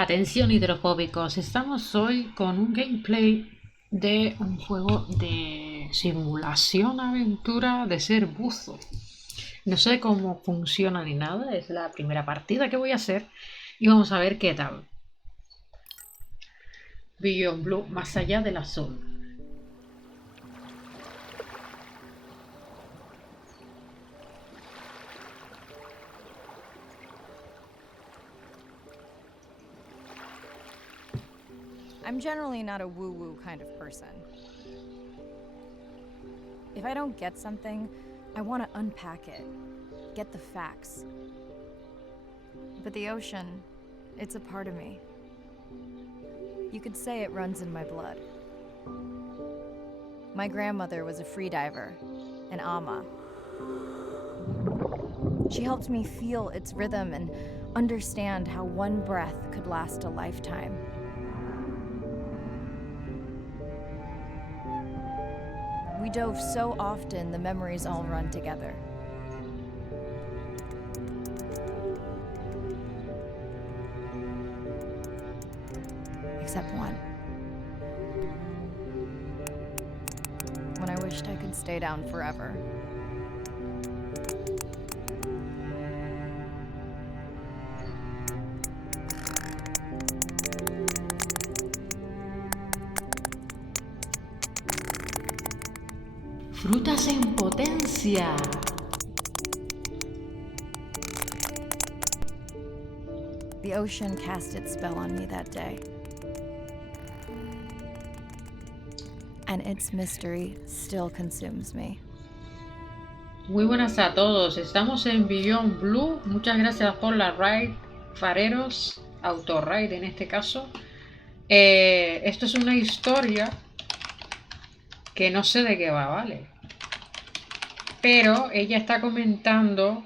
Atención hidrofóbicos, estamos hoy con un gameplay de un juego de simulación aventura de ser buzo. No sé cómo funciona ni nada, es la primera partida que voy a hacer y vamos a ver qué tal. Beyond Blue, más allá del azul. I'm generally not a woo-woo kind of person. If I don't get something, I want to unpack it, get the facts. But the ocean, it's a part of me. You could say it runs in my blood. My grandmother was a freediver, an ama. She helped me feel its rhythm and understand how one breath could last a lifetime. We dove so often, the memories all run together. Except one. When I wished I could stay down forever. Frutas en potencia. The ocean cast its spell on me that day. And its mystery still consumes me. Muy buenas a todos, estamos en Beyond Blue. Muchas gracias por la raid, fareros, autorraid en este caso. Esto es una historia que no sé de qué va, ¿vale? Pero ella está comentando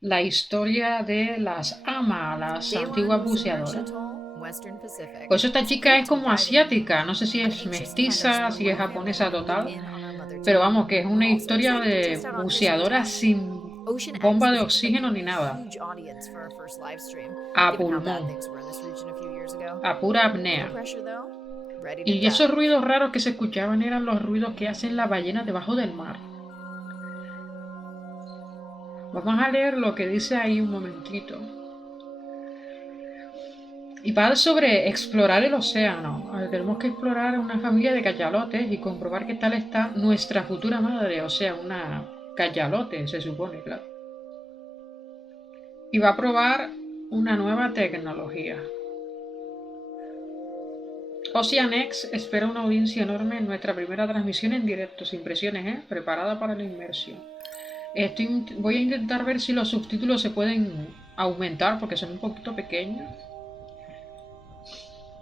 la historia de las ama, las antiguas buceadoras. Pues esta chica es como asiática, no sé si es mestiza, si es japonesa total, pero vamos, que es una historia de buceadoras sin bomba de oxígeno ni nada, a pulmón, a pura apnea. Y esos ruidos raros que se escuchaban eran los ruidos que hacen las ballenas debajo del mar. Vamos a leer lo que dice ahí un momentito. Y va sobre explorar el océano. Tenemos que explorar una familia de cachalotes y comprobar qué tal está nuestra futura madre, o sea, una cachalote, se supone, claro. Y va a probar una nueva tecnología. Oceanex espera una audiencia enorme en nuestra primera transmisión en directo, sin presiones, ¿eh? Preparada para la inmersión. Voy a intentar ver si los subtítulos se pueden aumentar porque son un poquito pequeños.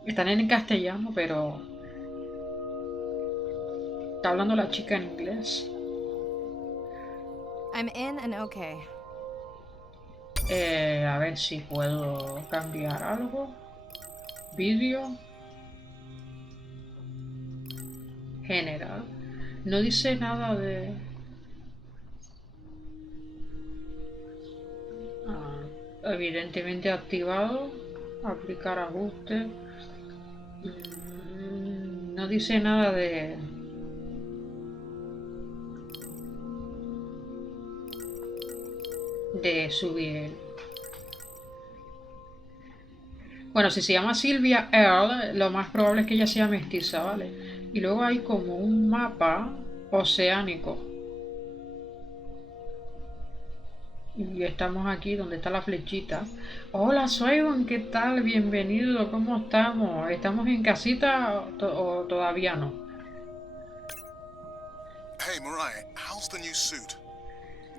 Están en castellano, pero está hablando la chica en inglés. I'm in and okay. A ver si puedo cambiar algo. Vídeo. General. No dice nada de... evidentemente activado. Aplicar ajustes. No dice nada de subir. Bueno, si se llama Sylvia Earle, lo más probable es que ella sea mestiza, ¿vale? Y luego hay como un mapa oceánico. Y estamos aquí donde está la flechita. Hola Soygon, ¿qué tal? Bienvenido, ¿cómo estamos? ¿Estamos en casita o todavía no? Hey Mariah, how's the new suit?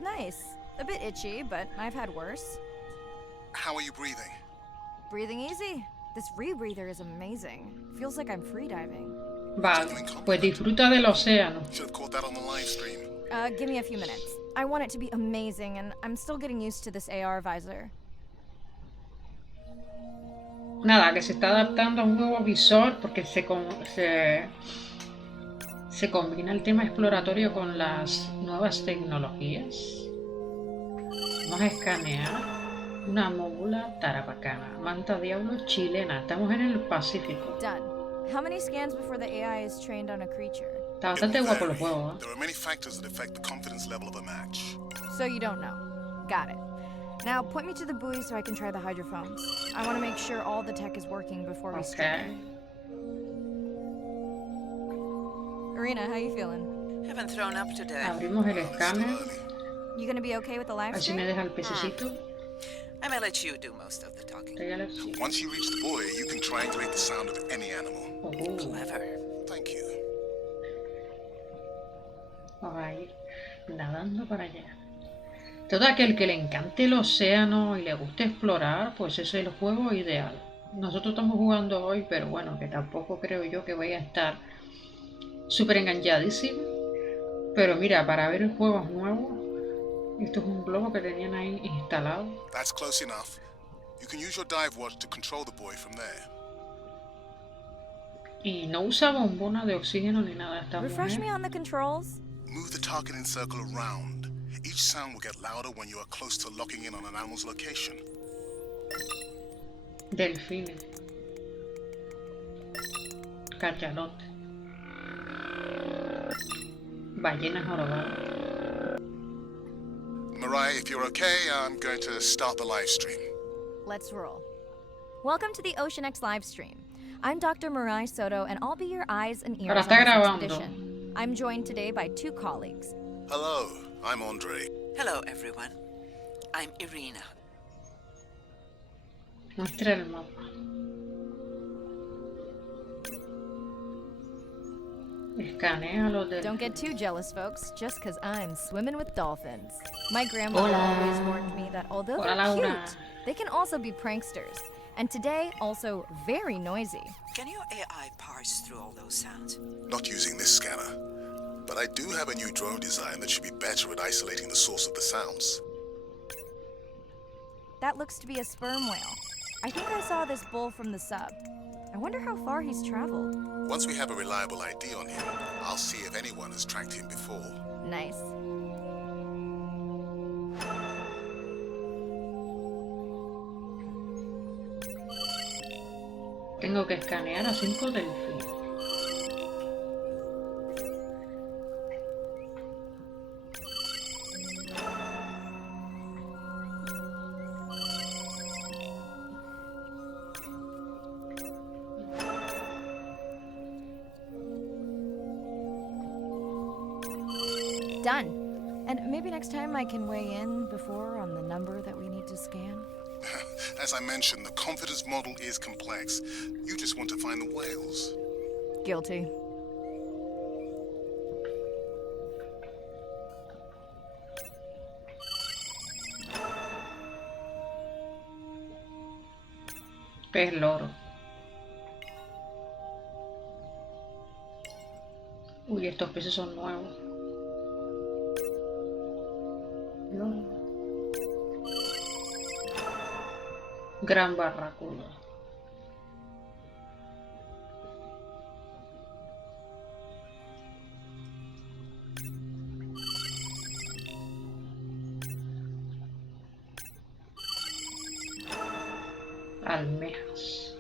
Nice. A bit itchy, but I've had worse. How are you breathing? Breathing easy. This rebreather is amazing. Feels like I'm freediving. Vale, pues disfruta del océano. Should have caught that on the live stream. Give me a few minutes. I want it to be amazing, and I'm still getting used to this AR visor. Nada, que se está adaptando a un nuevo visor porque se combina el tema exploratorio con las nuevas tecnologías. Vamos a escanear. Una móbula tarapacana. Manta diablo chilena. Estamos en el Pacífico. Done. How many scans before the AI is trained on a creature? Está It bastante will guapo el vary. juego, ¿eh? There are many factors that affect the confidence level of a match. So you don't know. Got it. Now point me to the buoy so I can try the hydrophones. I want to make sure all the tech is working before we Ok. stream. Irina, how you feeling? Haven't thrown up today. Abrimos el It's still escáner. early. You gonna be okay with the live Así stream? me deja el pececito. I may let you do most of the talking. Regálale. Once you reach the buoy, you can triangulate the sound of any animal. Oh, Clever. Thank you. vamos a ir nadando para allá. Todo aquel que le encante el océano y le guste explorar, pues ese es el juego ideal. Nosotros estamos jugando hoy, pero bueno, que tampoco creo yo que vaya a estar súper enganchadísimo. Pero mira, para ver juegos nuevos, esto es un globo que tenían ahí instalado. That's close enough. You can use your dive watch to control the buoy from there. Y no usa bombona de oxígeno ni nada esta Refresh me mujer. on the controls. Move the targeting circle around. Each sound will get louder when you are close to locking in on an animal's location. Delfines. Cachalote. Ballenas jorobadas. Mariah, if you're okay, I'm going to start the live stream. Let's roll. Welcome to the Ocean X live stream. I'm Dr. Mirai Soto, and I'll be your eyes and ears Ahora on está this grabando. expedition. I'm joined today by two colleagues. Hello, I'm Andre. Hello, everyone. I'm Irina. Muestra el mapa. Escanea los del... Don't get too jealous, folks, just because I'm swimming with dolphins. My grandma Hola. always warned me that although Hola, they're Laura. cute, they can also be pranksters. And today, also very noisy. Can your AI parse through all those sounds? Not using this scanner. But I do have a new drone design that should be better at isolating the source of the sounds. That looks to be a sperm whale. I think I saw this bull from the sub. I wonder how far he's traveled. Once we have a reliable ID on him, I'll see if anyone has tracked him before. Nice. Tengo que escanear a 5 delfines. Done. And maybe next time I can weigh in before on the number that we need to scan. As I mentioned, the confidence model is complex. You just want to find the whales. Guilty. Pez loro. Uy, estos peces son nuevos. Loro. Gran barracuda. Almejas.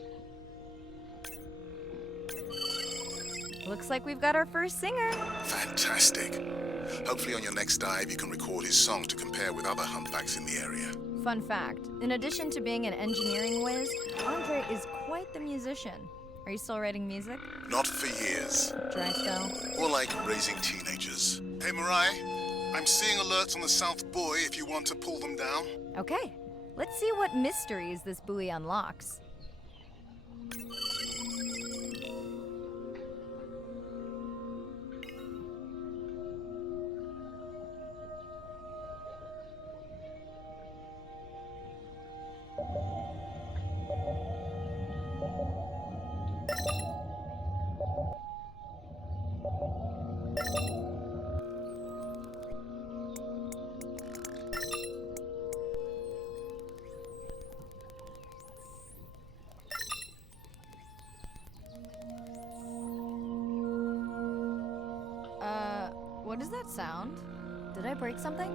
Looks like we've got our first singer. Fantastic. Hopefully on your next dive you can record his song to compare with other humpbacks in the area. Fun fact, in addition to being an engineering whiz, Andre is quite the musician. Are you still writing music? Not for years. Dry spell? More like raising teenagers. Hey, Mariah, I'm seeing alerts on the South Buoy if you want to pull them down. Okay, let's see what mysteries this buoy unlocks. What is that sound? Did I break something?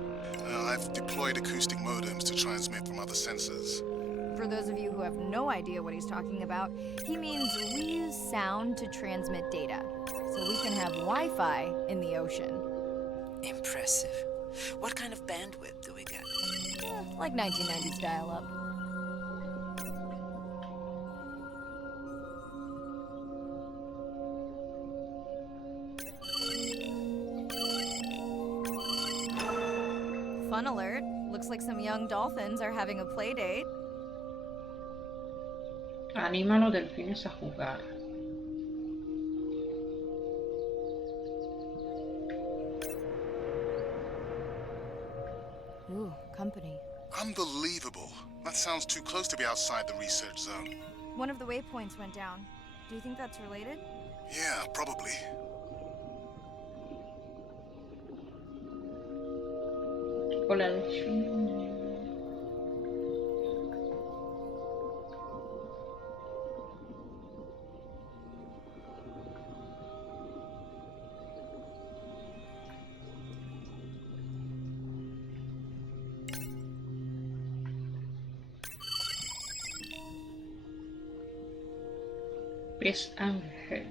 I've deployed acoustic modems to transmit from other sensors. For those of you who have no idea what he's talking about, he means we use sound to transmit data, so we can have Wi-Fi in the ocean. Impressive. What kind of bandwidth do we get? Like 1990s dial-up. Fun alert. Looks like some young dolphins are having a play date. Anima a los delfines a jugar. Ooh, company. Unbelievable. That sounds too close to be outside the research zone. One of the waypoints went down. Do you think that's related? Yeah, probably. Hola, delfín. Pez ángel.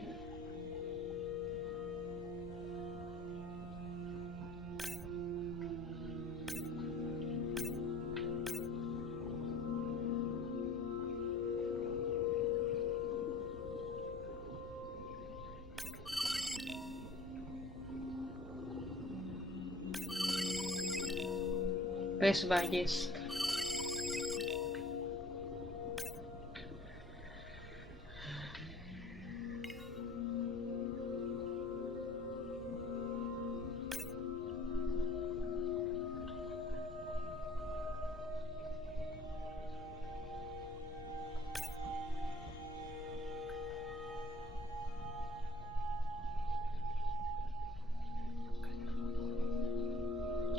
Pez ballesta.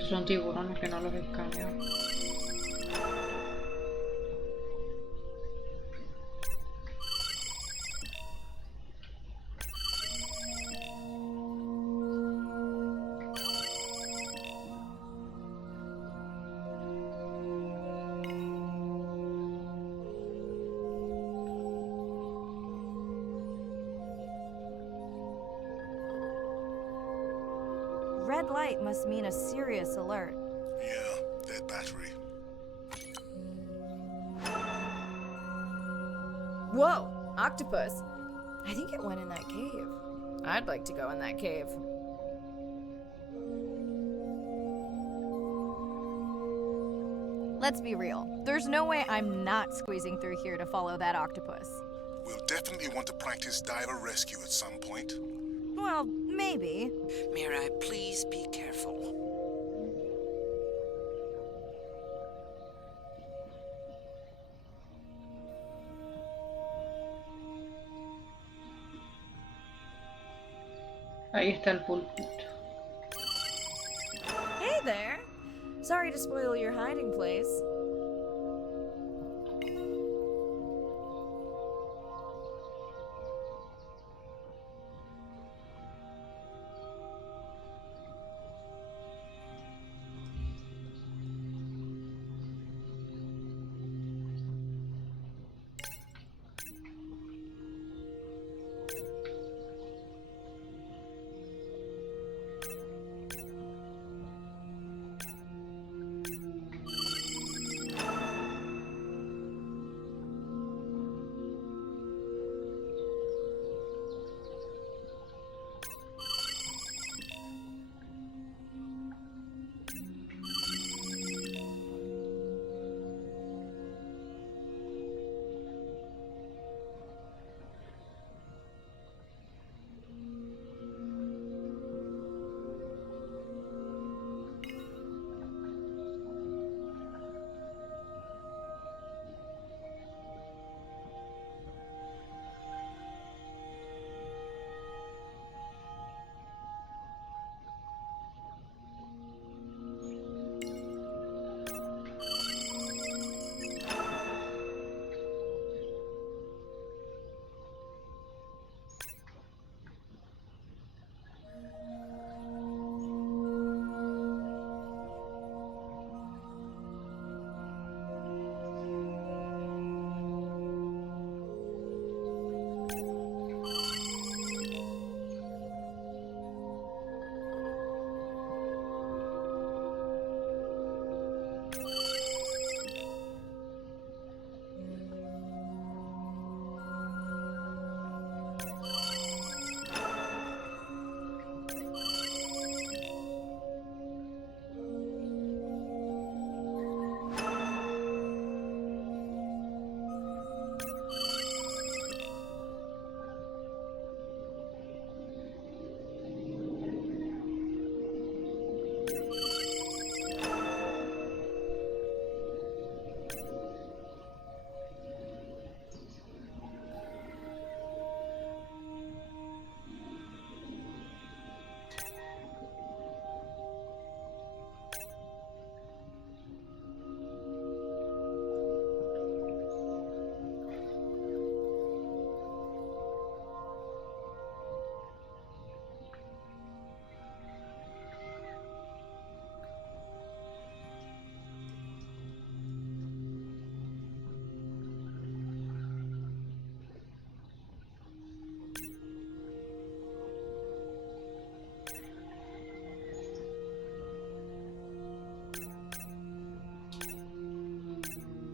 Estos son tiburones que no los escaneo. Red light must mean a serious alert. Yeah, dead battery. Whoa! Octopus! I think it went in that cave. I'd like to go in that cave. Let's be real. There's no way I'm not squeezing through here to follow that octopus. We'll definitely want to practice diver rescue at some point. Well, maybe. Mirai, please be careful. Ahí está el pulpito. Hey there! Sorry to spoil your hiding place.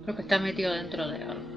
Creo que está metido dentro de algo.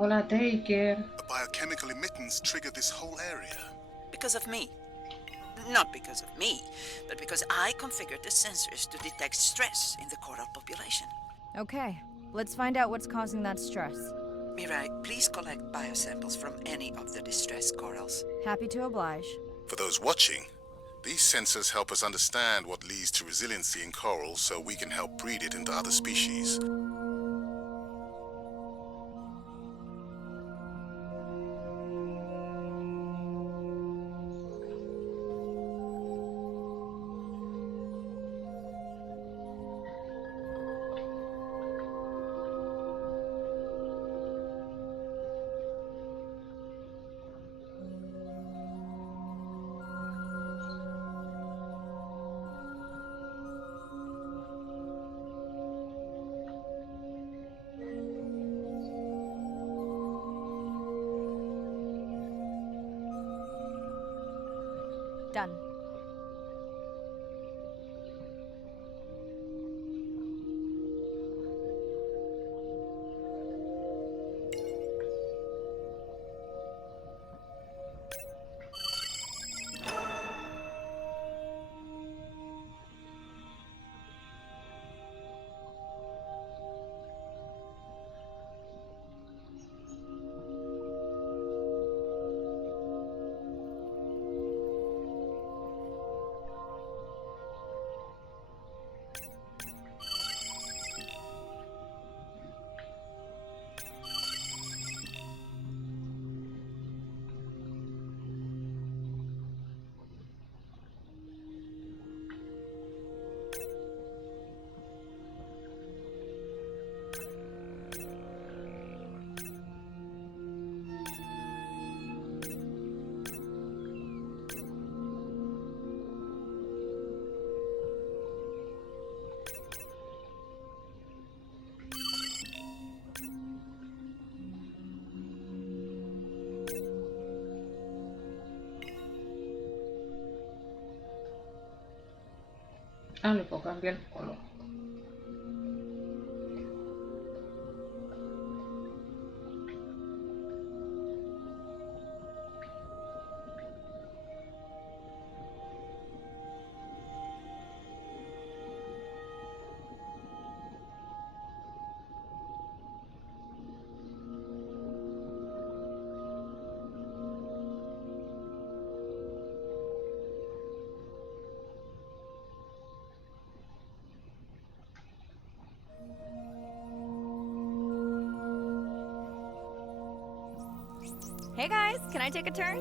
Hola, Taker. A biochemical emittance triggered this whole area. Because of me. Not because of me, but because I configured the sensors to detect stress in the coral population. Okay, let's find out what's causing that stress. Mirai, please collect biosamples from any of the distressed corals. Happy to oblige. For those watching, these sensors help us understand what leads to resiliency in corals so we can help breed it into other species. Done. Ah, le puedo cambiar el color. Hey guys, can I take a turn?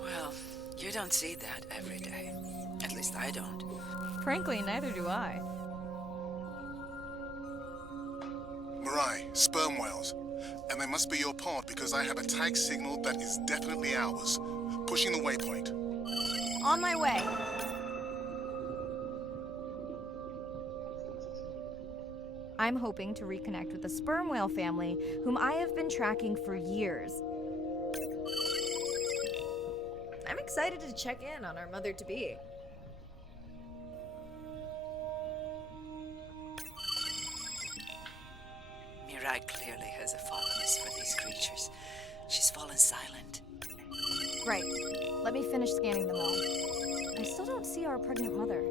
Well, you don't see that every day. At least I don't. Frankly, neither do I. Mirai, sperm whales. And they must be your pod because I have a tag signal that is definitely ours. Pushing the waypoint. On my way. I'm hoping to reconnect with the sperm whale family, whom I have been tracking for years. I'm excited to check in on our mother-to-be. Mirai clearly has a fondness for these creatures. She's fallen silent. Right. Let me finish scanning them all. I still don't see our pregnant mother.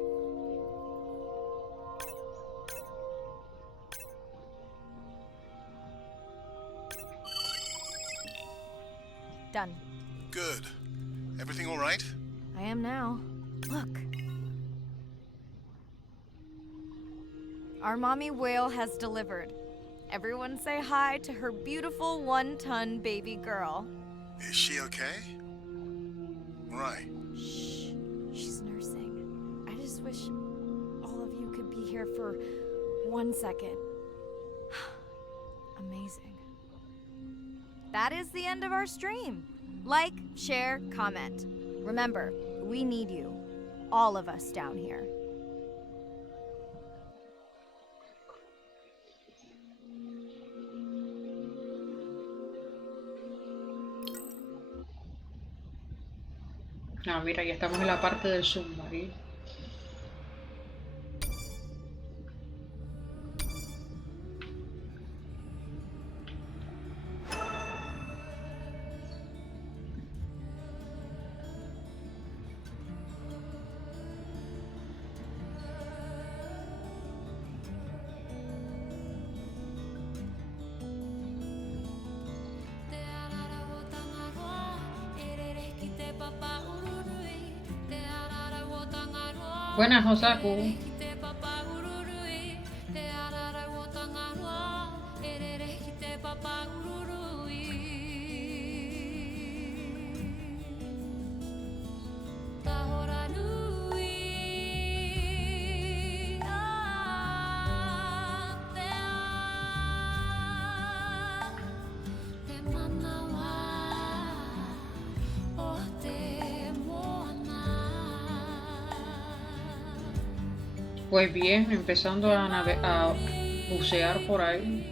Done. Good. Everything all right? I am now. Look. Our mommy whale has delivered. Everyone say hi to her beautiful 1-ton baby girl. Is she okay? Right. Shh, she's nursing. I just wish all of you could be here for 1 second. Amazing. That is the end of our stream. Like, share, comment. Remember, we need you. All of us down here. Ah, mira, ya estamos en la parte del submarino. Buenas, Osaku. Pues bien, empezando a bucear por ahí.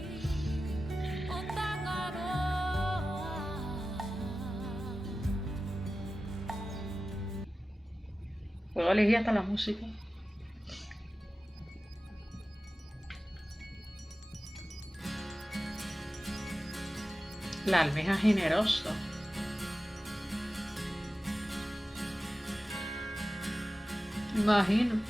Puedo elegir hasta la música. La almeja generosa. Imagino.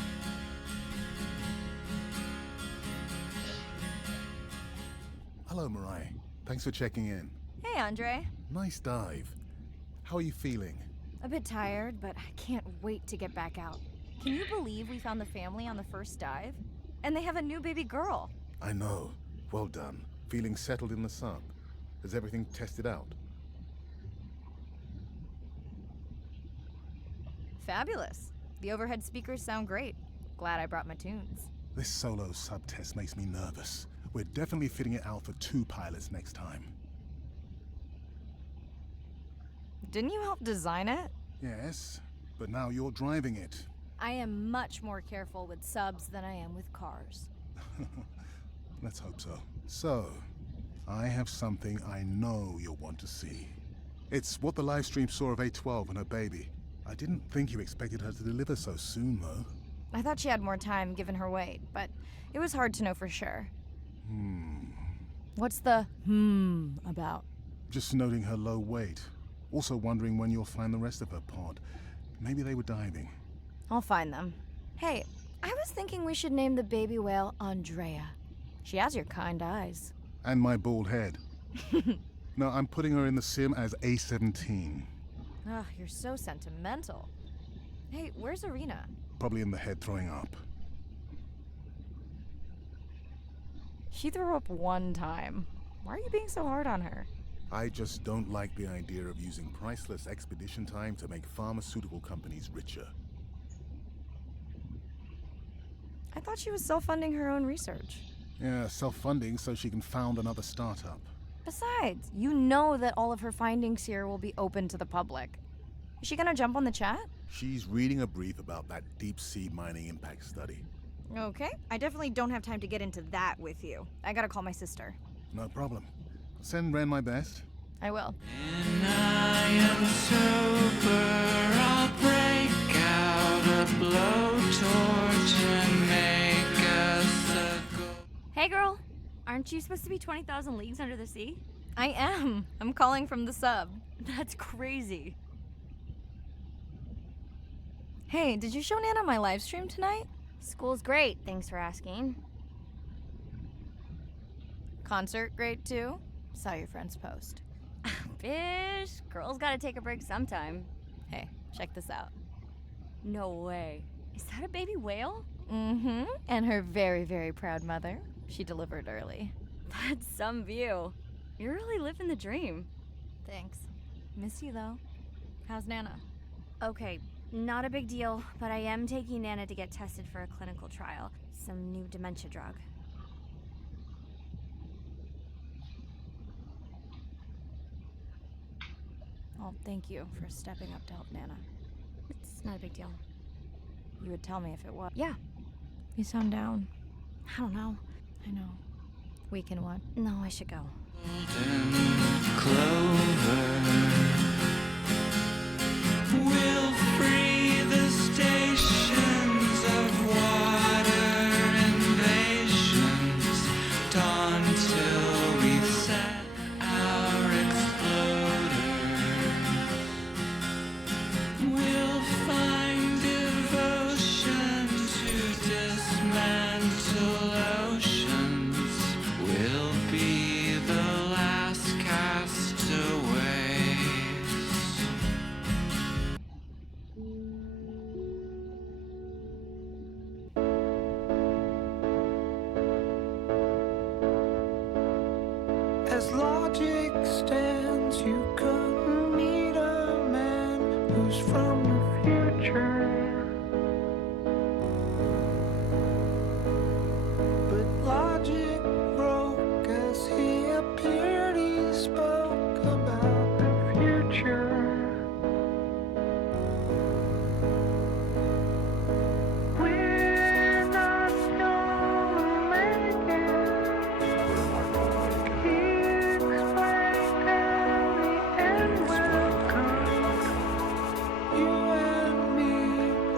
Hello, Mirai. Thanks for checking in. Hey, Andre. Nice dive. How are you feeling? A bit tired, but I can't wait to get back out. Can you believe we found the family on the first dive? And they have a new baby girl. I know. Well done. Feeling settled in the sub. Has everything tested out? Fabulous. The overhead speakers sound great. Glad I brought my tunes. This solo sub test makes me nervous. We're definitely fitting it out for 2 pilots next time. Didn't you help design it? Yes, but now you're driving it. I am much more careful with subs than I am with cars. Let's hope so. So, I have something I know you'll want to see. It's what the live stream saw of A12 and her baby. I didn't think you expected her to deliver so soon, though. I thought she had more time given her weight, but it was hard to know for sure. What's the about? Just noting her low weight. Also wondering when you'll find the rest of her pod. Maybe they were diving. I'll find them. Hey, I was thinking we should name the baby whale Andrea. She has your kind eyes. And my bald head. No, I'm putting her in the sim as A17. Ugh, you're so sentimental. Hey, where's Arena? Probably in the head throwing up. She threw up 1 time. Why are you being so hard on her? I just don't like the idea of using priceless expedition time to make pharmaceutical companies richer. I thought she was self-funding her own research. Yeah, self-funding so she can found another startup. Besides, you know that all of her findings here will be open to the public. Is she gonna jump on the chat? She's reading a brief about that deep-sea mining impact study. Okay, I definitely don't have time to get into that with you. I gotta call my sister. No problem. Send Ren my best. I will. And I am sober, I'll break out a blowtorch and make us a go. Hey girl, aren't you supposed to be 20,000 leagues under the sea? I am. I'm calling from the sub. That's crazy. Hey, did you show Nana my live stream tonight? School's great, thanks for asking. Concert great too? Saw your friend's post. Bish, girls gotta take a break sometime. Hey, check this out. No way. Is that a baby whale? Mm-hmm. And her very, very proud mother. She delivered early. That's some view. You're really living the dream. Thanks. Miss you though. How's Nana? Okay, not a big deal, but I am taking Nana to get tested for a clinical trial. Some new dementia drug. Well, thank you for stepping up to help Nana. It's not a big deal. You would tell me if it was. Yeah, You sound down. I don't know. I know. Weak in what? No, I should go. Clover. We'll free the stations of water invasions. Dawn till we set our exploder. We'll find devotion to dismantle oceans. We'll be the last castaways. As logic stands, you couldn't meet a man who's from the future. But logic broke as he appeared. He spoke about the future. We're not gonna make it. He explained how the end will come. You and me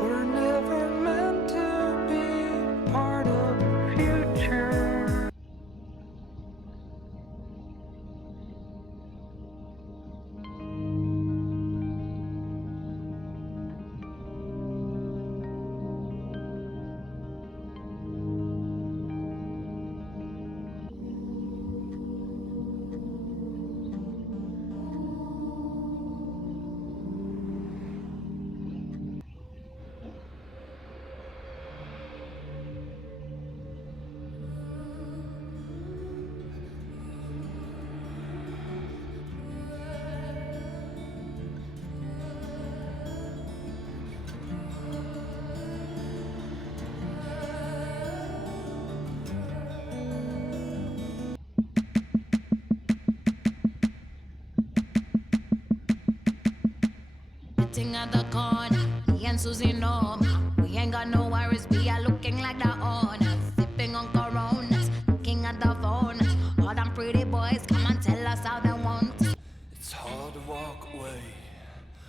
were never meant to be part of the future. Sitting at the corner, me and Susie know we ain't got no worries. We are looking like the owners, sipping on Coronas, looking at the phone. All them pretty boys come and tell us how they want. It's hard to walk away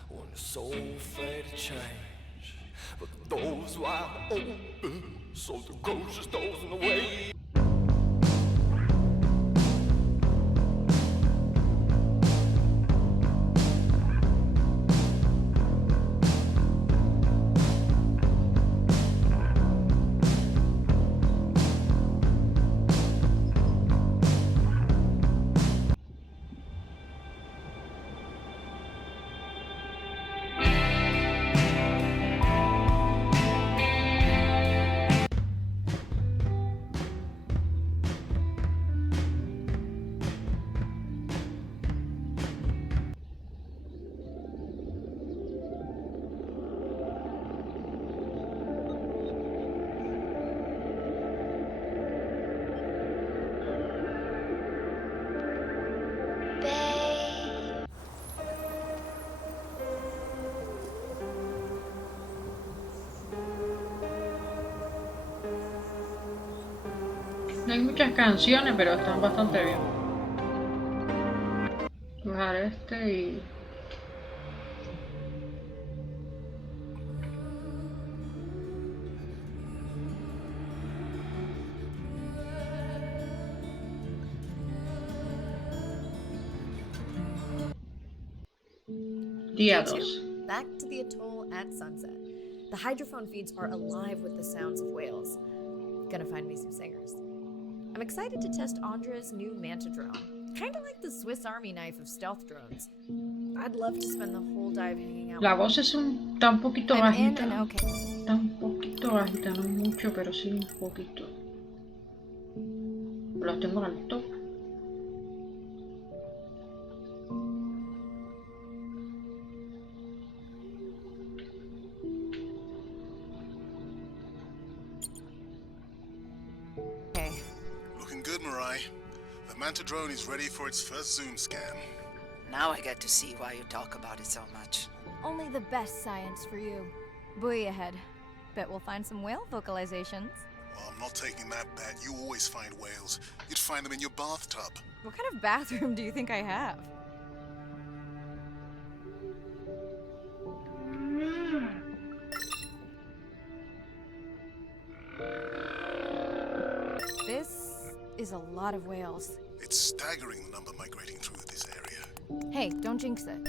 when the soul afraid to change. But the door's wide open, so the ghost just goes in the way. No hay muchas canciones, pero están bastante bien. Voy a dejar este y... Día 2. Back to the atoll at sunset. The hydrophone feeds are alive with the sounds of whales. Gonna find me some singers. I'm excited to test Andra's new manta drone. Kinda like the Swiss Army knife of stealth drones. I'd love to spend the whole dive hanging out. La voz es está un poquito I'm in bajita. and okay. Está un poquito bajita, no mucho, pero sí un poquito. Los tengo alto. Okay. Looking good, Mirai. The Manta drone is ready for its first zoom scan. Now I get to see why you talk about it so much. Only the best science for you. Buoy ahead. Bet we'll find some whale vocalizations. Well, I'm not taking that bet. You always find whales. You'd find them in your bathtub. What kind of bathroom do you think I have? This is a lot of whales. It's staggering the number migrating through this area. Hey, don't jinx it.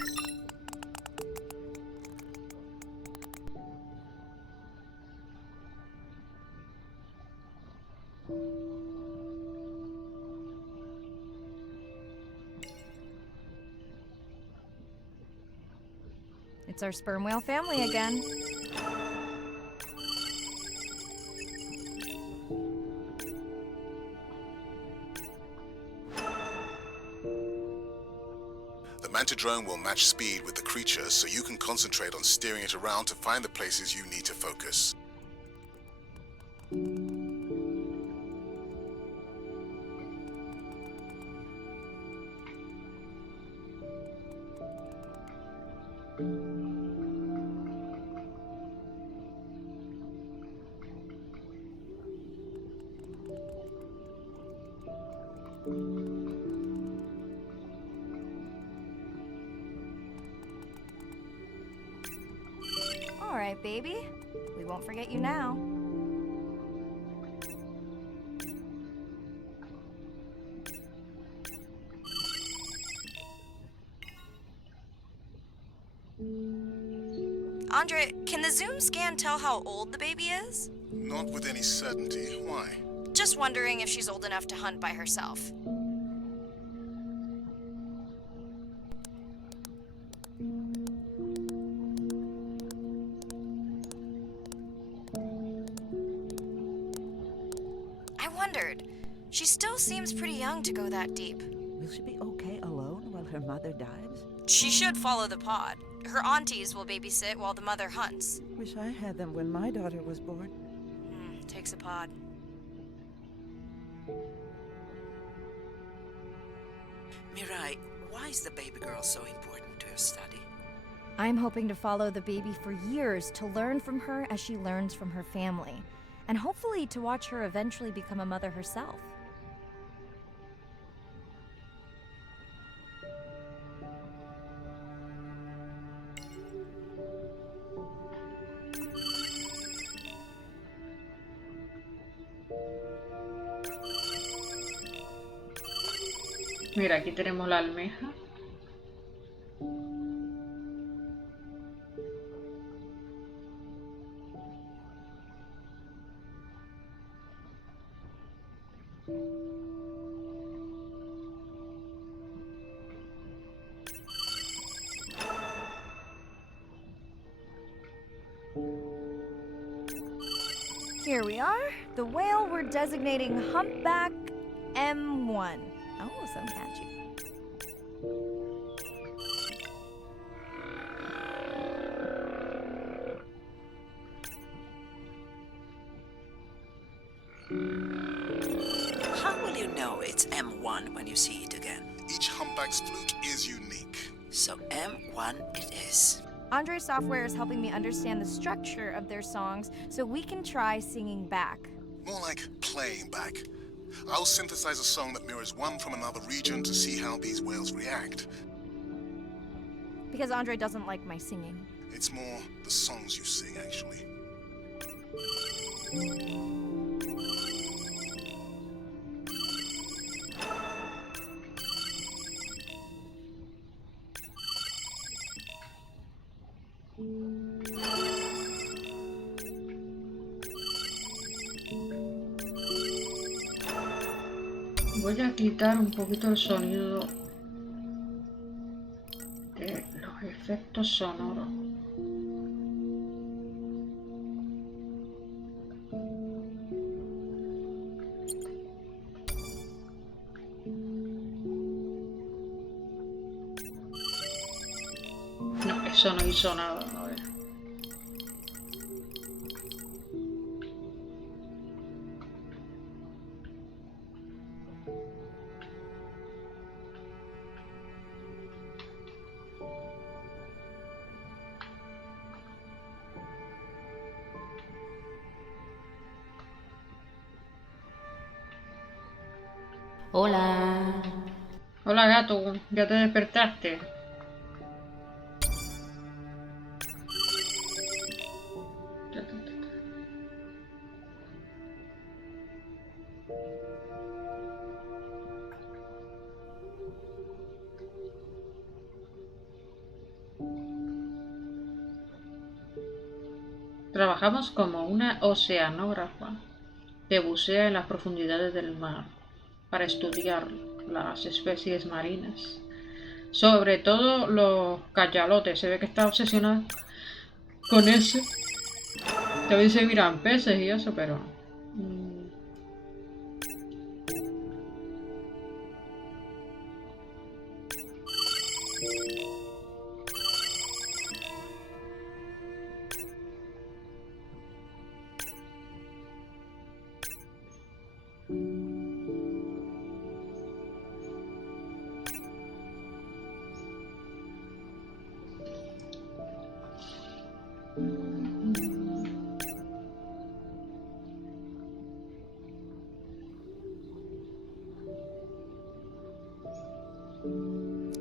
It's our sperm whale family again. The Manta drone will match speed with the creature so you can concentrate on steering it around to find the places you need to focus. All right, baby. We won't forget you now. Andre, can the zoom scan tell how old the baby is? Not with any certainty. Why? Just wondering if she's old enough to hunt by herself. I wondered. She still seems pretty young to go that deep. Will she be okay alone while her mother dives? She should follow the pod. Her aunties will babysit while the mother hunts. Wish I had them when my daughter was born. Takes a pod. Mirai, why is the baby girl so important to your study? I'm hoping to follow the baby for years to learn from her as she learns from her family, and hopefully to watch her eventually become a mother herself. Mira, aquí tenemos la almeja. Here we are, the whale we're designating Humpback M1. Oh, so catchy. How will you know it's M1 when you see it again? Each humpback's flute is unique. So M1 it is. Andre's software is helping me understand the structure of their songs so we can try singing back. More like playing back. I'll synthesize a song that mirrors one from another region to see how these whales react. Because Andre doesn't like my singing. It's more the songs you sing, actually. Voy a quitar un poquito el sonido de los efectos sonoros. Eso no hizo nada. A ver. Hola. Hola gato, ¿ya te despertaste? Trabajamos como una oceanógrafa que bucea en las profundidades del mar para estudiar las especies marinas. Sobre todo los cachalotes, se ve que está obsesionada con ese. También se miran peces y eso, pero...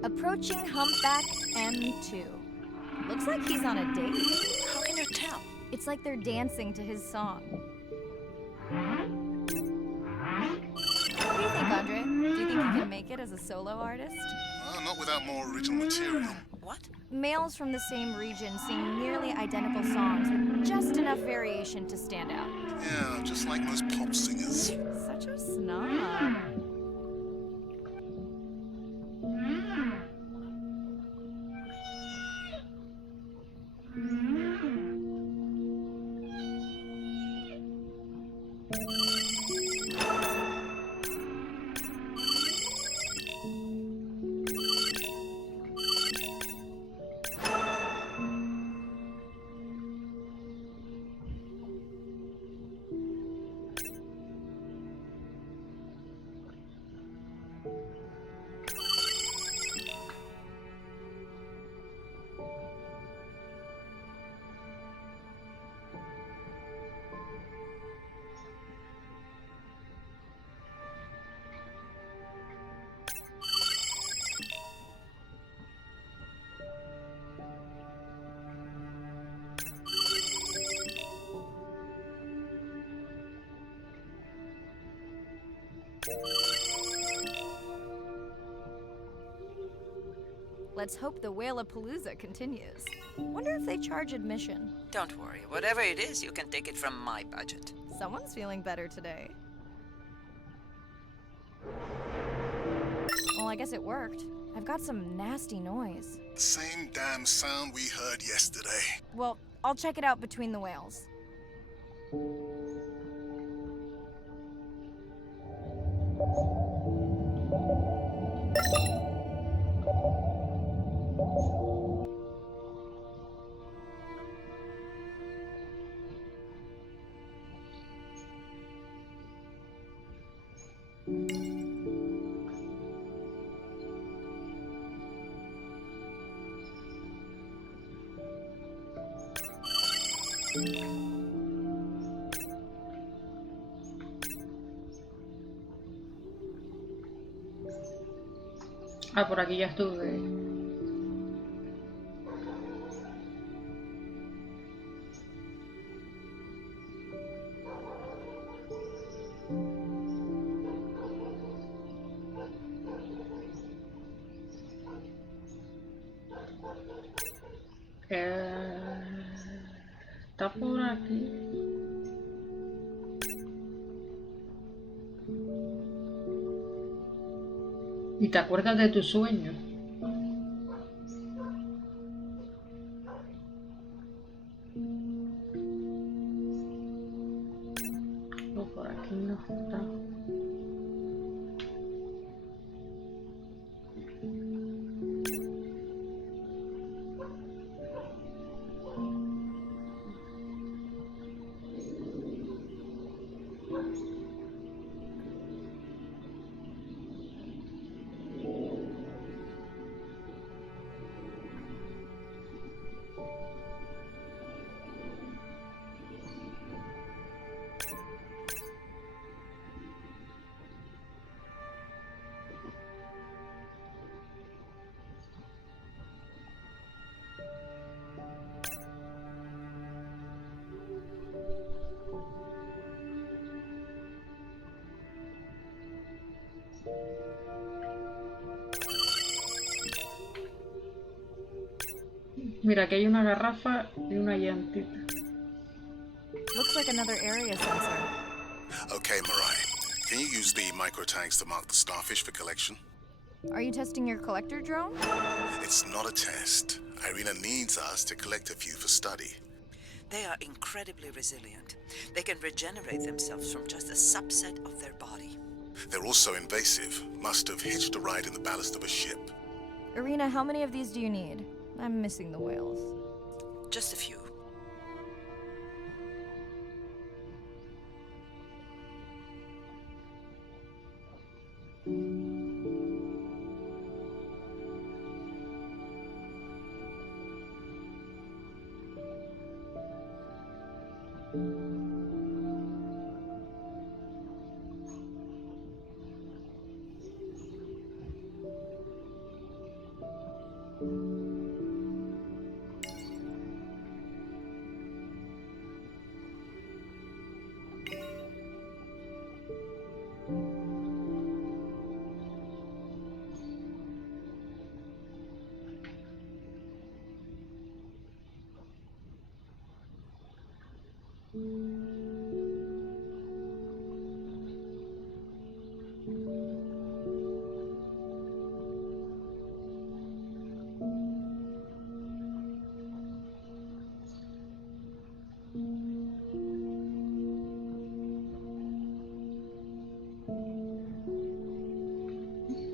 Approaching Humpback M2. Looks like he's on a date. How can you tell? It's like they're dancing to his song. What do you think, Andre? Do you think he can make it as a solo artist? Not without more original material. What? Males from the same region sing nearly identical songs with just enough variation to stand out. Yeah, just like most pop singers. Such a snob. Let's hope the Whalapalooza continues. Wonder if they charge admission. Don't worry. Whatever it is, you can take it from my budget. Someone's feeling better today. Well, I guess it worked. I've got some nasty noise. The same damn sound we heard yesterday. Well, I'll check it out between the whales. Ah, por aquí ya estuve. Está por aquí. ¿Y te acuerdas de tu sueño? Oh, por aquí no está. Mira, aquí hay una garrafa y una llantita. Looks like another area sensor. Okay, Mirai. Can you use the microtags to mark the starfish for collection? Are you testing your collector drone? It's not a test. Irina needs us to collect a few for study. They are incredibly resilient. They can regenerate themselves from just a subset of their body. They're also invasive. Must have hitched a ride in the ballast of a ship. Irina, how many of these do you need? I'm missing the whales. Just a few.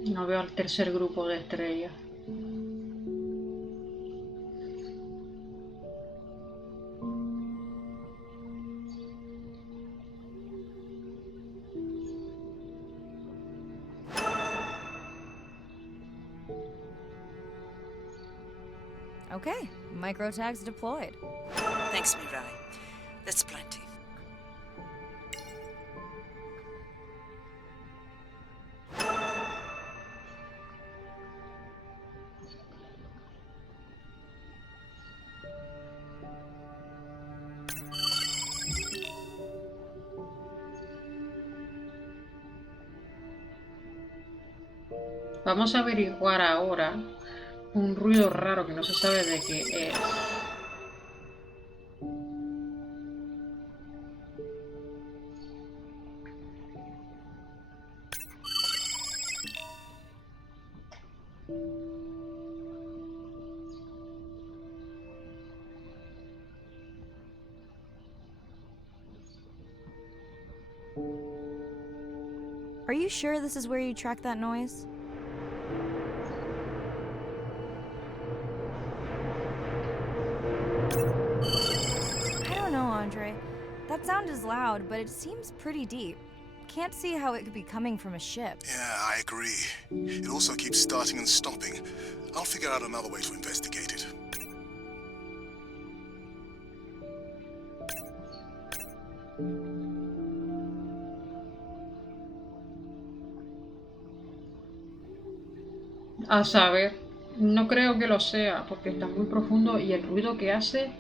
No veo al tercer grupo de estrellas. Okay, microtags deployed. Thanks, Mirai. That's plenty. Vamos a averiguar ahora un ruido raro que no se sabe de qué es. Are you sure this is where you track that noise? I don't know, Andre. That sound is loud, but it seems pretty deep. Can't see how it could be coming from a ship. Yeah, I agree. It also keeps starting and stopping. I'll figure out another way to investigate it. A saber, no creo que lo sea, porque está muy profundo y el ruido que hace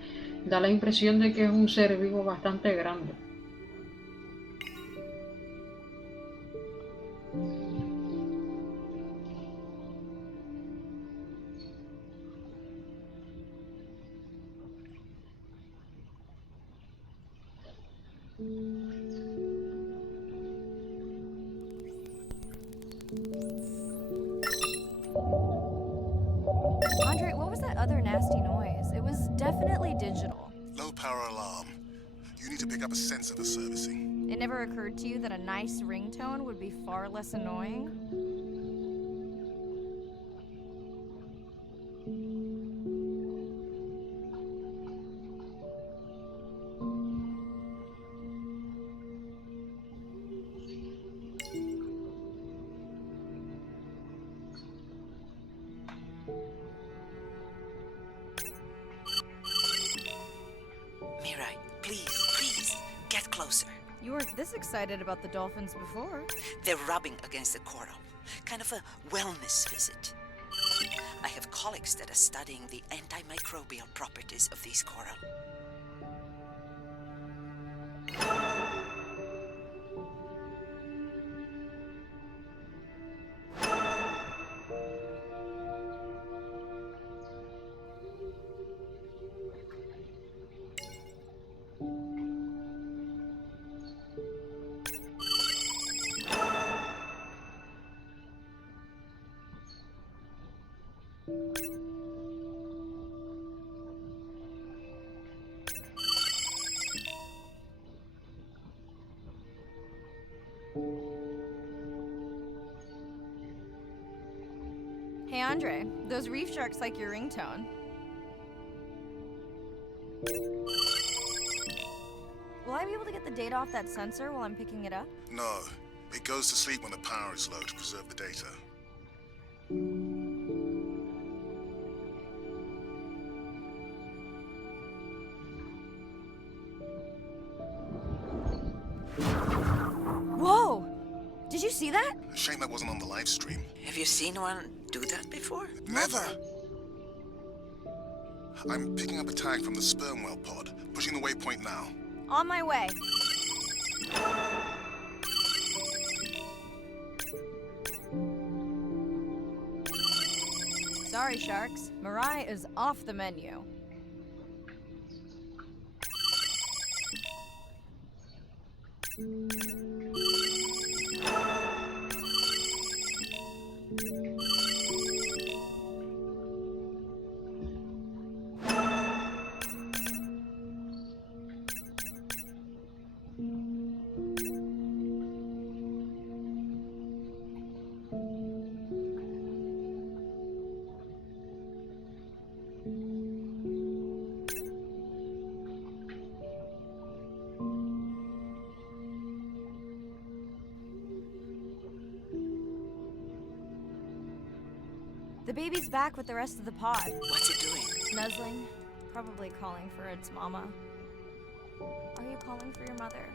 da la impresión de que es un ser vivo bastante grande. Andre, what was that other nasty noise? It was definitely digital. Low power alarm. You need to pick up a sensor for servicing. It never occurred to you that a nice ringtone would be far less annoying? Mirai, please, get closer. You weren't this excited about the dolphins before. They're rubbing against the coral. Kind of a wellness visit. I have colleagues that are studying the antimicrobial properties of these coral. Andre, those reef sharks like your ringtone. Will I be able to get the data off that sensor while I'm picking it up? No, it goes to sleep when the power is low to preserve the data. Whoa! Did you see that? Shame that wasn't on the live stream. Have you seen one do that before? Never! I'm picking up a tag from the sperm whale pod, pushing the waypoint now. On my way. Sorry, sharks. Mirai is off the menu. The baby's back with the rest of the pod. What's it doing? Nuzzling, probably calling for its mama. Are you calling for your mother?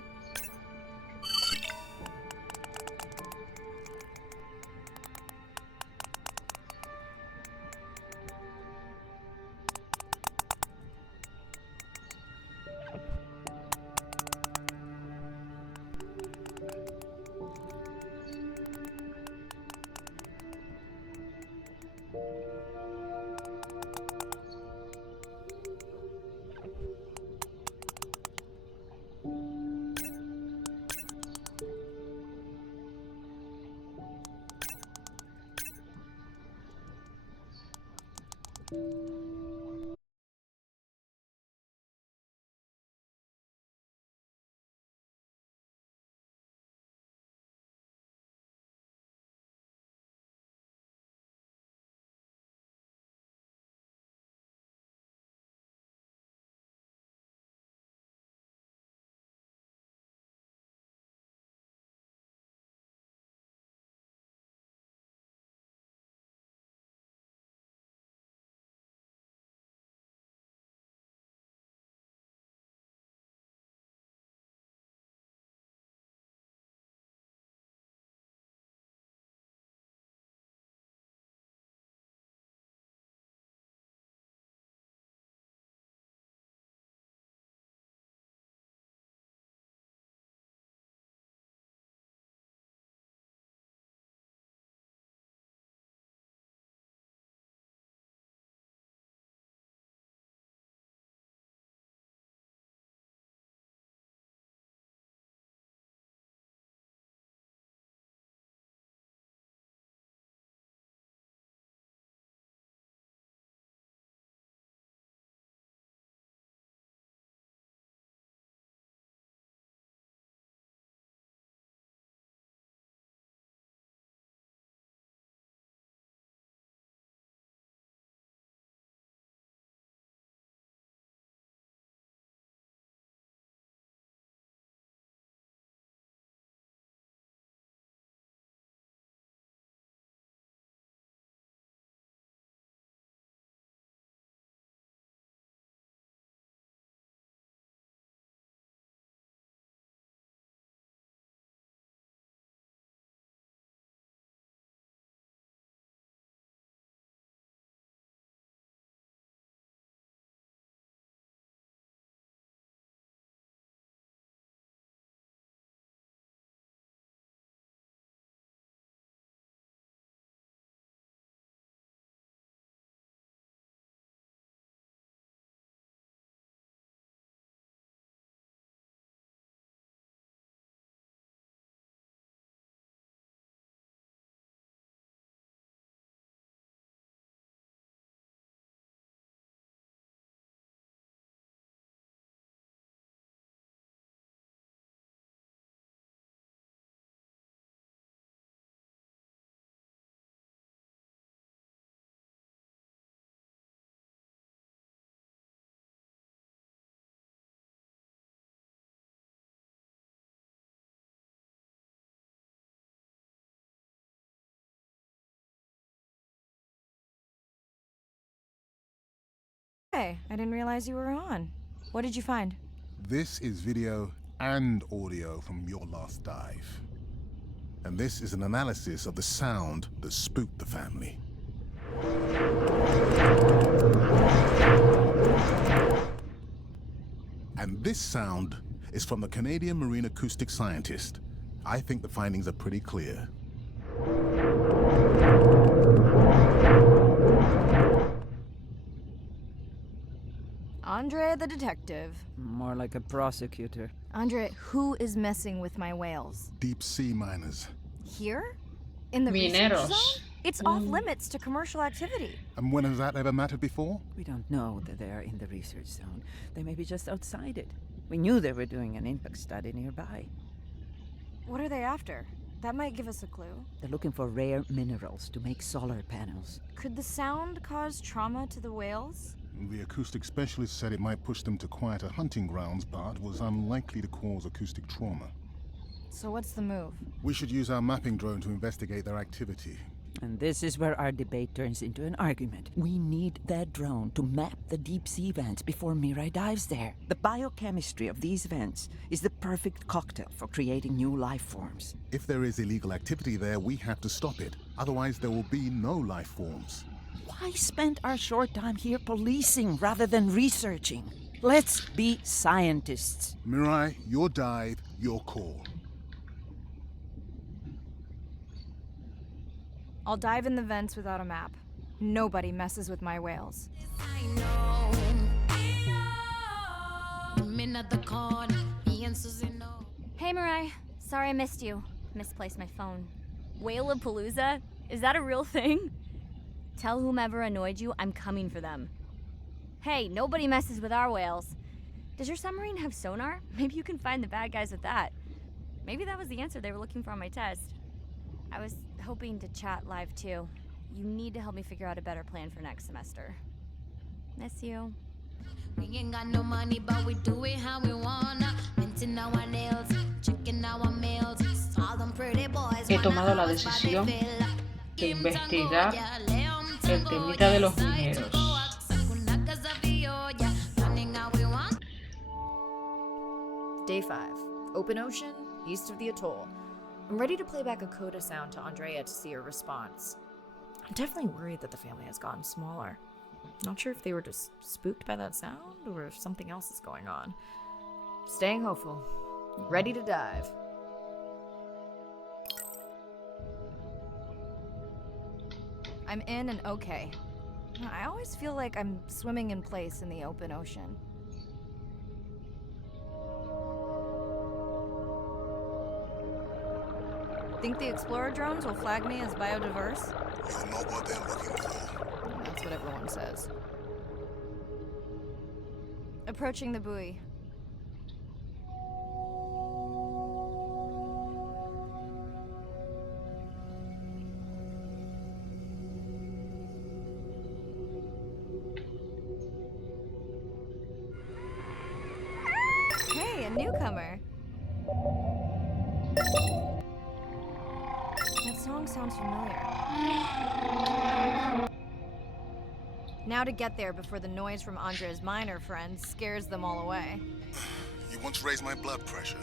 Hey, I didn't realize you were on. What did you find? This is video and audio from your last dive. And this is an analysis of the sound that spooked the family. And this sound is from the Canadian marine acoustic scientist. I think the findings are pretty clear. Andre the detective. More like a prosecutor. Andre, who is messing with my whales? Deep sea miners. Here? In the research Mineros. zone? It's off limits to commercial activity. And when has that ever mattered before? We don't know that they're in the research zone. They may be just outside it. We knew they were doing an impact study nearby. What are they after? That might give us a clue. They're looking for rare minerals to make solar panels. Could the sound cause trauma to the whales? The acoustic specialist said it might push them to quieter hunting grounds, but was unlikely to cause acoustic trauma. So what's the move? We should use our mapping drone to investigate their activity. And this is where our debate turns into an argument. We need that drone to map the deep sea vents before Mirai dives there. The biochemistry of these vents is the perfect cocktail for creating new life forms. If there is illegal activity there, we have to stop it. Otherwise, there will be no life forms. Why spend our short time here policing rather than researching? Let's be scientists. Mirai, your dive, your call. I'll dive in the vents without a map. Nobody messes with my whales. I know. I'm in at the corner. Me and Susie know. Hey, Mirai. Sorry I missed you. Misplaced my phone. Whale-a-palooza? Is that a real thing? Tell whomever annoyed you I'm coming for them. Hey, nobody messes with our whales. Does your submarine have sonar? Maybe you can find the bad guys with that. Maybe that was the answer they were looking for on my test. I was hoping to chat live too. You need to help me figure out a better plan for next semester. Miss you. We ain't got no money, but we do it how we wanna. Minting our nails, checking our mails. All them pretty boys. He tomado la decisión de investigar el temita de los mineros. Day 5. Open ocean, east of the atoll. I'm ready to play back a coda sound to Andrea to see her response. I'm definitely worried that the family has gotten smaller. Not sure if they were just spooked by that sound or if something else is going on. Staying hopeful. Ready to dive. I'm in and okay. I always feel like I'm swimming in place in the open ocean. Think the Explorer drones will flag me as biodiverse? You're not what they're looking for. That's what everyone says. Approaching the buoy. Hey, a newcomer. That song sounds familiar. Now to get there before the noise from Andre's miner friends scares them all away. You want to raise my blood pressure?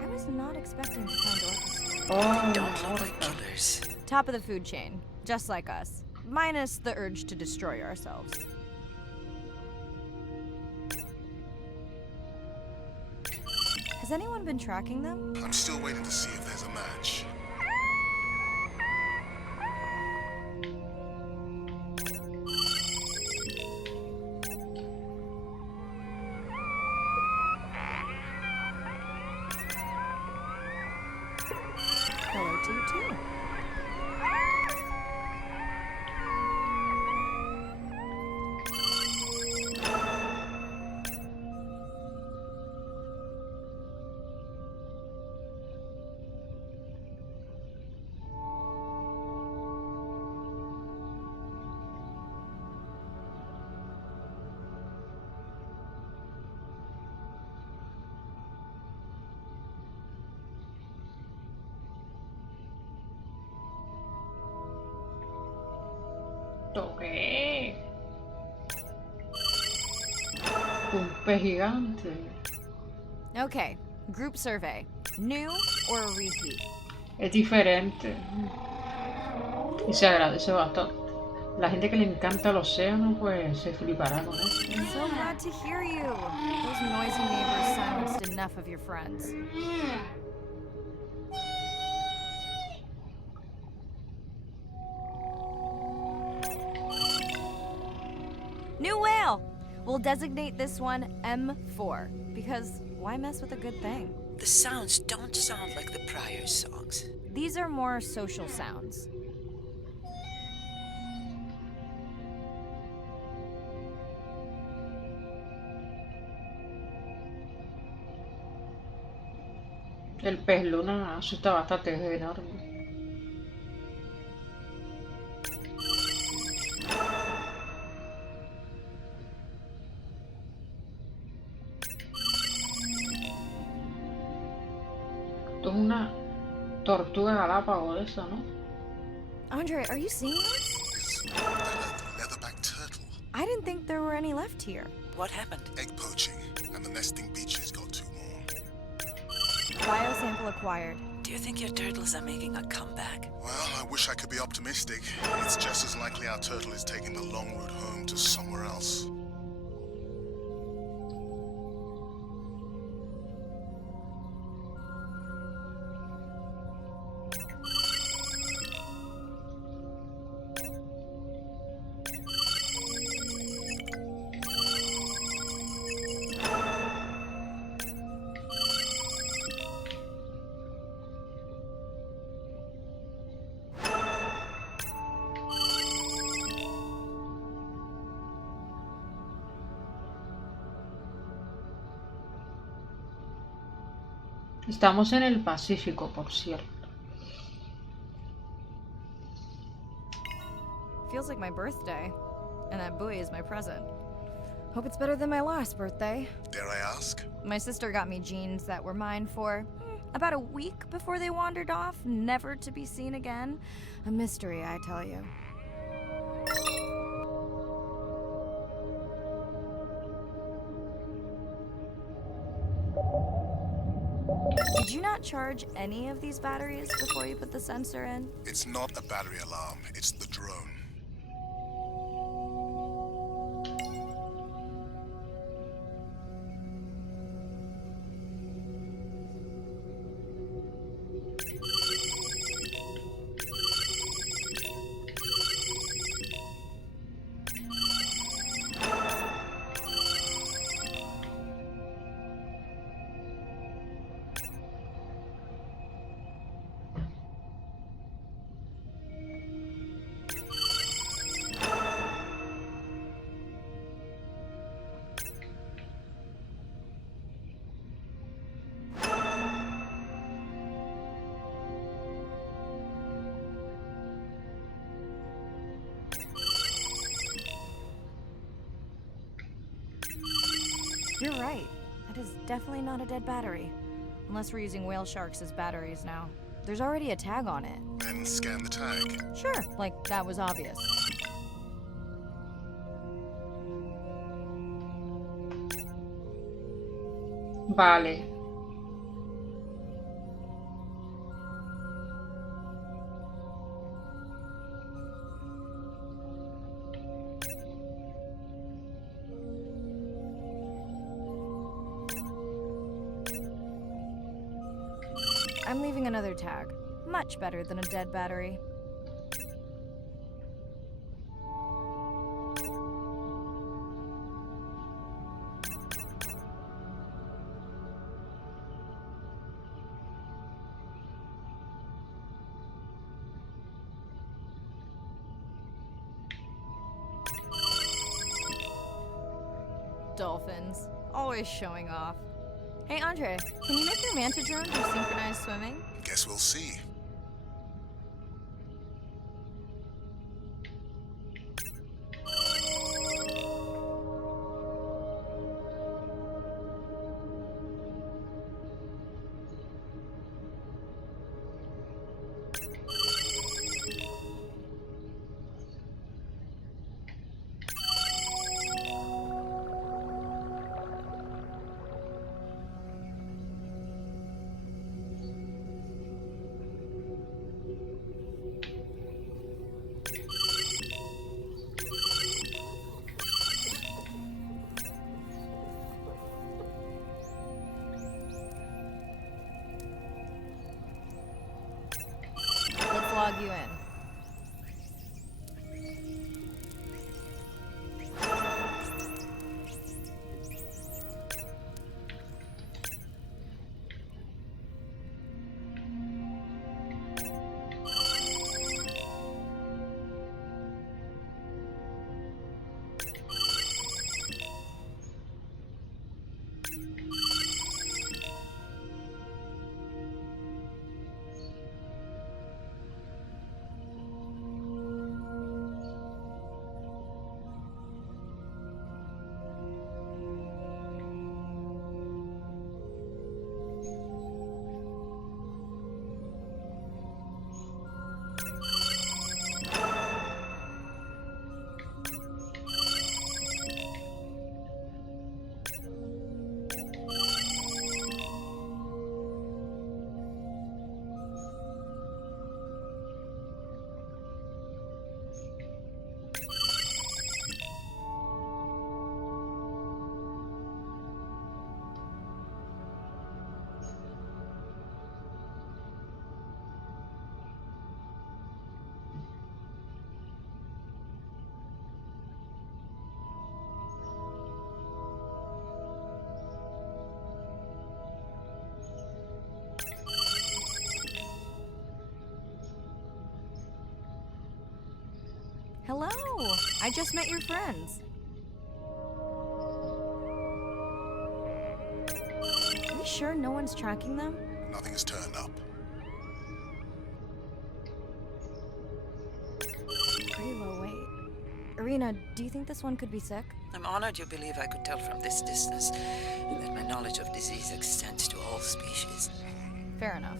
I was not expecting to find orchestra. Oh, Don't look like killers. Top of the food chain, just like us. Minus the urge to destroy ourselves. Has anyone been tracking them? I'm still waiting to see if there's a match. Hello to you too. ¿Esto qué? Un pez gigante. Okay, group survey. New or a repeat? Es diferente. Y se agradece bastante. La gente que le encanta el océano, pues se flipará con esto. So glad to hear you. Those noisy neighbors silenced enough of your friends. New whale! We'll designate this one M4 because why mess with a good thing? The sounds don't sound like the prior songs. These are more social sounds. El pez luna asusta bastante, es enorme. Esto es una tortuga galápago de esa, ¿no? Andre, are you seeing this? Is that a leatherback turtle? I didn't think there were any left here. What happened? Egg poaching, and the nesting beaches got too warm. Biosample acquired. Do you think your turtles are making a comeback? Well, I wish I could be optimistic. It's just as likely our turtle is taking the long route home to somewhere else. Estamos en el Pacífico, por cierto. Feels like my birthday. And that buoy is my present. Hope it's better than my last birthday. Dare I ask? My sister got me jeans that were mine for about a week before they wandered off, never to be seen again. A mystery, I tell you. Did you not charge any of these batteries before you put the sensor in? It's not a battery alarm, it's the drone. You're right. That is definitely not a dead battery. Unless we're using whale sharks as batteries now. There's already a tag on it. Then scan the tag. Sure, like that was obvious. Vale. I'm leaving another tag. Much better than a dead battery. Dolphins. Always showing off. Hey, Andre, can you make your manta drone do synchronized swimming? Guess we'll see. log you in. Hello! I just met your friends. Are you sure no one's tracking them? Nothing has turned up. Pretty low weight. Irina, do you think this one could be sick? I'm honored you believe I could tell from this distance that my knowledge of disease extends to all species. Fair enough.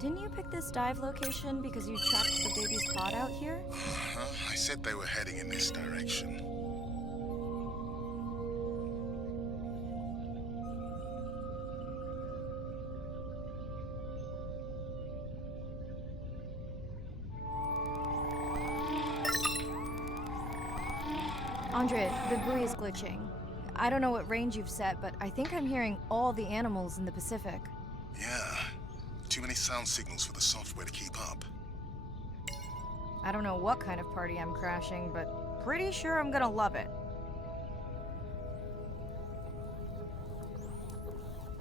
Didn't you pick this dive location because you tracked the baby's pod out here? I said they were heading in this direction. Andre, the buoy is glitching. I don't know what range you've set, but I think I'm hearing all the animals in the Pacific. Yeah. Too many sound signals for the software to keep up. I don't know what kind of party I'm crashing, but pretty sure I'm gonna love it.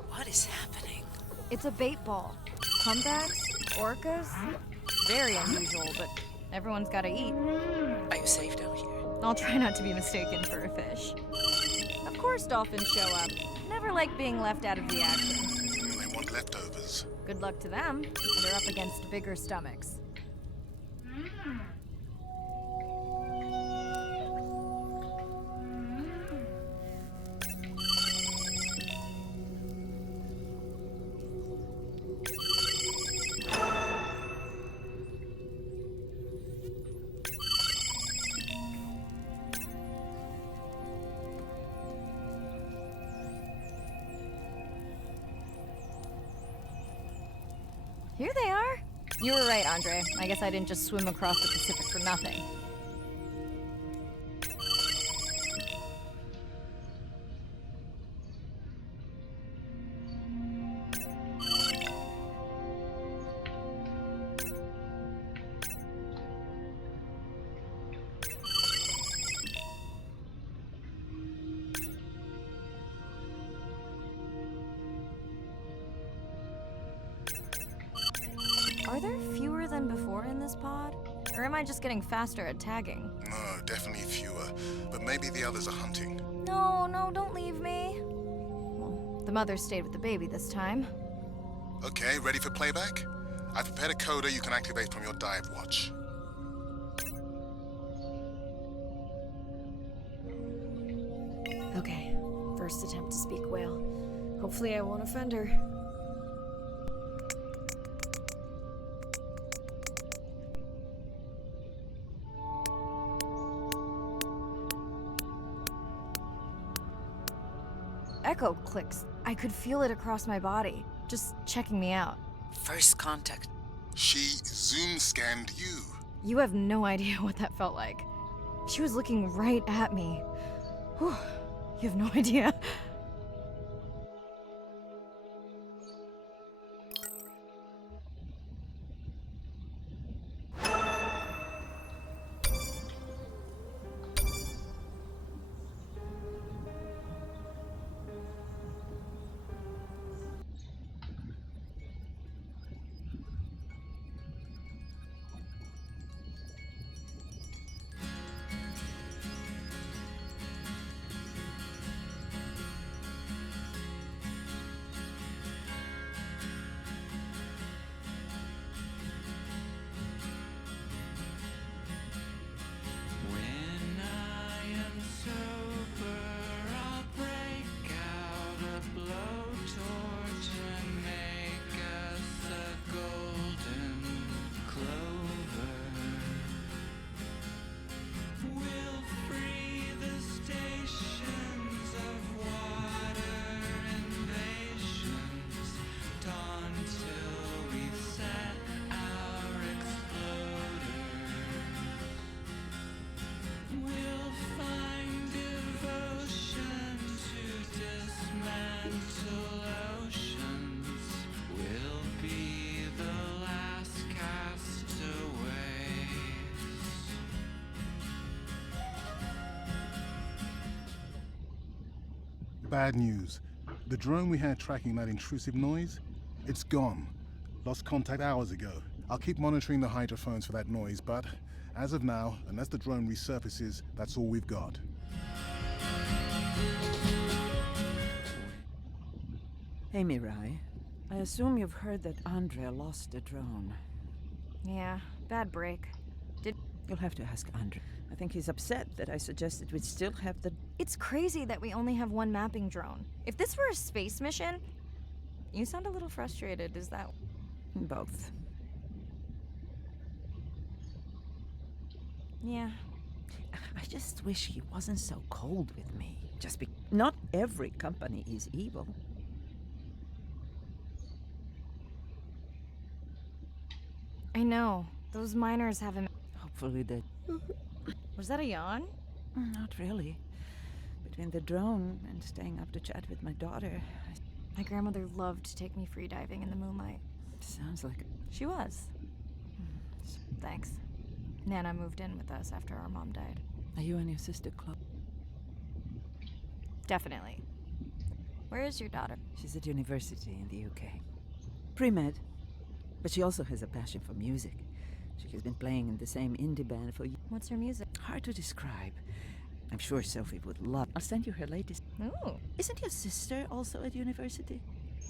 What is happening? It's a bait ball. Humpbacks? Orcas? Very unusual, but everyone's gotta eat. Are you safe down here? I'll try not to be mistaken for a fish. Of course dolphins show up. Never like being left out of the action. They want leftovers. Good luck to them. They're up against bigger stomachs. Here they are. You were right, Andre. I guess I didn't just swim across the Pacific for nothing. this pod? Or am I just getting faster at tagging? No, definitely fewer. But maybe the others are hunting. No, don't leave me. Well, the mother stayed with the baby this time. Okay, ready for playback? I've prepared a coder you can activate from your dive watch. Okay, first attempt to speak whale. Hopefully I won't offend her. Echo clicks. I could feel it across my body, just checking me out. First contact. She zoom scanned you. You have no idea what that felt like. She was looking right at me. Whew, you have no idea. When I am sober, I'll break out a blowtorch and make us a golden clover. We'll free the stations of water invasions, dawn till we set our exploders. We'll find devotion to dismantle oceans. We'll be the last castaways. Bad news. The drone we had tracking that intrusive noise, it's gone. Lost contact hours ago. I'll keep monitoring the hydrophones for that noise, but as of now, unless the drone resurfaces, that's all we've got. Hey, Mirai. I assume you've heard that Andrea lost a drone. Yeah, bad break. You'll have to ask Andrea. I think he's upset that I suggested we'd still have the... It's crazy that we only have one mapping drone. If this were a space mission, you sound a little frustrated, is that... Both. Yeah. I just wish he wasn't so cold with me. Not every company is evil. I know. Those miners have him... Hopefully that... Was that a yawn? Not really. Between the drone and staying up to chat with my daughter, My grandmother loved to take me free diving in the moonlight. sounds like... She was. Thanks. Nana moved in with us after our mom died. Are you and your sister close? Definitely. Where is your daughter? She's at university in the UK. Pre-med. But she also has a passion for music. She has been playing in the same indie band for... What's her music? Hard to describe. I'm sure Sophie would love... I'll send you her latest... Ooh. Isn't your sister also at university?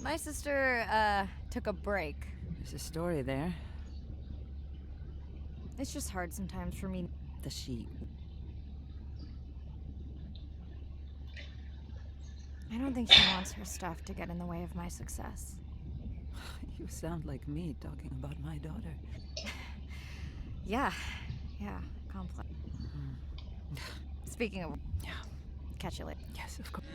My sister, took a break. There's a story there. It's just hard sometimes for me. Does she... I don't think she wants her stuff to get in the way of my success. You sound like me talking about my daughter. Yeah, complex. Speaking of... Yeah. Catch you later. Yes, of course.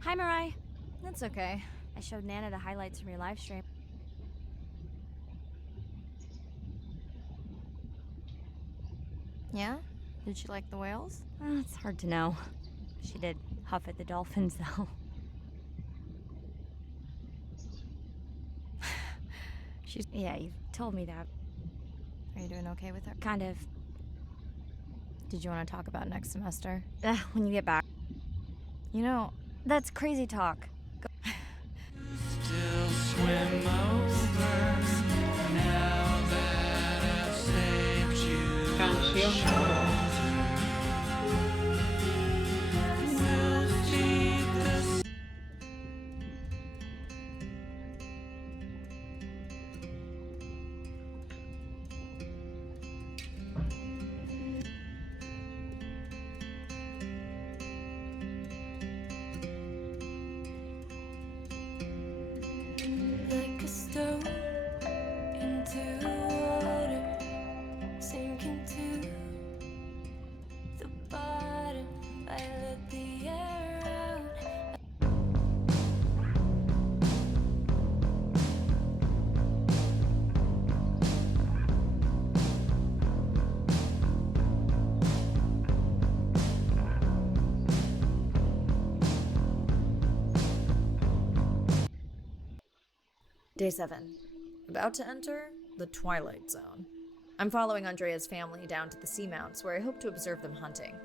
Hi, Mirai. That's okay. I showed Nana the highlights from your live stream. Yeah? Did she like the whales? It's hard to know. She did huff at the dolphins, though. Yeah, you've told me that. Are you doing okay with her? Kind of. Did you want to talk about next semester? When you get back. You know, That's crazy talk. Still swim over now that I've saved you. Canción. We'll feed the like a stone into water, sinking to the bottom. I let the air out. Day 7. About to enter the Twilight Zone. I'm following Andrea's family down to the seamounts where I hope to observe them hunting.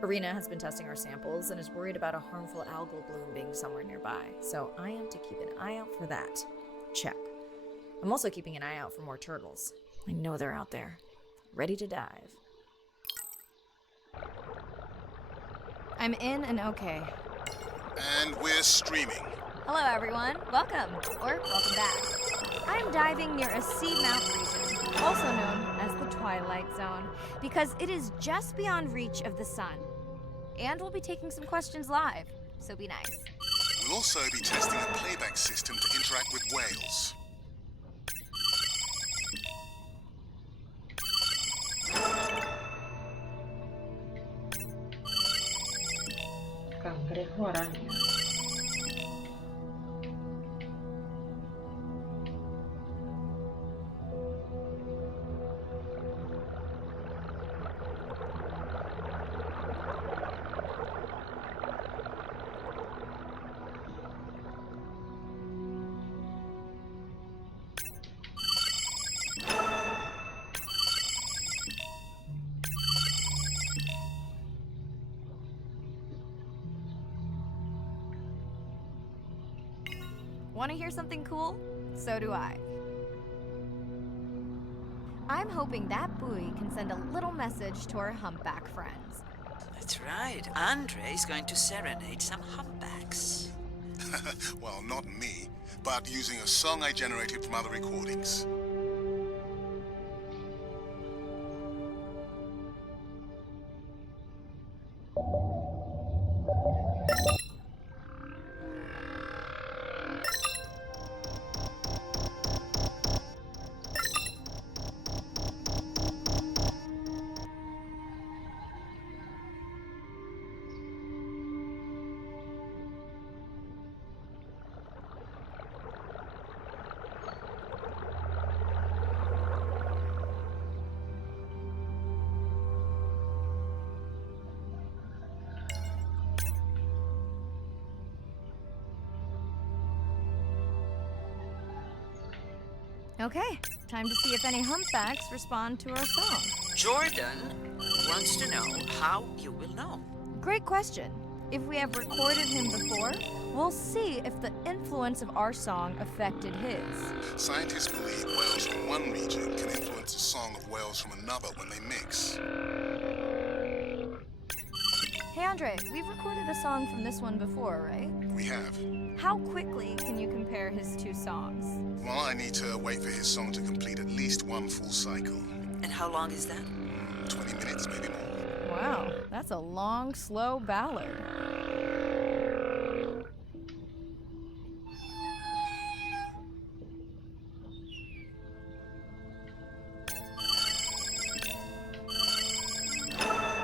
Irina has been testing our samples and is worried about a harmful algal bloom being somewhere nearby, so I am to keep an eye out for that. Check. I'm also keeping an eye out for more turtles. I know they're out there, ready to dive. I'm in and okay. And we're streaming. Hello, everyone. Welcome, or welcome back. I'm diving near a seamount region, also known as the Twilight Zone, because it is just beyond reach of the sun. And we'll be taking some questions live, so be nice. We'll also be testing a playback system to interact with whales. Cangrejo araña. Want to hear something cool? So do I. I'm hoping that buoy can send a little message to our humpback friends. That's right. Andre is going to serenade some humpbacks. Well, not me, but using a song I generated from other recordings. Okay, time to see if any humpbacks respond to our song. Jordan wants to know how you will know. Great question. If we have recorded him before, we'll see if the influence of our song affected his. Scientists believe whales from one region can influence the song of whales from another when they mix. Hey Andre, we've recorded a song from this one before, right? We have. How quickly can you compare his two songs? Well, I need to wait for his song to complete at least one full cycle. And how long is that? 20 minutes, maybe more. Wow, that's a long, slow ballad.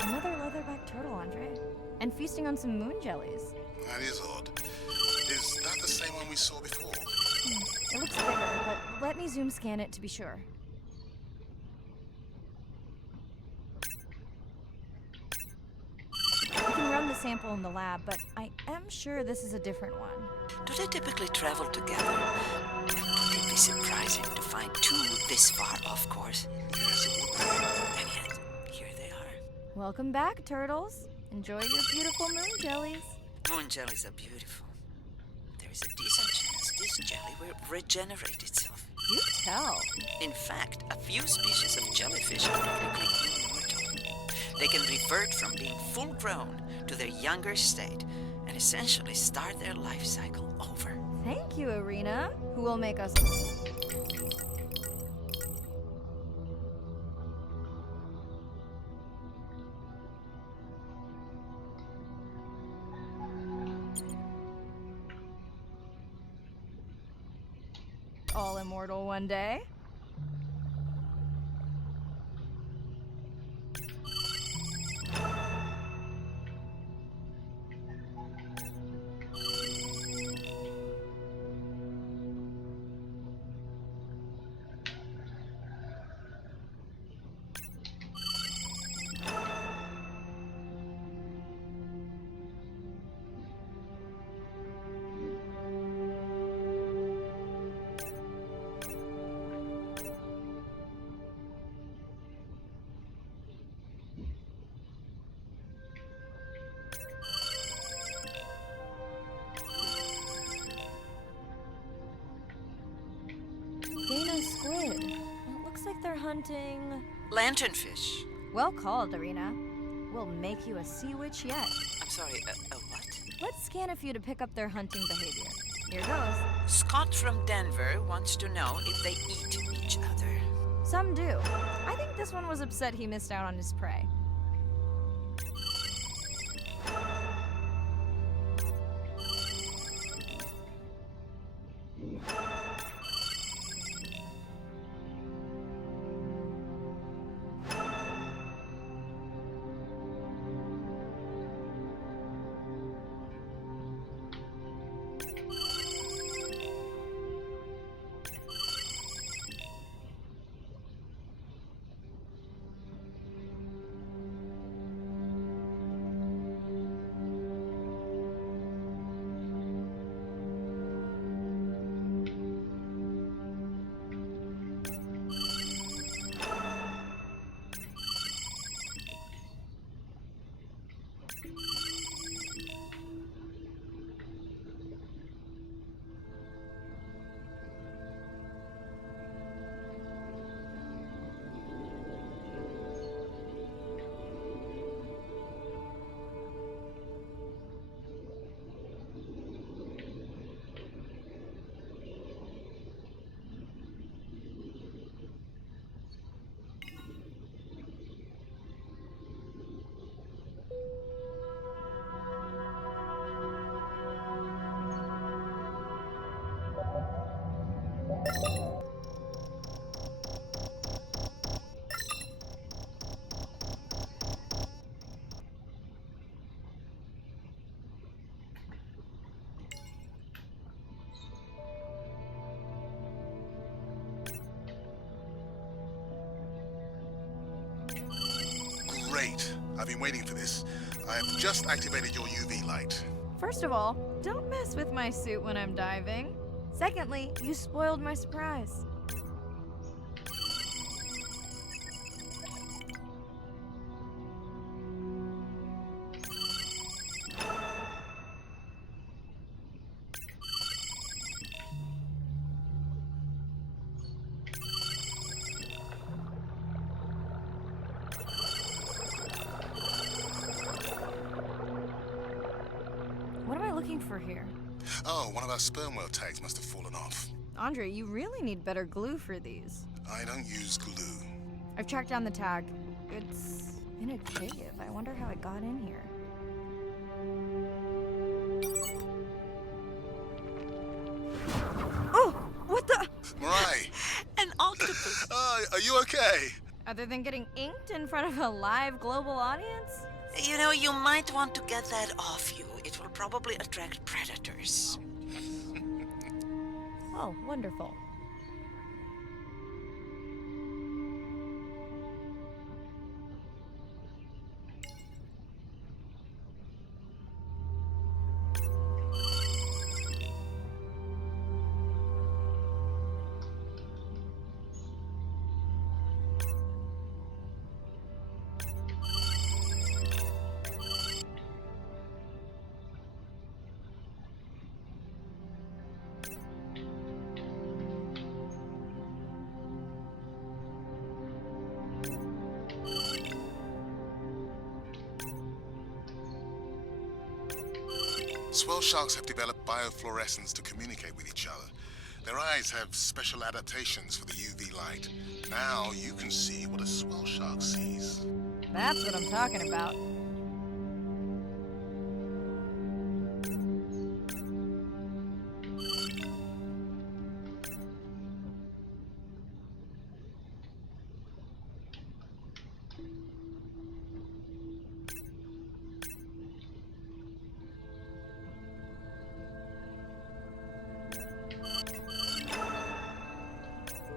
Another leatherback turtle, Andre. And feasting on some moon jellies. That is odd. Is that the same one we saw before? It looks bigger, but let me zoom scan it to be sure. We can run the sample in the lab, but I am sure this is a different one. Do they typically travel together? Completely surprising to find two this far off course. Yes, it would be. And yet, here they are. Welcome back, turtles. Enjoy your beautiful moon jellies. Moon jellies are beautiful. There is a decent chance this this jelly will regenerate itself. You tell. In fact, a few species of jellyfish are technically immortal. They can revert from being full grown to their younger state and essentially start their life cycle over. Thank you, Irina, who will make us. All immortal one day. Dana squid. It looks like they're hunting. Lanternfish. Well called, Irina. We'll make you a sea witch yet. I'm sorry, a what? Let's scan a few to pick up their hunting behavior. Here goes. Scott from Denver wants to know if they eat each other. Some do. I think this one was upset he missed out on his prey. Great. I've been waiting for this. I have just activated your UV light. First of all, don't mess with my suit when I'm diving. Secondly, you spoiled my surprise. What am I looking for here? Oh, one of our sperm whale tags must have fallen off. Andre, you really need better glue for these. I don't use glue. I've tracked down the tag. It's in a cave. I wonder how it got in here. Oh! What the? Mirai! An octopus. Are you okay? Other than getting inked in front of a live global audience? You know, you might want to get that off you. It will probably attract predators. Oh, wonderful. Swell sharks have developed biofluorescence to communicate with each other. Their eyes have special adaptations for the UV light. Now you can see what a swell shark sees. That's what I'm talking about.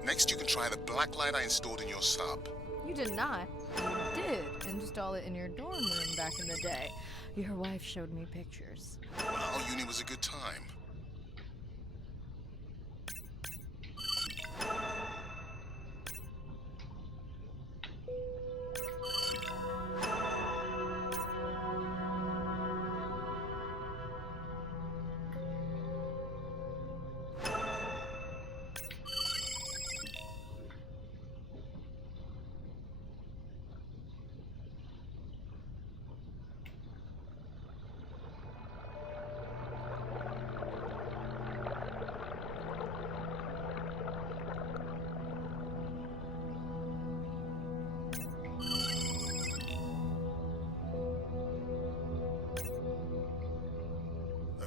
Next, you can try the black light I installed in your sub. You did not. You did install it in your dorm room back in the day. Your wife showed me pictures. Well, uni was a good time.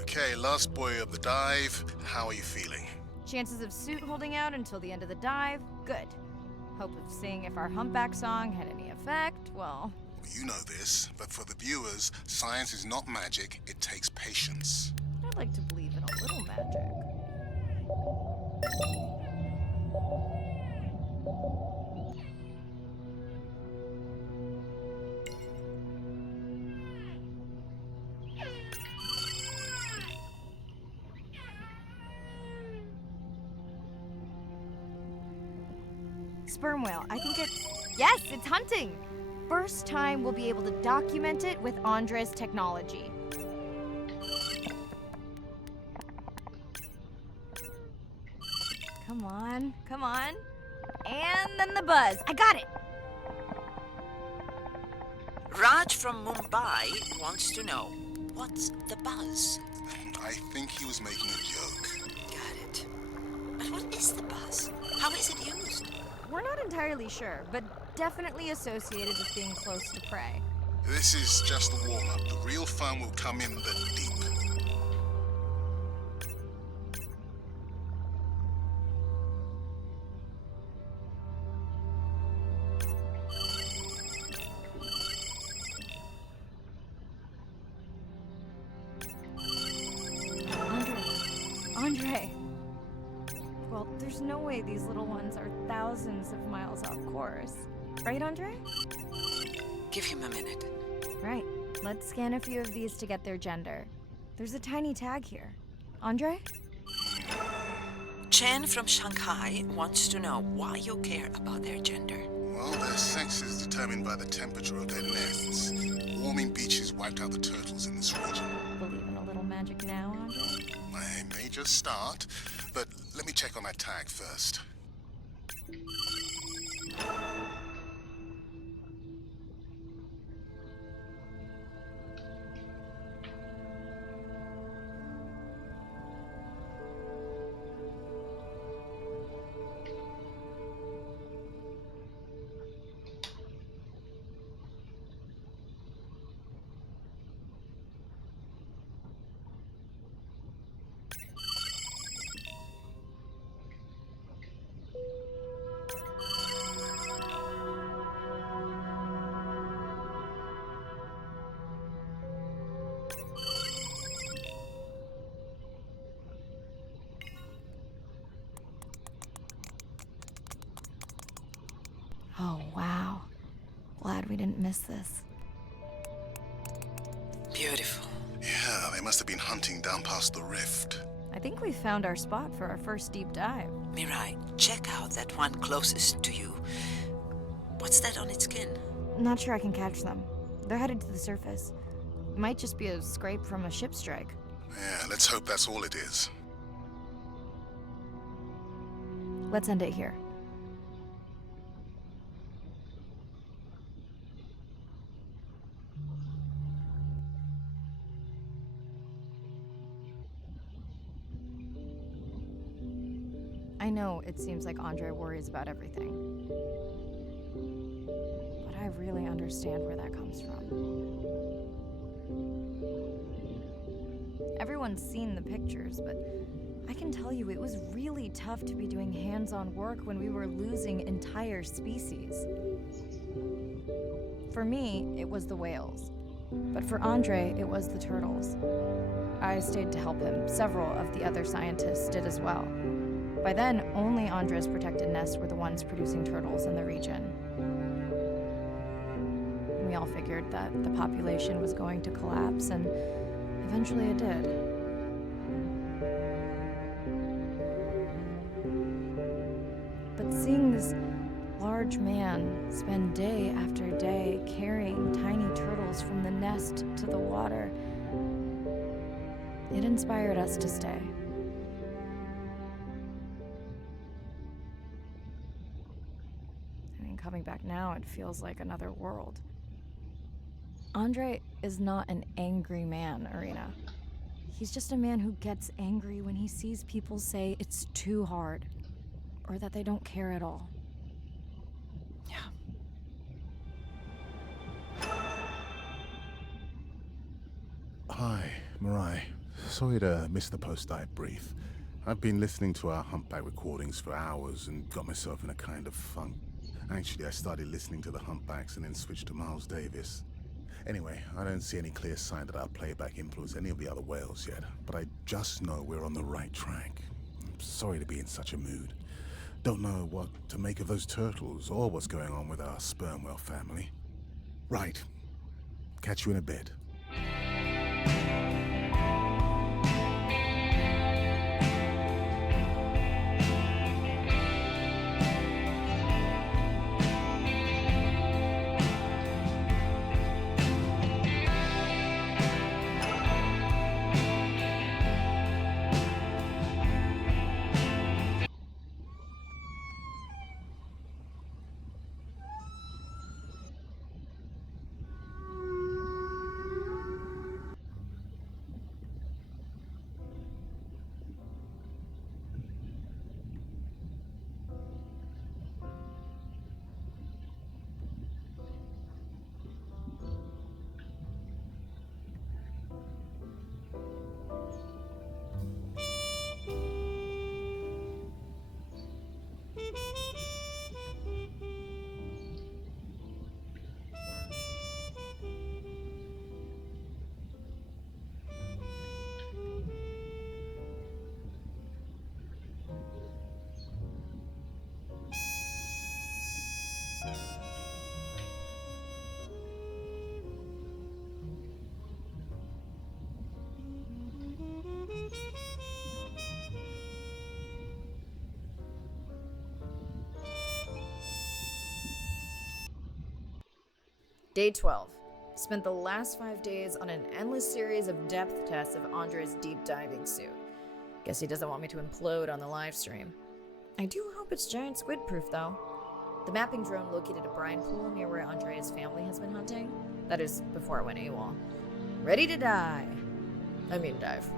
Okay, last boy of the dive. How are you feeling? Chances of suit holding out until the end of the dive? Good. Hope of seeing if our humpback song had any effect? Well, You know this, but for the viewers, science is not magic, it takes patience. I'd like to believe in a little magic. Sperm whale, I think it's... Yes, it's hunting! First time we'll be able to document it with Andre's technology. Come on, come on. And then the buzz. I got it! Raj from Mumbai wants to know, what's the buzz? I think he was making a joke. Got it. But what is the buzz? How is it used? We're not entirely sure, but definitely associated with being close to prey. This is just the warm-up. The real fun will come in the deep. Andre. Well, there's no way these little ones are thousands of miles off course. Right, Andre? Give him a minute. Right. Let's scan a few of these to get their gender. There's a tiny tag here. Andre? Chen from Shanghai wants to know why you care about their gender. Well, their sex is determined by the temperature of their nests. Warming beaches wiped out the turtles in this region. Believe in a little magic now, Andre? I may just start, but let me check on that tag first. Oh, wow. Glad we didn't miss this. Beautiful. Yeah, they must have been hunting down past the rift. I think we found our spot for our first deep dive. Mirai, check out that one closest to you. What's that on its skin? Not sure I can catch them. They're headed to the surface. Might just be a scrape from a ship strike. Yeah, let's hope that's all it is. Let's end it here. I know it seems like Andre worries about everything. But I really understand where that comes from. Everyone's seen the pictures, but I can tell you it was really tough to be doing hands-on work when we were losing entire species. For me, it was the whales. But for Andre, it was the turtles. I stayed to help him. Several of the other scientists did as well. By then, only Andre's protected nests were the ones producing turtles in the region. We all figured that the population was going to collapse, and eventually it did. But seeing this large man spend day after day carrying tiny turtles from the nest to the water, it inspired us to stay. I mean, coming back now, it feels like another world. Andre is not an angry man, Irina. He's just a man who gets angry when he sees people say it's too hard, or that they don't care at all. Yeah. Hi, Mirai. Sorry to miss the post-dive brief. I've been listening to our humpback recordings for hours and got myself in a kind of funk. Actually, I started listening to the humpbacks and then switched to Miles Davis. Anyway, I don't see any clear sign that our playback influenced any of the other whales yet, but I just know we're on the right track. I'm sorry to be in such a mood. Don't know what to make of those turtles or what's going on with our sperm whale family. Right. Catch you in a bit. Day 12. Spent the last 5 days on an endless series of depth tests of Andre's deep diving suit. Guess he doesn't want me to implode on the live stream. I do hope it's giant squid proof though. The mapping drone located a brine pool near where Andrea's family has been hunting. That is, before I went AWOL. Ready to dive. Dive.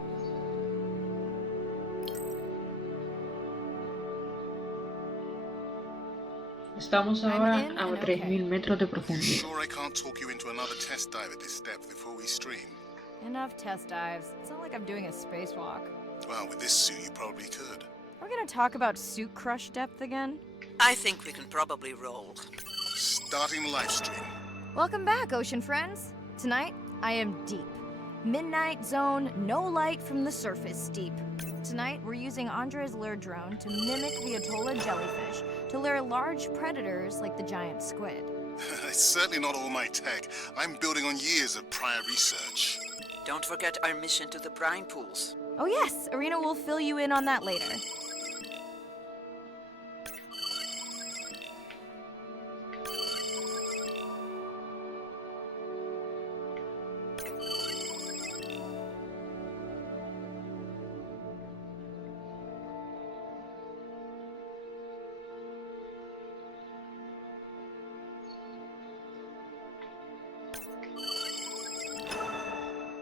Estamos ahora in a and 3000 metros de profundidad. Sure I can't talk you into another test dive at this depth before we stream? Enough test dives. It's not like I'm doing a spacewalk. Well, with this suit you probably could. Are we gonna talk about suit crush depth again? I think we can probably roll. Starting live stream. Welcome back, ocean friends. Tonight, I am deep. Midnight zone, no light from the surface deep. Tonight, we're using Andre's lure drone to mimic the Atolla jellyfish to lure large predators like the giant squid. It's certainly not all my tech. I'm building on years of prior research. Don't forget our mission to the brine pools. Oh yes, Irina will fill you in on that later.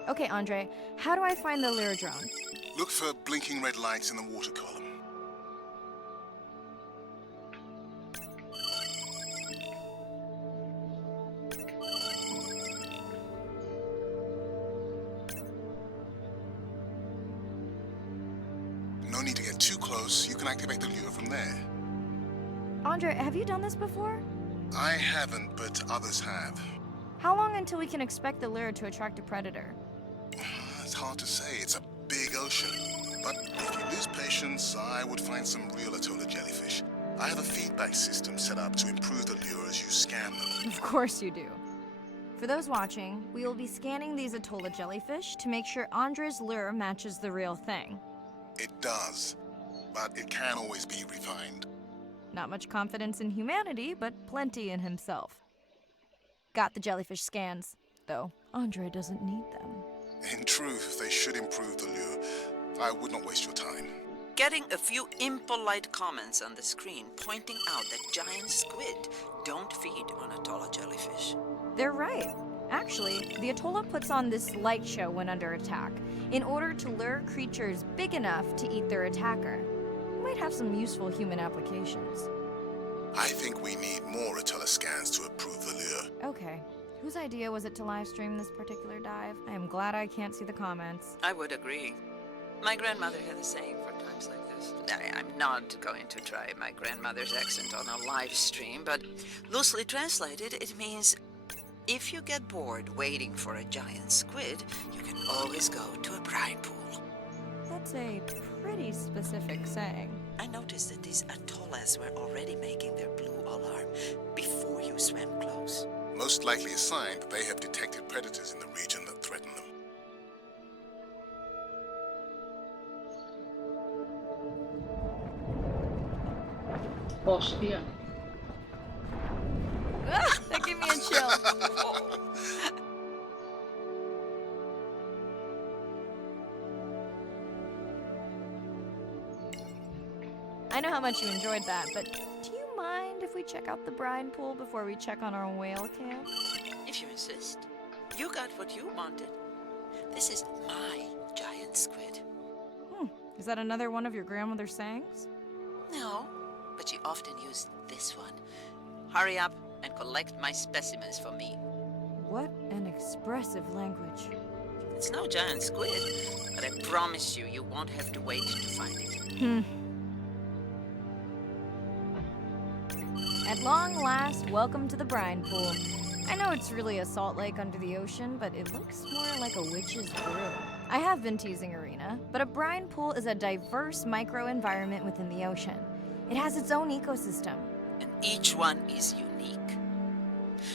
Okay, Andre, how do I find the lure drone? Look for blinking red lights in the water column. No need to get too close. You can activate the lure from there. Andre, have you done this before? I haven't, but others have. How long until we can expect the lure to attract a predator? It's hard to say. It's a big ocean. But if you lose patience, I would find some real atoll jellyfish. I have a feedback system set up to improve the lure as you scan them. Of course you do. For those watching, we will be scanning these Atolla jellyfish to make sure Andre's lure matches the real thing. It does, but it can always be refined. Not much confidence in humanity, but plenty in himself. Got the jellyfish scans, though Andre doesn't need them. In truth, they should improve the lure. I would not waste your time. Getting a few impolite comments on the screen pointing out that giant squid don't feed on Atolla jellyfish. They're right. Actually, the Atolla puts on this light show when under attack, in order to lure creatures big enough to eat their attacker. It might have some useful human applications. I think we need more Atolla scans to approve the lure. Okay. Whose idea was it to live stream this particular dive? I am glad I can't see the comments. I would agree. My grandmother had a saying for times like this. I'm not going to try my grandmother's accent on a live stream, but loosely translated, it means if you get bored waiting for a giant squid, you can always go to a brine pool. That's a pretty specific saying. I noticed that these atollas were already making their blue alarm before you swam close. Most likely a sign that they have detected predators in the region that threaten them. Hostia. That gave me a chill. I know how much you enjoyed that, but do you mind if we check out the brine pool before we check on our whale cam? If you insist. You got what you wanted. This is my giant squid. Is that another one of your grandmother's sayings? No, but she often used this one. Hurry up and collect my specimens for me. What an expressive language. It's no giant squid, but I promise you, you won't have to wait to find it. At long last, welcome to the brine pool. I know it's really a salt lake under the ocean, but it looks more like a witch's brew. I have been teasing Arena, but a brine pool is a diverse microenvironment within the ocean. It has its own ecosystem. And each one is unique.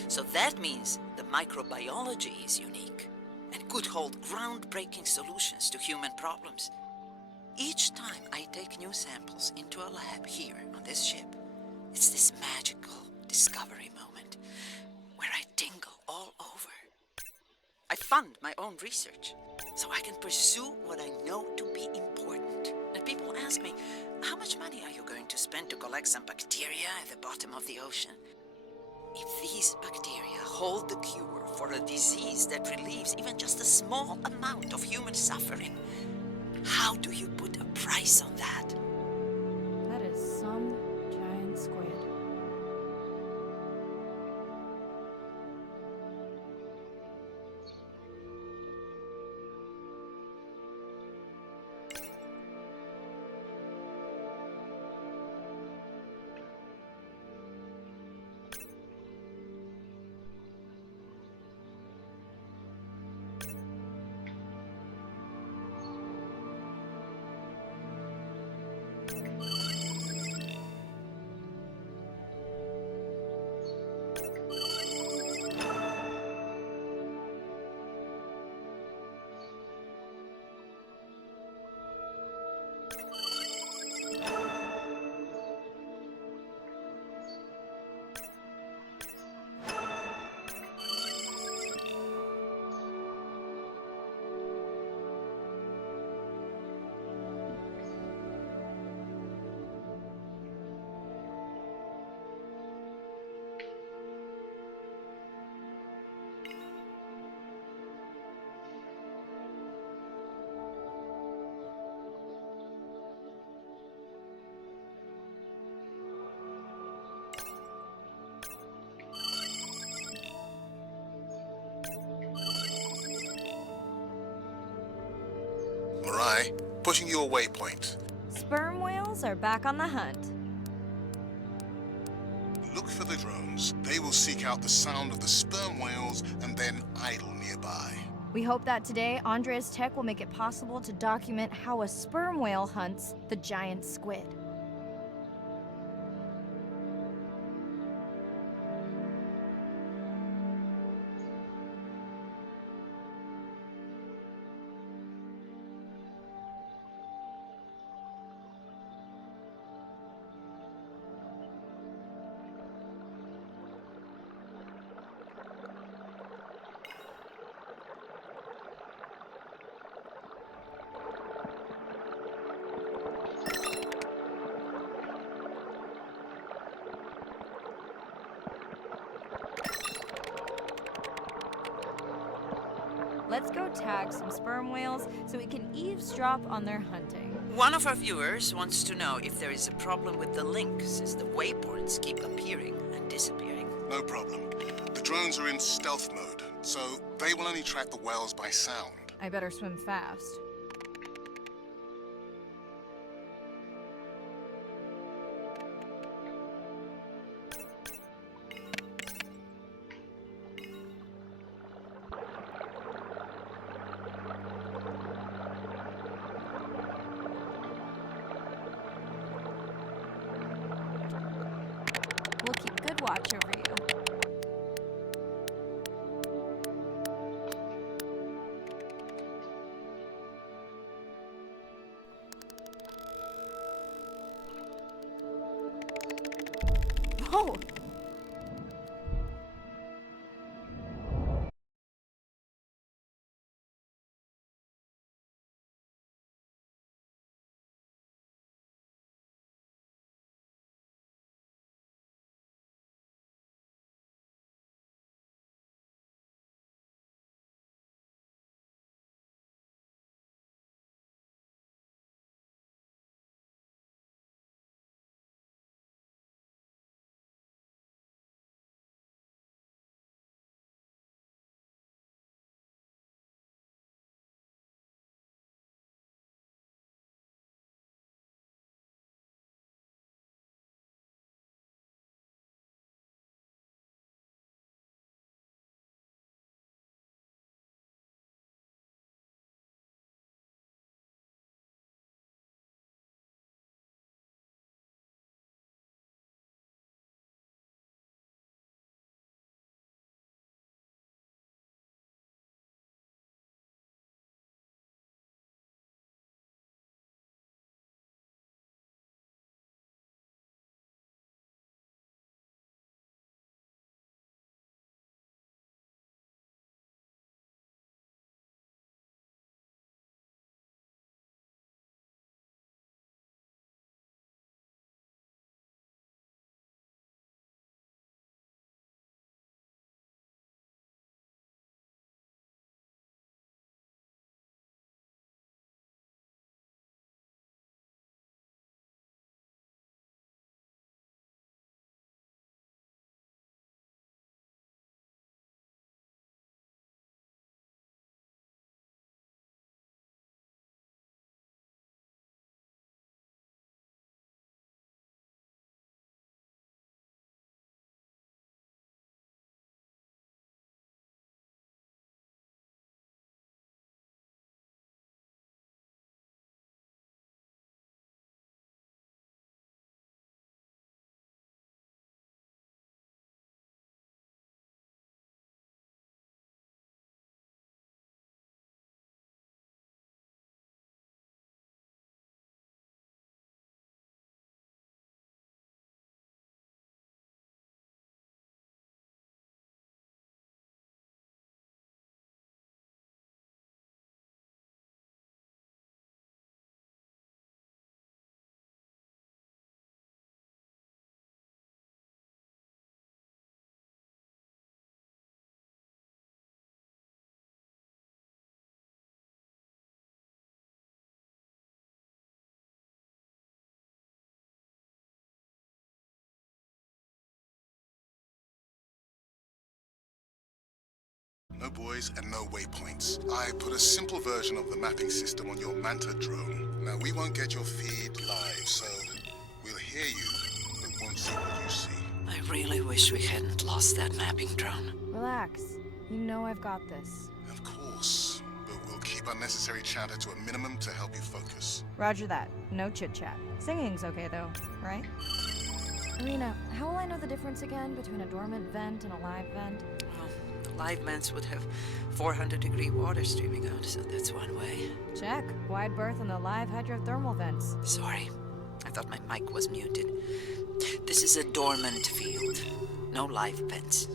So that means the microbiology is unique and could hold groundbreaking solutions to human problems. Each time I take new samples into a lab here on this ship, it's this magical discovery moment where I tingle all over. I fund my own research so I can pursue what I know to be important. And people ask me, how much money are you going to spend to collect some bacteria at the bottom of the ocean? If these bacteria hold the cure for a disease that relieves even just a small amount of human suffering, how do you put a price on that? That is some giant squid. Mirai, pushing your waypoint. Sperm whales are back on the hunt. Look for the drones. They will seek out the sound of the sperm whales and then idle nearby. We hope that today, Andrea's tech will make it possible to document how a sperm whale hunts the giant squid. Let's go tag some sperm whales so we can eavesdrop on their hunting. One of our viewers wants to know if there is a problem with the link, since the waypoints keep appearing and disappearing. No problem. The drones are in stealth mode, so they will only track the whales by sound. I better swim fast. We'll keep good watch over you. Whoa! No buoys and no waypoints. I put a simple version of the mapping system on your Manta drone. Now, we won't get your feed live, so we'll hear you, but won't see what you see. I really wish we hadn't lost that mapping drone. Relax. You know I've got this. Of course, but we'll keep unnecessary chatter to a minimum to help you focus. Roger that. No chit-chat. Singing's okay, though, right? Arena, how will I know the difference again between a dormant vent and a live vent? Well, the live vents would have 400-degree water streaming out, so that's one way. Check. Wide berth on the live hydrothermal vents. Sorry, I thought my mic was muted. This is a dormant field. No live vents.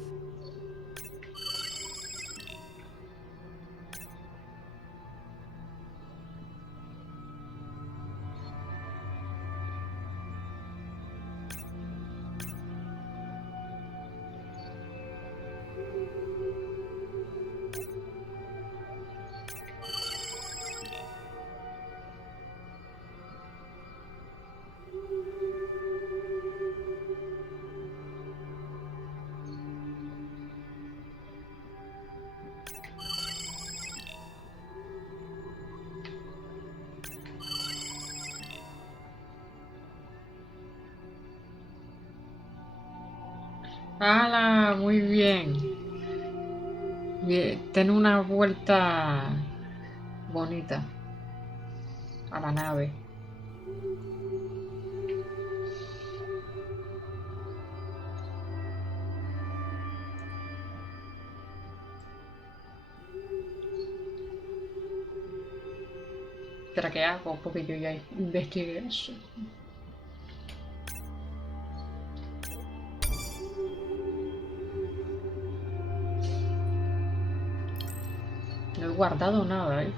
¡Hala! Muy bien. Bien. Ten una vuelta bonita a la nave. ¿Pero qué hago? Porque yo ya investigué eso. No he guardado nada, ¿eh?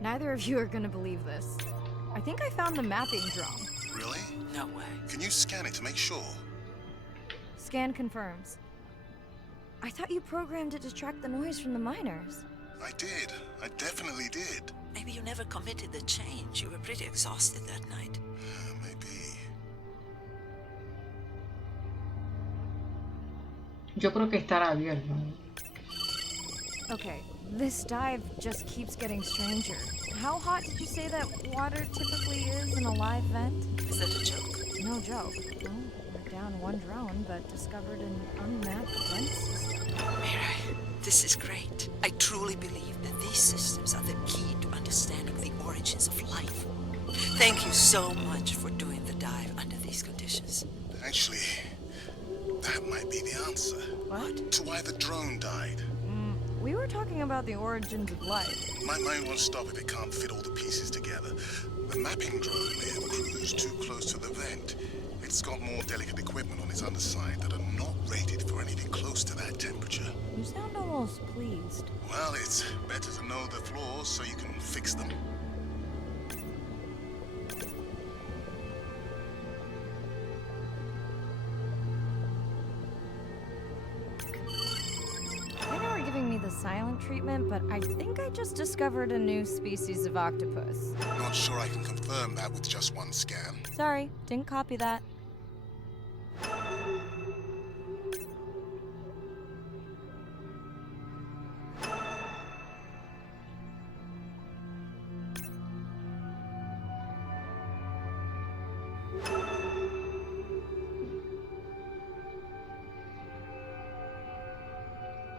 Neither of you are gonna believe this. I think I found the mapping drone. Really? No way. Can you scan it to make sure? Scan confirms. I thought you programmed it to track the noise from the miners. I did. I definitely did. Maybe you never committed the change. You were pretty exhausted that night. Maybe. Yo creo que estará abierto. Okay, this dive just keeps getting stranger. How hot did you say that water typically is in a live vent? Is that a joke? No joke. Well, we're down one drone, but discovered an unmapped vent system. Mirai, this is great. I truly believe that these systems are the key to understanding the origins of life. Thank you so much for doing the dive under these conditions. Actually, that might be the answer. What? To why the drone died. We were talking about the origins of life. My mind won't stop if it can't fit all the pieces together. The mapping drone may have cruised too close to the vent. It's got more delicate equipment on its underside that are not rated for anything close to that temperature. You sound almost pleased. Well, it's better to know the flaws so you can fix them. I know we're giving me the silent treatment, but I think I just discovered a new species of octopus. Not sure I can confirm that with just one scan. Sorry, didn't copy that.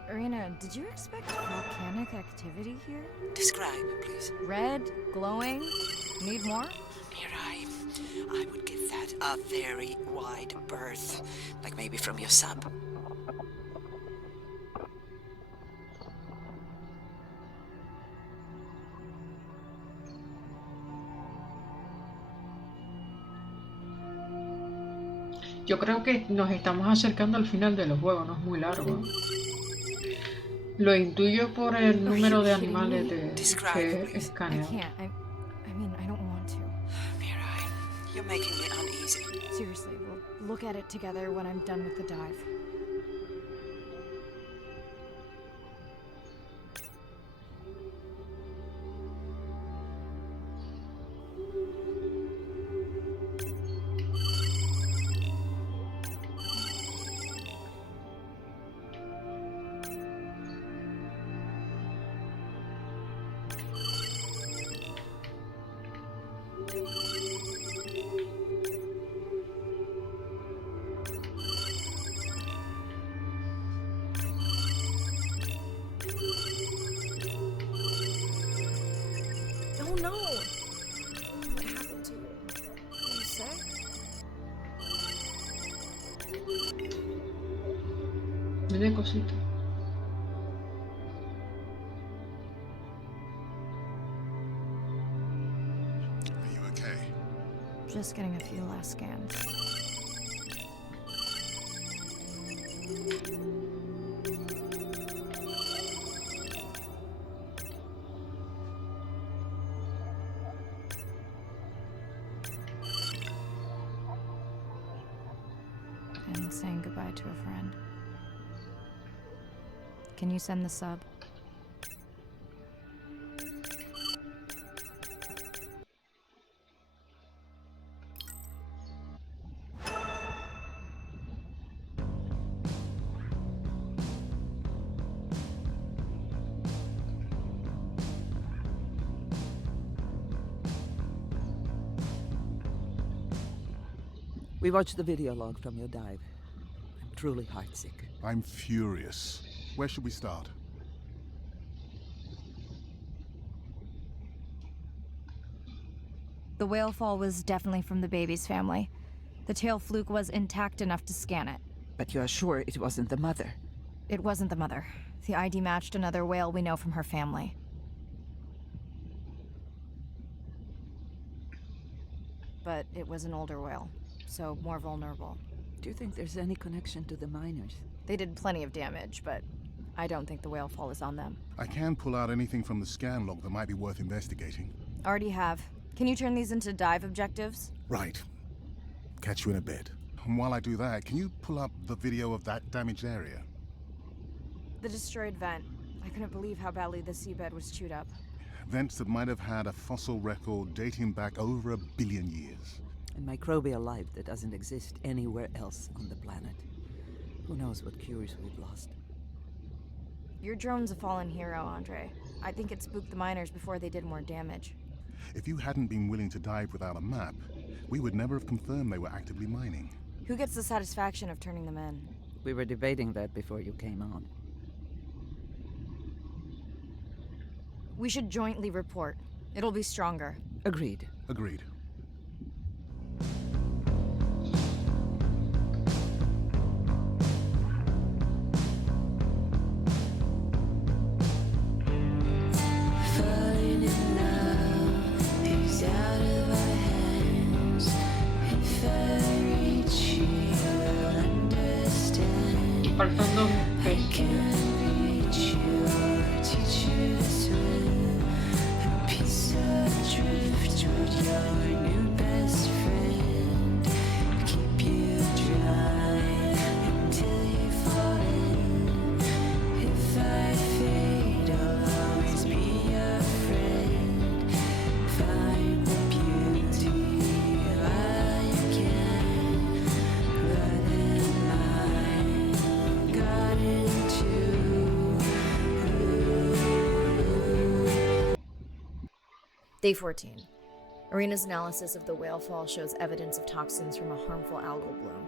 Irina, did you expect volcanic activity here? Describe, please. Red, glowing. Need more? Mirai, I would give that a very wide berth. Like maybe from your sub. Yo creo que nos estamos acercando al final del juego, no es muy largo. Lo intuyo por el número de animales Describe, que please. I escaneo. can't. I mean, I don't want to. Mirai, you're making me uneasy. Seriously, we'll look at it together when I'm done with the dive. Oh no! What happened to you? Are you sick? Mira cosita. Are you okay? Just getting a few last scans. And saying goodbye to a friend. Can you send the sub? We watched the video log from your dive. I'm truly heartsick. I'm furious. Where should we start? The whale fall was definitely from the baby's family. The tail fluke was intact enough to scan it. But you are sure it wasn't the mother? It wasn't the mother. The ID matched another whale we know from her family. But it was an older whale, so more vulnerable. Do you think there's any connection to the miners? They did plenty of damage, but I don't think the whale fall is on them. I can pull out anything from the scan log that might be worth investigating. Already have. Can you turn these into dive objectives? Right. Catch you in a bit. And while I do that, can you pull up the video of that damaged area? The destroyed vent. I couldn't believe how badly the seabed was chewed up. Vents that might have had a fossil record dating back over 1 billion years. And microbial life that doesn't exist anywhere else on the planet. Who knows what cures we've lost. Your drone's a fallen hero, Andre. I think it spooked the miners before they did more damage. If you hadn't been willing to dive without a map, we would never have confirmed they were actively mining. Who gets the satisfaction of turning them in? We were debating that before you came on. We should jointly report. It'll be stronger. Agreed. Agreed. Falling in love is out of our hands. If I reach you, you'll understand. Y faltando un I pez. can reach you or teach you to swim. A piece of driftwood, your new best friend. Keep you dry until you fall in. If I fade, I'll always be your friend. Find the beauty while you can. Blood and mine got into. Day 14. Arena's analysis of the whale fall shows evidence of toxins from a harmful algal bloom.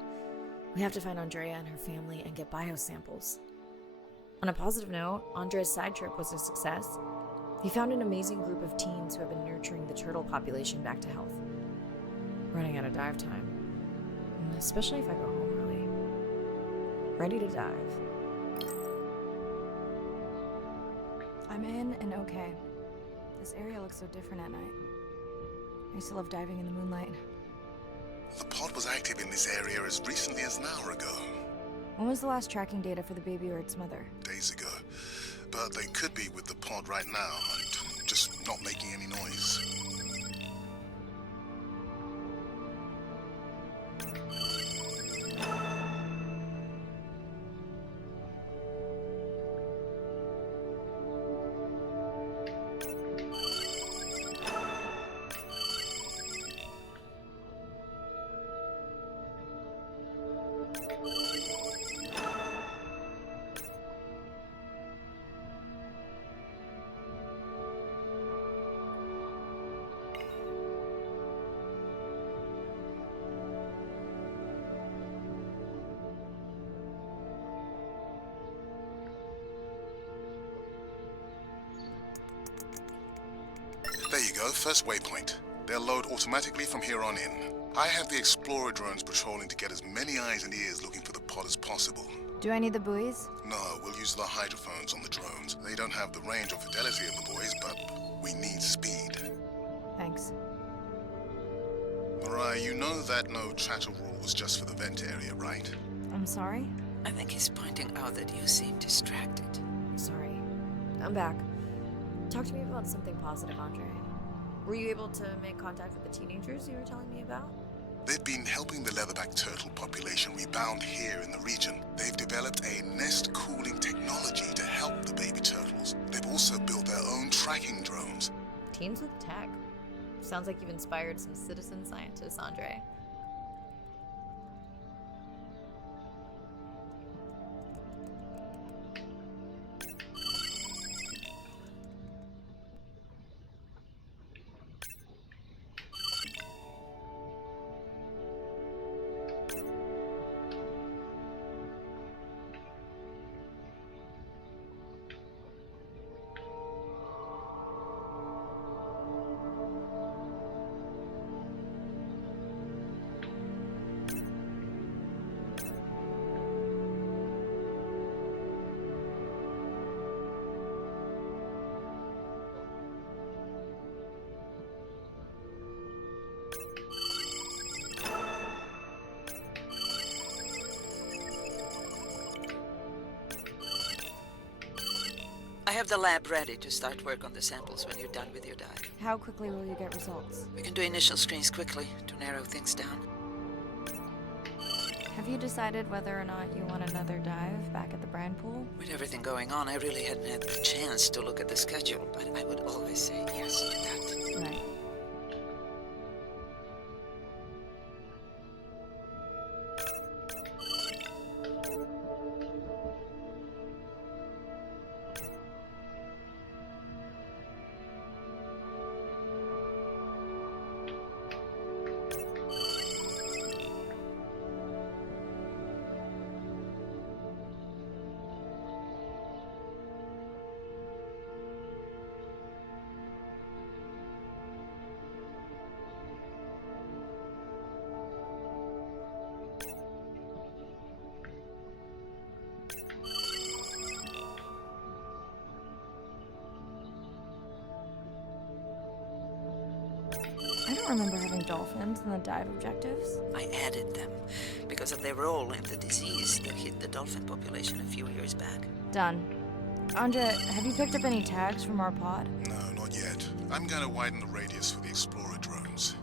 We have to find Andrea and her family and get biosamples. On a positive note, Andrea's side trip was a success. He found an amazing group of teens who have been nurturing the turtle population back to health. Running out of dive time, especially if I go home early. Ready to dive. I'm in and okay. This area looks so different at night. I used to love diving in the moonlight. The pod was active in this area as recently as an hour ago. When was the last tracking data for the baby or its mother? Days ago. But they could be with the pod right now and just not making any noise. There you go, first waypoint. They'll load automatically from here on in. I have the Explorer drones patrolling to get as many eyes and ears looking for the pod as possible. Do I need the buoys? No, we'll use the hydrophones on the drones. They don't have the range or fidelity of the buoys, but we need speed. Thanks. Mariah, you know that no chatter rule was just for the vent area, right? I'm sorry? I think he's pointing out that you seem distracted. Sorry. I'm back. Talk to me about something positive, Andre. Were you able to make contact with the teenagers you were telling me about? They've been helping the leatherback turtle population rebound here in the region. They've developed a nest cooling technology to help the baby turtles. They've also built their own tracking drones. Teens with tech. Sounds like you've inspired some citizen scientists, Andre. I have the lab ready to start work on the samples when you're done with your dive. How quickly will you get results? We can do initial screens quickly to narrow things down. Have you decided whether or not you want another dive back at the brand pool? With everything going on, I really hadn't had the chance to look at the schedule, but I would always say yes to that. Right. I don't remember having dolphins in the dive objectives. I added them because of their role in the disease that hit the dolphin population a few years back. Done. Andre, have you picked up any tags from our pod? No, not yet. I'm going to widen the radius for the Explorer drones.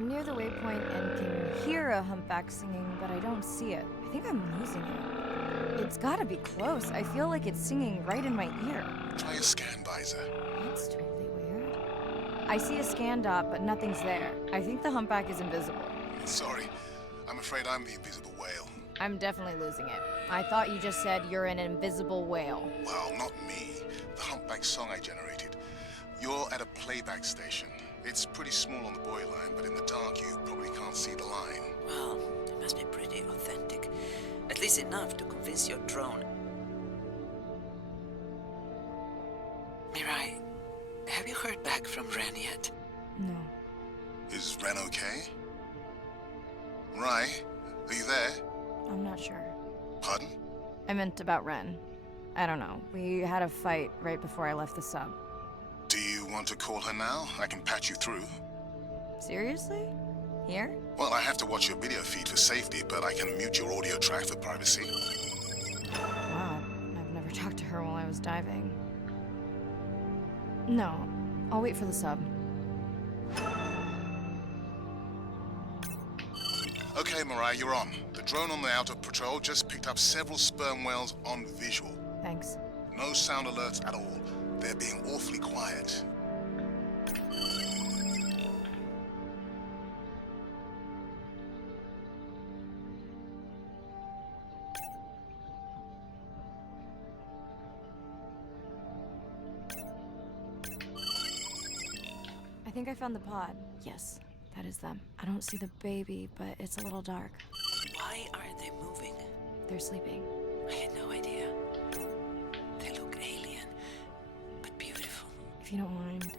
I'm near the waypoint and can hear a humpback singing, but I don't see it. I think I'm losing it. It's gotta be close. I feel like it's singing right in my ear. Try a scan visor. That's totally weird. I see a scan dot, but nothing's there. I think the humpback is invisible. Sorry, I'm afraid I'm the invisible whale. I'm definitely losing it. I thought you just said you're an invisible whale. Well, not me. The humpback song I generated. You're at a playback station. It's pretty small on the buoy line, but in the dark you probably can't see the line. Well, it must be pretty authentic. At least enough to convince your drone. Mirai, have you heard back from Ren yet? No. Is Ren okay? Rai, are you there? I'm not sure. Pardon? I meant about Ren. I don't know. We had a fight right before I left the sub. Do you want to call her now? I can patch you through. Seriously? Here? Well, I have to watch your video feed for safety, but I can mute your audio track for privacy. Wow, I've never talked to her while I was diving. No, I'll wait for the sub. Okay, Mariah, you're on. The drone on the outer patrol just picked up several sperm whales on visual. Thanks. No sound alerts at all. They're being awfully quiet. I think I found the pod. Yes, that is them. I don't see the baby, but it's a little dark. Why aren't they moving? They're sleeping. I had no idea. They look alien, but beautiful. If you don't mind,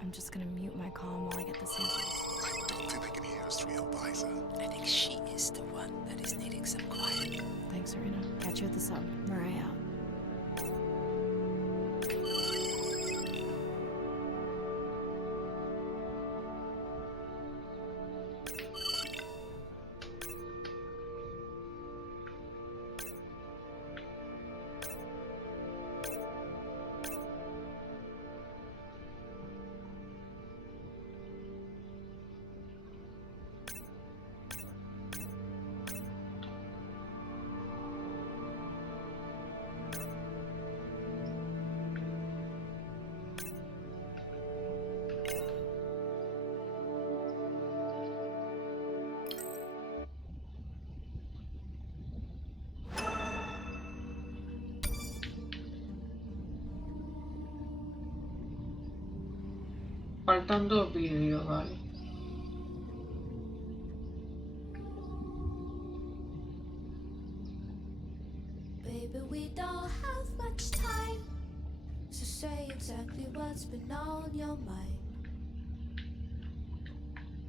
I'm just gonna mute my comm while I get the samples. I don't think they can hear us through your visor. I think she is the one that is needing some quiet. Thanks, Serena. Catch you at the sub. Mariah out. Faltan 2 vídeos, vale. Baby, we don't have much time, so say exactly what's been on your mind.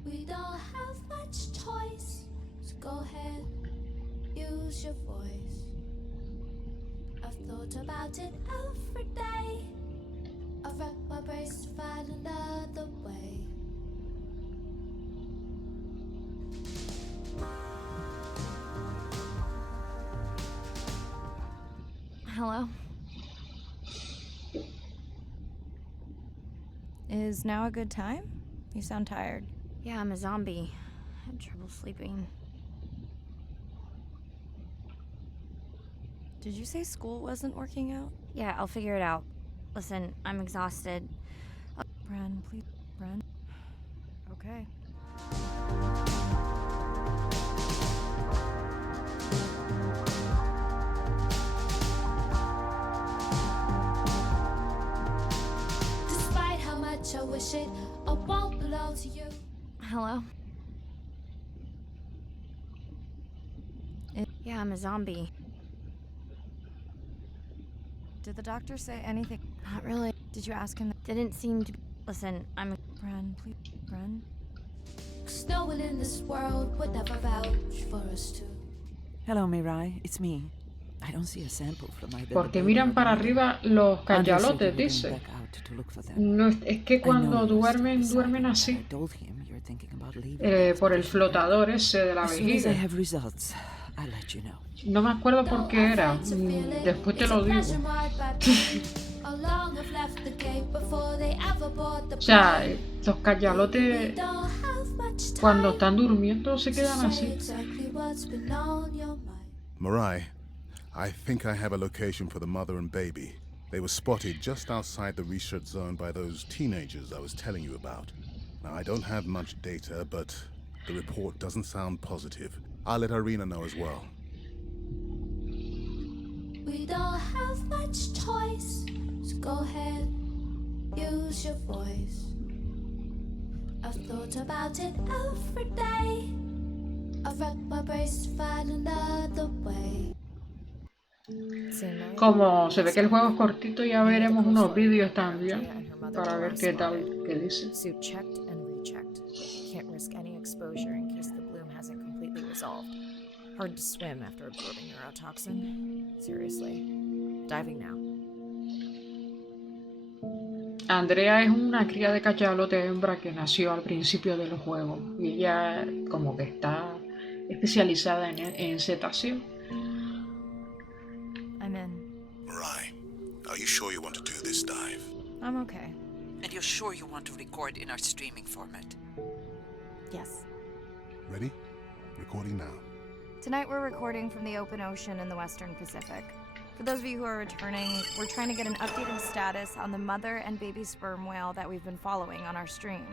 We don't have much choice, so go ahead, use your voice. I've thought about it every day. I've wrapped my brains to find another way. Hello? Is now a good time? You sound tired. Yeah, I'm a zombie. I had trouble sleeping. Did you say school wasn't working out? Yeah, I'll figure it out. Listen, I'm exhausted. Bren, please. Bren? Okay. Despite how much I wish it, I won't belong to you. Hello? Yeah, I'm a zombie. Did the doctor say anything? Not really. Did you ask him? Didn't seem to be. Listen, I'm. Bren, please. Bren? 'Cause no one in this world would never vouch for us two. Hello, Mirai. It's me. I don't see a sample from my Porque miran para arriba los cachalotes, dice. No, es que cuando duermen, duermen así. Por el flotador ese de la vejiga. No me acuerdo por qué era. Después te lo digo. O sea, los cachalotes Cuando están durmiendo se quedan así. exactly what's been on your mind. Mirai, I think I have a location for the mother and baby. They were spotted just outside the research zone by those teenagers I was telling you about. Now, I don't have much data, but the report doesn't sound positive. I'll let Irina know as well. We don't have much choice, so go ahead, use your voice. I've thought about it every day. I've wrecked my brace to find another way. Same night, Como se ve que el juego es cortito, ya near the veremos unos coastline, vídeos where Andrea también and her mother para ver were qué tal, spotted. qué dice. Suit checked and rechecked. Can't risk any exposure in case the bloom hasn't completely resolved. Hard to swim after absorbing neurotoxin. Seriously. Diving now. Andrea es una cría de cachalote hembra que nació al principio del juego y ella como que está especializada en cetáceos. I'm in. Mirai, are you sure you want to do this dive? I'm okay. And you're sure you want to record in our streaming format? Yes. Ready? Recording now. Tonight we're recording from the open ocean in the Western Pacific. For those of you who are returning, we're trying to get an updated status on the mother and baby sperm whale that we've been following on our stream.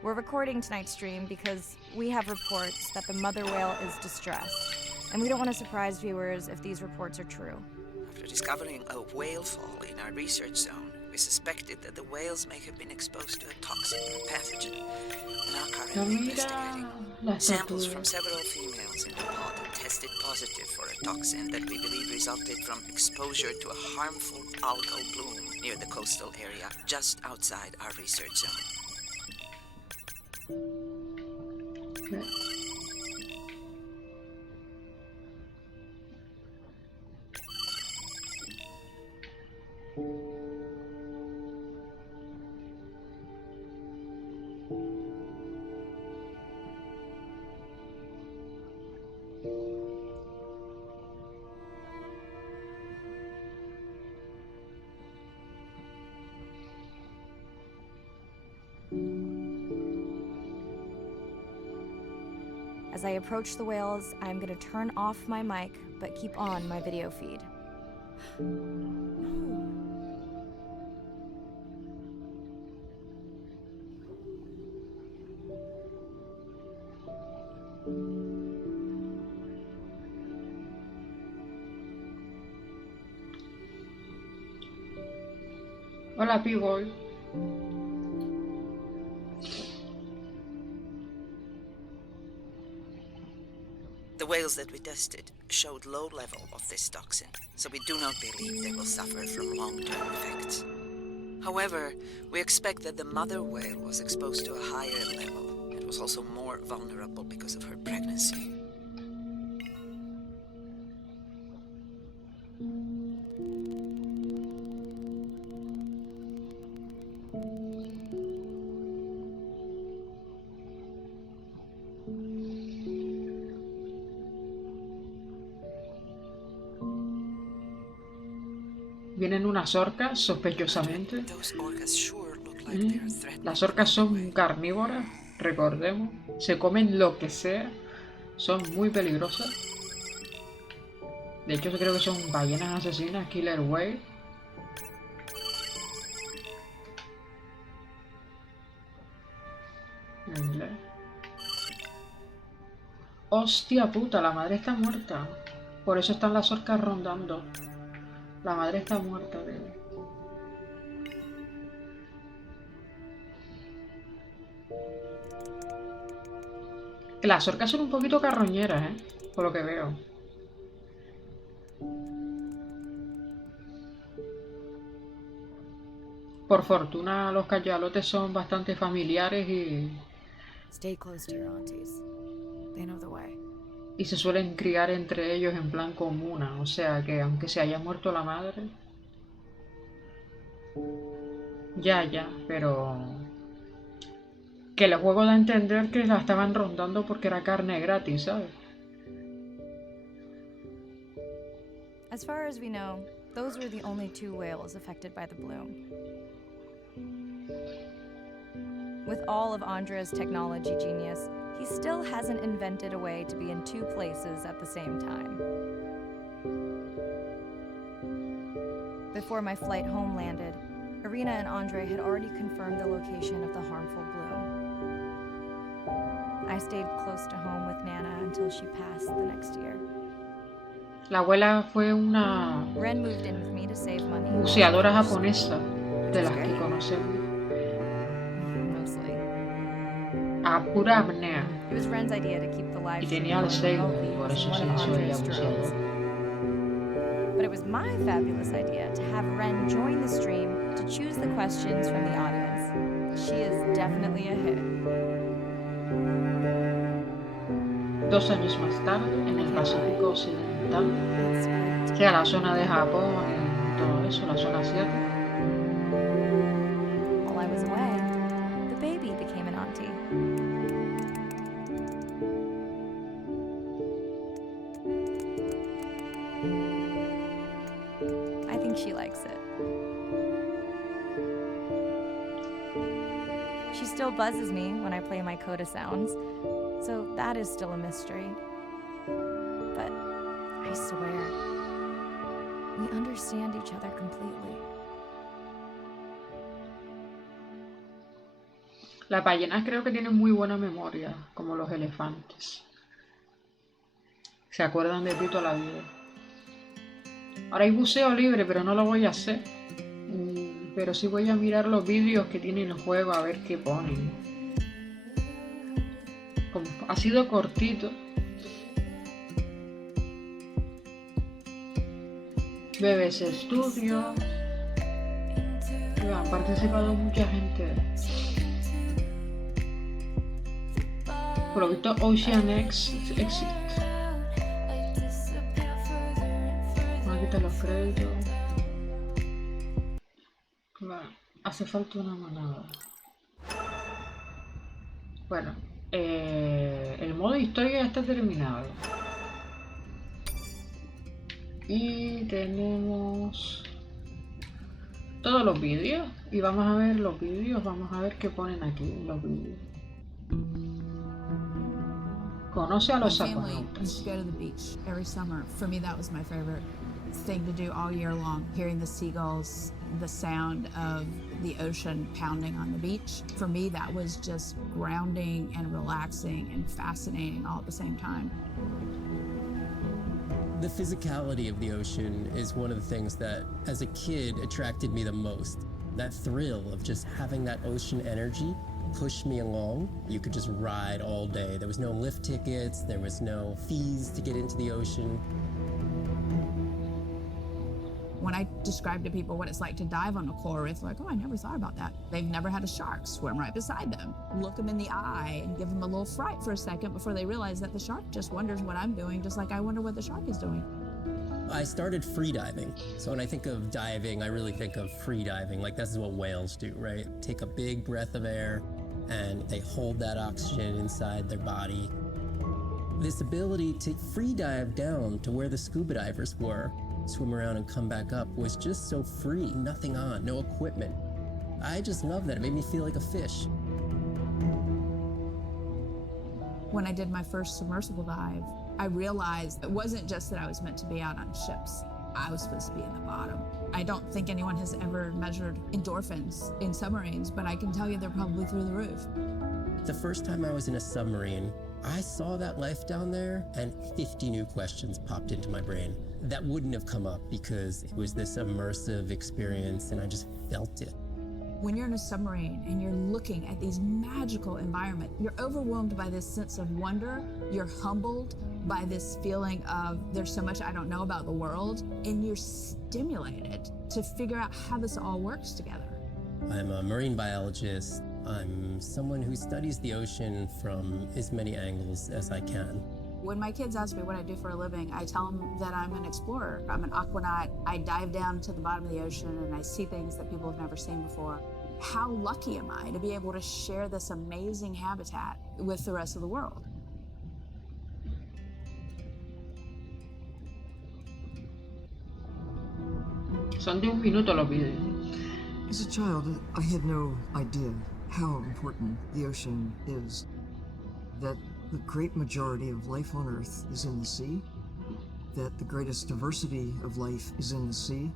We're recording tonight's stream because we have reports that the mother whale is distressed, and we don't want to surprise viewers if these reports are true. After discovering a whale fall in our research zone, we suspected that the whales may have been exposed to a toxin or pathogen, and are currently investigating. Samples from several females in the pod tested positive for a toxin that we believe resulted from exposure to a harmful algal bloom near the coastal area just outside our research zone. As I approach the whales, I'm going to turn off my mic, but keep on my video feed. Hola, Pigol. The whales that we tested showed low level of this toxin, so we do not believe they will suffer from long-term effects. However, we expect that the mother whale was exposed to a higher level and was also more vulnerable because of her pregnancy. Vienen unas orcas, sospechosamente. Those orcas sure look like they're threatening. Las orcas son carnívoras, recordemos. Se comen lo que sea. Son muy peligrosas. De hecho, creo que son ballenas asesinas, killer whale. Hostia puta, la madre está muerta. Por eso están las orcas rondando. La madre está muerta, bebé. Las orcas son un poquito carroñeras, por lo que veo. Por fortuna los cachalotes son bastante familiares Stay close to your aunties. They know the way. y se suelen criar entre ellos en plan comuna. O sea que aunque se haya muerto la madre... Ya, pero... Que el juego da a entender que la estaban rondando porque era carne gratis, ¿sabes? As far as we know, those were the only 2 whales affected by the bloom. With all of Andrea's technology genius, he still hasn't invented a way to be in two places at the same time. Before my flight home landed, Irina and Andre had already confirmed the location of the harmful bloom. I stayed close to home with Nana until she passed the next year. La abuela fue una Ren moved in with me to save money. buceadora japonesa Which de is las que great. conocemos. Mostly. A pura apnea. It was Ren's idea to keep the live Y stream tenía el going seibo, remotely por using eso one se of hizo ella Andre's drones. buceadora. But it was my fabulous idea to have Ren join the stream to choose the questions from the audience. She is definitely a hit. 2 años más tarde, en el Pacífico Occidental, o sea, la zona de Japón y todo eso, la zona asiática. While I was away, the baby became an auntie. I think she likes it. She still buzzes me when I play my coda sounds, so that is still a mystery. But I swear, we understand each other completely. Las ballenas creo que tienen muy buena memoria, como los elefantes. Se acuerdan de ti toda la vida. Ahora hay buceo libre, pero no lo voy a hacer. Pero sí voy a mirar los vídeos que tiene el juego a ver qué ponen. Como ha sido cortito. Bebés Studio. Han participado mucha gente. Por lo visto Ocean Exit. Vamos a quitar los créditos. Claro, hace falta una manada. Bueno, el modo historia ya está terminado. Y tenemos todos los vídeos. Y vamos a ver los vídeos, vamos a ver qué ponen aquí en los vídeos. Conoce a los My family saconautas. used to go to the beach every summer. For me, that was my favorite thing to do all year long. Hearing the seagulls, the sound of the ocean pounding on the beach. For me, that was just grounding and relaxing and fascinating all at the same time. The physicality of the ocean is one of the things that, as a kid, attracted me the most. That thrill of just having that ocean energy push me along. You could just ride all day. There was no lift tickets, there was no fees to get into the ocean. When I describe to people what it's like to dive on a coral reef, they're like, oh, I never thought about that. They've never had a shark swim right beside them. Look them in the eye and give them a little fright for a second before they realize that the shark just wonders what I'm doing, just like I wonder what the shark is doing. I started free diving. So when I think of diving, I really think of free diving. Like this is what whales do, right? Take a big breath of air and they hold that oxygen inside their body. This ability to free dive down to where the scuba divers were, swim around and come back up, was just so free, nothing on, no equipment. I just love that. It made me feel like a fish. When I did my first submersible dive, I realized it wasn't just that I was meant to be out on ships. I was supposed to be in the bottom. I don't think anyone has ever measured endorphins in submarines, but I can tell you they're probably through the roof. The first time I was in a submarine, I saw that life down there and 50 new questions popped into my brain that wouldn't have come up because it was this immersive experience and I just felt it. When you're in a submarine and you're looking at these magical environments, you're overwhelmed by this sense of wonder. You're humbled by this feeling of there's so much I don't know about the world, and you're stimulated to figure out how this all works together. I'm a marine biologist. I'm someone who studies the ocean from as many angles as I can. When my kids ask me what I do for a living, I tell them that I'm an explorer. I'm an aquanaut. I dive down to the bottom of the ocean and I see things that people have never seen before. How lucky am I to be able to share this amazing habitat with the rest of the world? Son de 1 minuto los vídeos. As a child, I had no idea how important the ocean is. that the great majority of life on Earth is in the sea, that the greatest diversity of life is in the sea.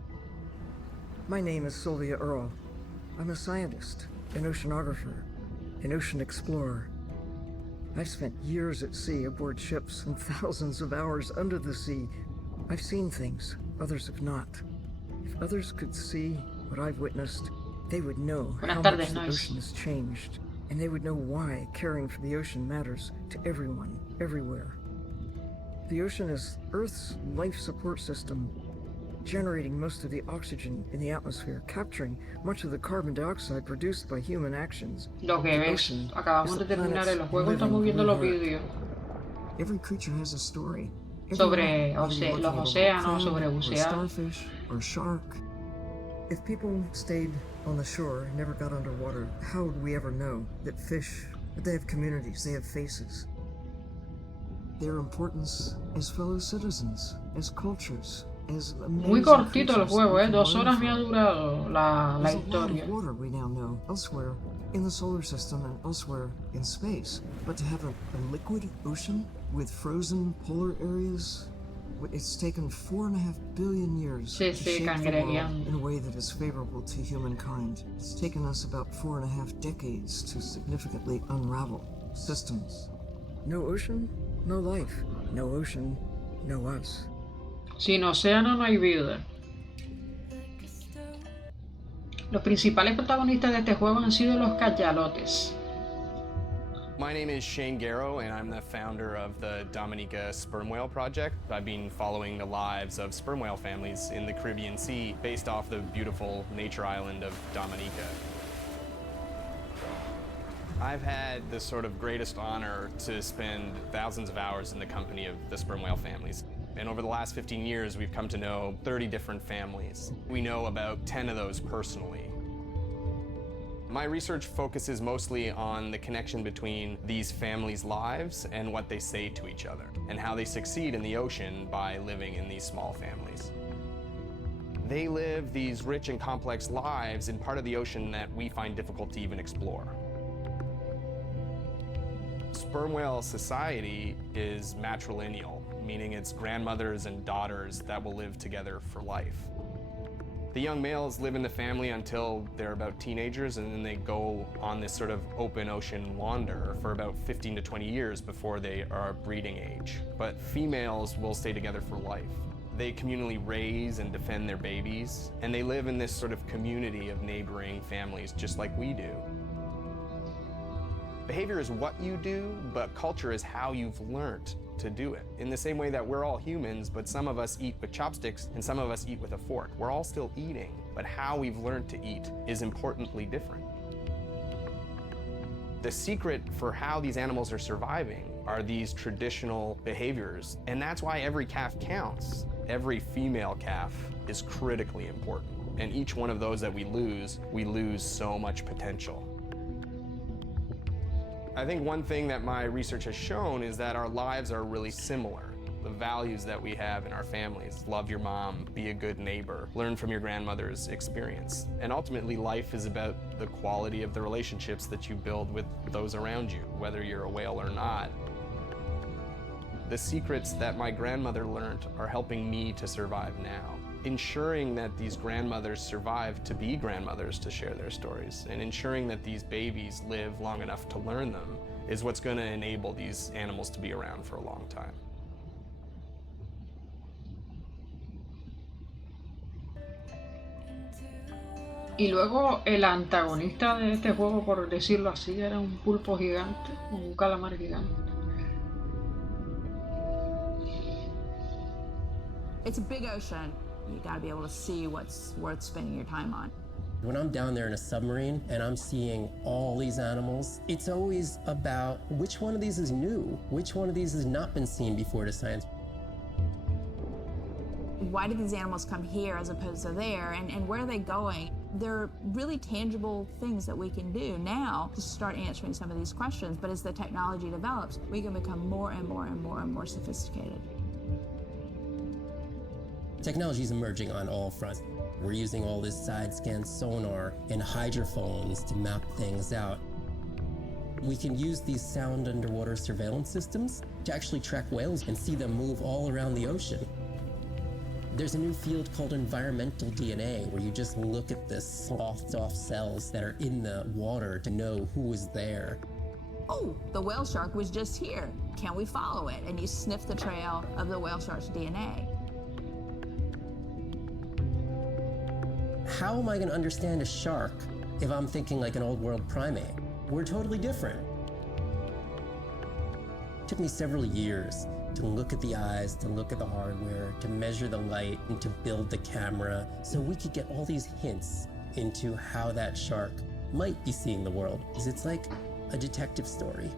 My name is Sylvia Earle. I'm a scientist, an oceanographer, an ocean explorer. I've spent years at sea aboard ships and thousands of hours under the sea. I've seen things others have not. If others could see what I've witnessed, they would know how much the ocean has changed, and they would know why caring for the ocean matters to everyone, everywhere. The ocean is Earth's life support system, generating most of the oxygen in the atmosphere, capturing much of the carbon dioxide produced by human actions. Lo que ves, acabamos de terminar el juego, estamos viendo los vídeos Every creature has a story. sobre los océanos, sobre bucear. Starfish or shark. If people stayed on the shore and never got underwater, how would we ever know that fish, that they have communities, they have faces? Their importance as fellow citizens, as cultures, as muy cortito el juego, 2 horas me ha durado la historia. Water we now know elsewhere in the solar system and elsewhere in space, but to have a liquid ocean with frozen polar areas, it's taken 4.5 billion years to shape the world in a way that is favorable to humankind. It's taken us about 4.5 decades to significantly unravel systems. No ocean, no life. No ocean, no us. Sin océano no hay vida. Los principales protagonistas de este juego han sido los cachalotes. My name is Shane Garrow, and I'm the founder of the Dominica Sperm Whale Project. I've been following the lives of sperm whale families in the Caribbean Sea based off the beautiful nature island of Dominica. I've had the sort of greatest honor to spend thousands of hours in the company of the sperm whale families. And over the last 15 years, we've come to know 30 different families. We know about 10 of those personally. My research focuses mostly on the connection between these families' lives and what they say to each other, and how they succeed in the ocean by living in these small families. They live these rich and complex lives in part of the ocean that we find difficult to even explore. Sperm whale society is matrilineal, meaning it's grandmothers and daughters that will live together for life. The young males live in the family until they're about teenagers, and then they go on this sort of open ocean wander for about 15 to 20 years before they are breeding age. But females will stay together for life. They communally raise and defend their babies, and they live in this sort of community of neighboring families just like we do. Behavior is what you do, but culture is how you've learned to do it. In the same way that we're all humans, but some of us eat with chopsticks and some of us eat with a fork. We're all still eating, but how we've learned to eat is importantly different. The secret for how these animals are surviving are these traditional behaviors, and that's why every calf counts. Every female calf is critically important, and each one of those that we lose so much potential. I think one thing that my research has shown is that our lives are really similar. The values that we have in our families, love your mom, be a good neighbor, learn from your grandmother's experience. And ultimately, life is about the quality of the relationships that you build with those around you, whether you're a whale or not. The secrets that my grandmother learned are helping me to survive now. Ensuring that these grandmothers survive to be grandmothers to share their stories, and ensuring that these babies live long enough to learn them is what's going to enable these animals to be around for a long time. Y luego el antagonista de este juego, por decirlo así, era un pulpo gigante, un calamar gigante. It's a big ocean. You gotta be able to see what's worth spending your time on. When I'm down there in a submarine and I'm seeing all these animals, it's always about which one of these is new, which one of these has not been seen before to science. Why did these animals come here as opposed to there, and where are they going? There are really tangible things that we can do now to start answering some of these questions, but as the technology develops, we can become more and more and more and more sophisticated. Technology is emerging on all fronts. We're using all this side-scan sonar and hydrophones to map things out. We can use these sound underwater surveillance systems to actually track whales and see them move all around the ocean. There's a new field called environmental DNA, where you just look at the sloughed off cells that are in the water to know who is there. Oh, the whale shark was just here. Can we follow it? And you sniff the trail of the whale shark's DNA. How am I going to understand a shark if I'm thinking like an old world primate? We're totally different. It took me several years to look at the eyes, to look at the hardware, to measure the light, and to build the camera so we could get all these hints into how that shark might be seeing the world. Because it's like a detective story.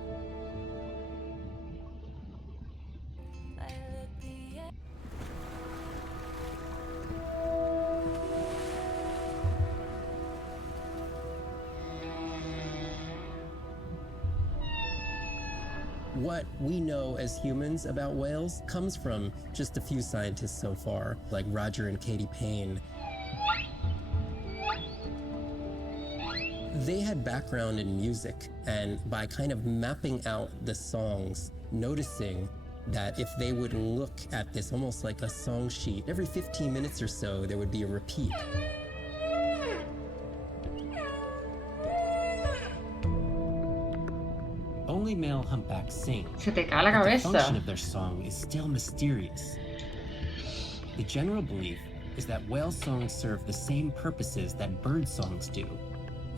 What we know as humans about whales comes from just a few scientists so far, like Roger and Katie Payne. They had background in music, and by kind of mapping out the songs, noticing that if they would look at this almost like a song sheet, every 15 minutes or so, there would be a repeat. Only male humpbacks sing. Se te cae la but the cabeza. function of their song is still mysterious. The general belief is that whale songs serve the same purposes that bird songs do,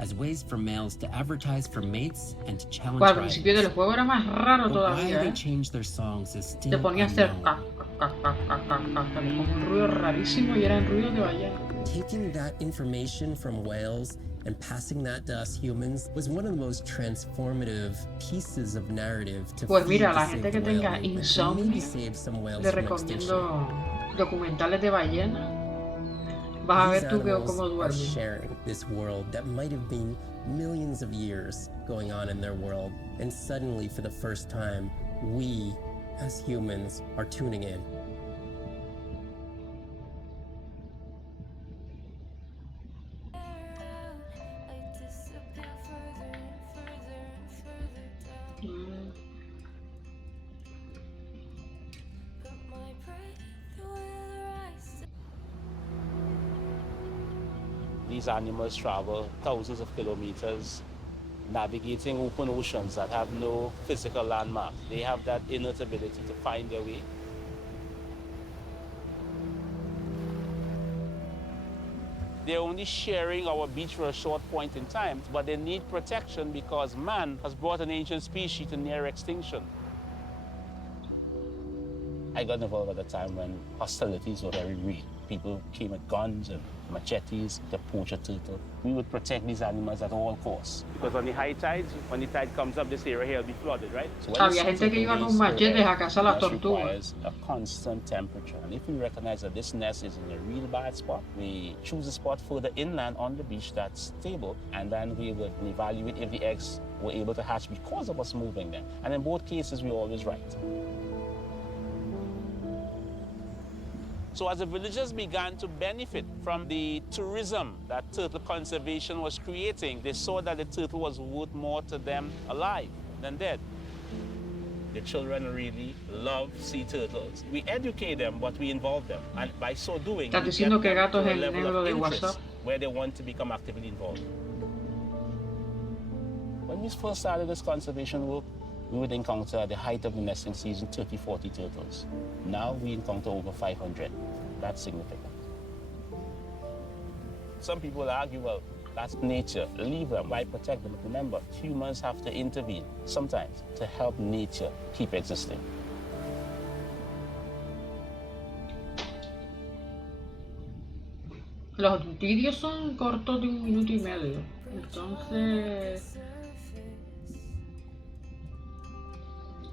as ways for males to advertise for mates and to challenge Bueno, al rivals. principio del juego era más raro But why todavía, they ¿eh? change their songs is Te still ponía a hacer unknown. ca, ca, ca, ca, ca, ca, ca, como un ruido rarísimo y eran ruidos de ballena. Taking that information from whales and passing that to us humans was one of the most transformative pieces of narrative to Pues feed mira, the la Save gente the que Whale tenga movement, and maybe insomnio, save some whales le from extinction. recomiendo documentales de ballena. Vas a These ver tú que, animals cómo are duermen. sharing this world that might have been millions of years going on in their world, and suddenly, for the first time, we, as humans, are tuning in. Mm. These animals travel thousands of kilometers, navigating open oceans that have no physical landmark. They have that innate ability to find their way. They're only sharing our beach for a short point in time, but they need protection because man has brought an ancient species to near extinction. I got involved at a time when hostilities were very real. People came with guns and machetes to poach a turtle. We would protect these animals at all costs. Because on the high tides, when the tide comes up, this area here will be flooded, right? So when Había the gente que turtle iba con lays their machetes a egg, cazar las nest tortugas. requires a constant temperature. And if we recognize that this nest is in a real bad spot, we choose a spot further inland on the beach that's stable, and then we would evaluate if the eggs were able to hatch because of us moving them. And in both cases, we were always right. So as the villagers began to benefit from the tourism that turtle conservation was creating, they saw that the turtle was worth more to them alive than dead. The children really love sea turtles. We educate them, but we involve them. And by so doing, Estás we diciendo get que them Gato to es a el level negro of de interest WhatsApp. where they want to become actively involved. When we first started this conservation work, we would encounter at the height of the nesting season 30, 40 turtles. Now we encounter over 500. That's significant. Some people argue, well, that's nature. Leave them. Why protect them? But remember, humans have to intervene sometimes to help nature keep existing. Los vídeos son cortos de 1 minuto y medio. Entonces...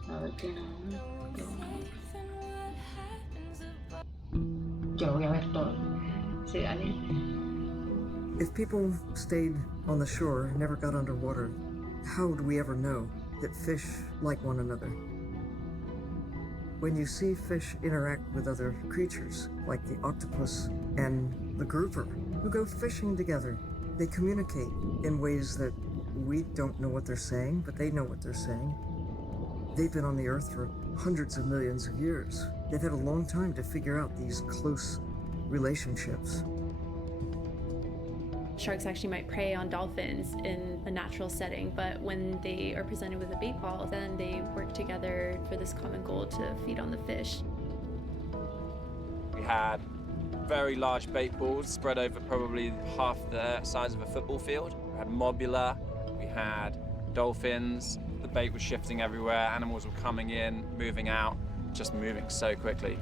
A ver qué no. Yo lo voy a ver todo. Sí, dale. If people stayed on the shore, never got underwater, how would we ever know that fish like one another? When you see fish interact with other creatures, like the octopus and the grouper, who go fishing together, they communicate in ways that We don't know what they're saying, but they know what they're saying. They've been on the Earth for hundreds of millions of years. They've had a long time to figure out these close relationships. Sharks actually might prey on dolphins in a natural setting, but when they are presented with a bait ball, then they work together for this common goal to feed on the fish. We had very large bait balls spread over probably half the size of a football field. We had mobula, we had dolphins, the bait was shifting everywhere, animals were coming in, moving out, just moving so quickly.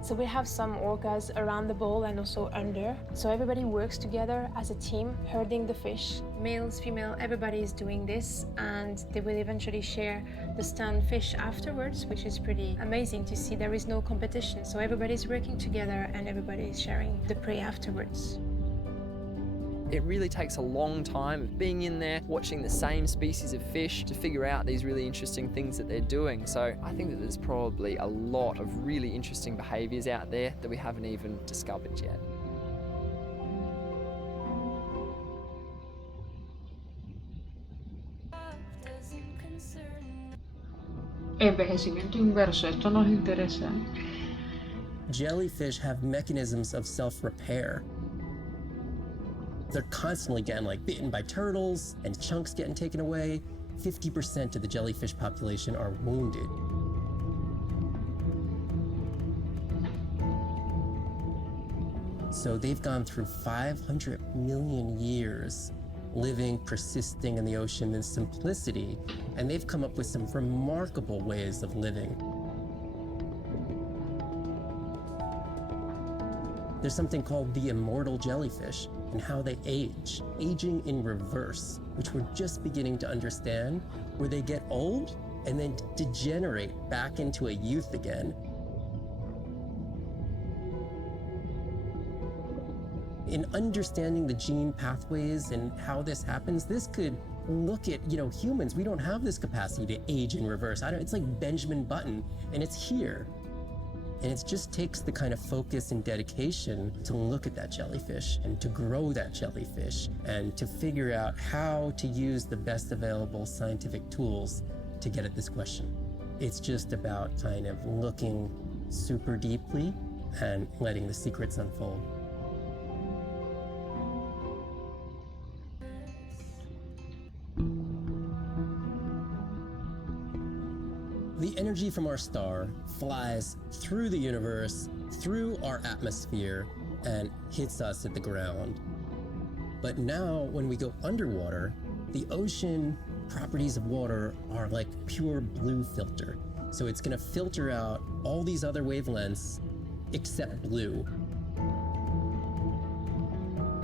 So we have some orcas around the bowl and also under. So everybody works together as a team, herding the fish. Males, female, everybody is doing this, and they will eventually share the stunned fish afterwards, which is pretty amazing to see. There is no competition, so everybody's working together and everybody is sharing the prey afterwards. It really takes a long time of being in there, watching the same species of fish to figure out these really interesting things that they're doing. So I think that there's probably a lot of really interesting behaviors out there that we haven't even discovered yet. Envejecimiento inverso, esto nos interesa. Jellyfish have mechanisms of self-repair. They're constantly getting bitten by turtles and chunks getting taken away. 50% of the jellyfish population are wounded. So they've gone through 500 million years living, persisting in the ocean in simplicity, and they've come up with some remarkable ways of living. There's something called the immortal jellyfish and how they age, aging in reverse, which we're just beginning to understand, where they get old and then degenerate back into a youth again. In understanding the gene pathways and how this happens, this could look at, humans. We don't have this capacity to age in reverse. It's like Benjamin Button, and it's here. And it just takes the kind of focus and dedication to look at that jellyfish and to grow that jellyfish and to figure out how to use the best available scientific tools to get at this question. It's just about kind of looking super deeply and letting the secrets unfold. The energy from our star flies through the universe, through our atmosphere, and hits us at the ground. But now, when we go underwater, the ocean properties of water are like pure blue filter. So it's gonna filter out all these other wavelengths except blue.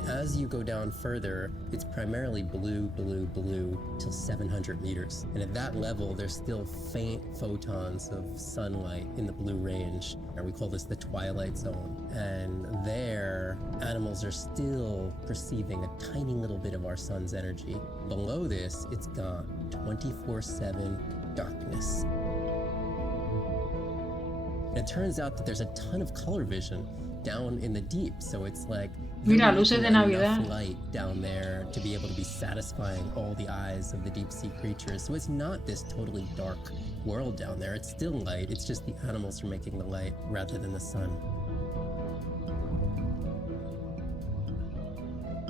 As you go down further, it's primarily blue, blue, blue till 700 meters. And at that level, there's still faint photons of sunlight in the blue range. And we call this the twilight zone. And there, animals are still perceiving a tiny little bit of our sun's energy. Below this, it's gone. 24/7 darkness. And it turns out that there's a ton of color vision down in the deep, so it's like Mira, luces de enough Navidad. light down there to be able to be satisfying all the eyes of the deep sea creatures. So it's not this totally dark world down there. It's still light. It's just the animals are making the light rather than the sun.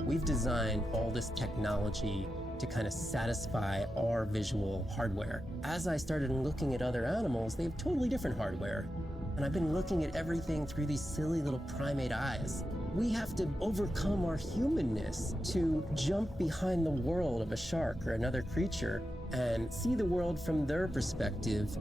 We've designed all this technology to kind of satisfy our visual hardware. As I started looking at other animals, they have totally different hardware. And I've been looking at everything through these silly little primate eyes. We have to overcome our humanness to jump behind the world of a shark or another creature and see the world from their perspective.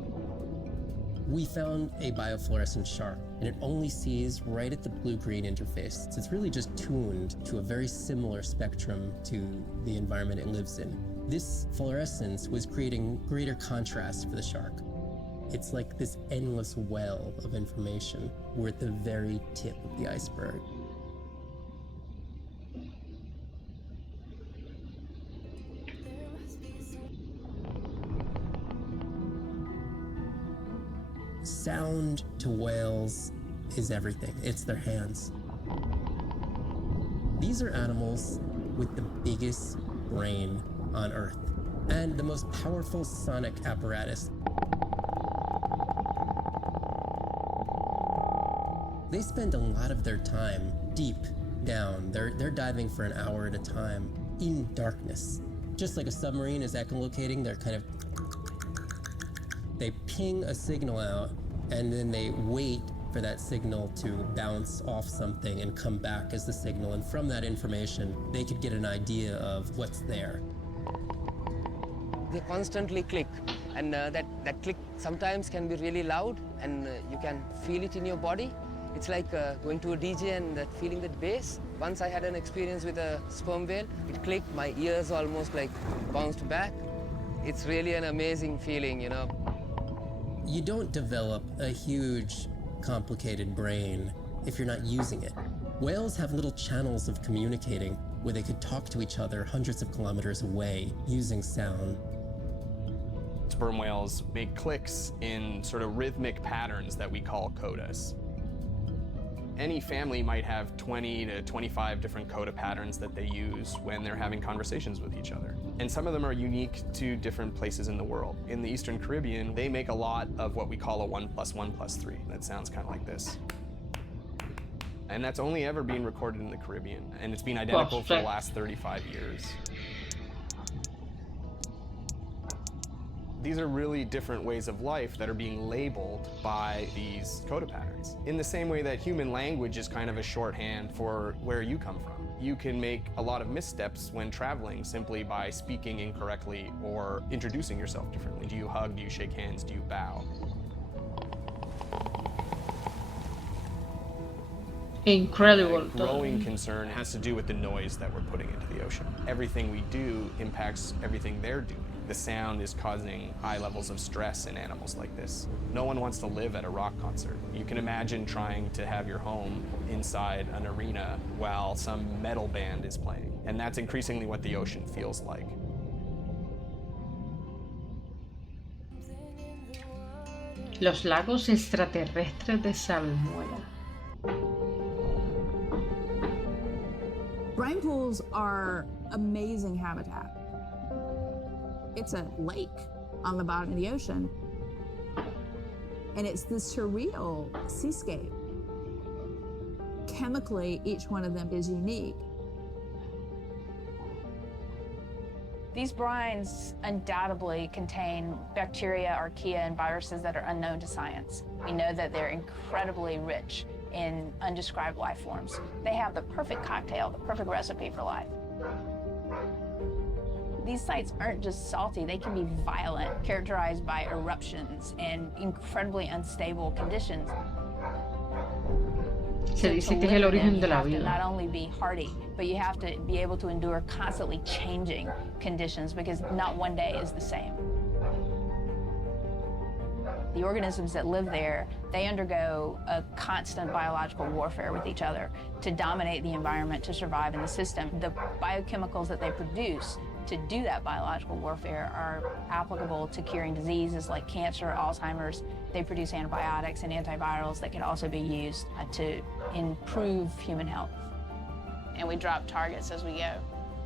We found a biofluorescent shark, and it only sees right at the blue-green interface. So it's really just tuned to a very similar spectrum to the environment it lives in. This fluorescence was creating greater contrast for the shark. It's like this endless well of information. We're at the very tip of the iceberg. Sound to whales is everything. It's their hands. These are animals with the biggest brain on Earth and the most powerful sonic apparatus. They spend a lot of their time deep down. They're diving for an hour at a time in darkness. Just like a submarine is echolocating, they ping a signal out and then they wait for that signal to bounce off something and come back as the signal. And from that information, they could get an idea of what's there. They constantly click, and that click sometimes can be really loud, and you can feel it in your body. It's like going to a DJ and feeling that bass. Once I had an experience with a sperm whale. It clicked, my ears almost like bounced back. It's really an amazing feeling, you know. You don't develop a huge, complicated brain if you're not using it. Whales have little channels of communicating where they could talk to each other hundreds of kilometers away using sound. Sperm whales make clicks in sort of rhythmic patterns that we call codas. Any family might have 20 to 25 different coda patterns that they use when they're having conversations with each other. And some of them are unique to different places in the world. In the Eastern Caribbean, they make a lot of what we call a 1 + 1 + 3. That sounds kind of like this. And that's only ever been recorded in the Caribbean. And it's been identical for the last 35 years. These are really different ways of life that are being labeled by these coda patterns. In the same way that human language is kind of a shorthand for where you come from. You can make a lot of missteps when traveling simply by speaking incorrectly or introducing yourself differently. Do you hug? Do you shake hands? Do you bow? Incredible. A growing concern has to do with the noise that we're putting into the ocean. Everything we do impacts everything they're doing. The sound is causing high levels of stress in animals like this. No one wants to live at a rock concert. You can imagine trying to have your home inside an arena while some metal band is playing. And that's increasingly what the ocean feels like. Los lagos extraterrestres de salmuera. Brine pools are amazing habitat. It's a lake on the bottom of the ocean. And it's this surreal seascape. Chemically, each one of them is unique. These brines undoubtedly contain bacteria, archaea, and viruses that are unknown to science. We know that they're incredibly rich in undescribed life forms. They have the perfect cocktail, the perfect recipe for life. These sites aren't just salty, they can be violent, characterized by eruptions and incredibly unstable conditions. Se dice que es el origen de la vida. You have to not only be hardy, but you have to be able to endure constantly changing conditions because not one day is the same. The organisms that live there, they undergo a constant biological warfare with each other to dominate the environment, to survive in the system. The biochemicals that they produce to do that biological warfare are applicable to curing diseases like cancer, Alzheimer's. They produce antibiotics and antivirals that can also be used to improve human health. And we drop targets as we go,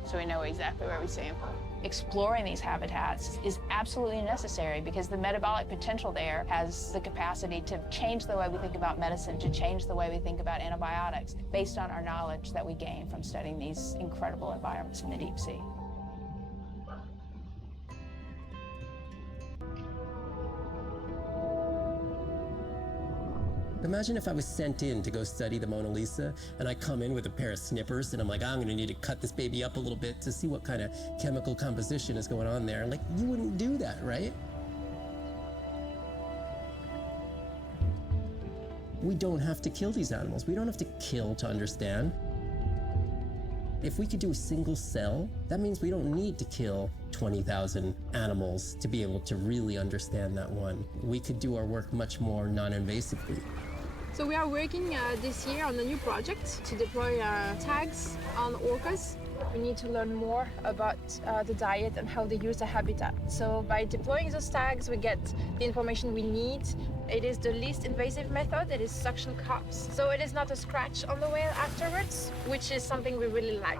so we know exactly where we see them. Exploring these habitats is absolutely necessary because the metabolic potential there has the capacity to change the way we think about medicine, to change the way we think about antibiotics, based on our knowledge that we gain from studying these incredible environments in the deep sea. Imagine if I was sent in to go study the Mona Lisa and I come in with a pair of snippers and I'm like, I'm gonna need to cut this baby up a little bit to see what kind of chemical composition is going on there. Like, you wouldn't do that, right? We don't have to kill these animals. We don't have to kill to understand. If we could do a single cell, that means we don't need to kill 20,000 animals to be able to really understand that one. We could do our work much more non-invasively. So we are working this year on a new project to deploy tags on orcas. We need to learn more about the diet and how they use the habitat. So by deploying those tags, we get the information we need. It is the least invasive method. It is suction cups. So it is not a scratch on the whale afterwards, which is something we really like.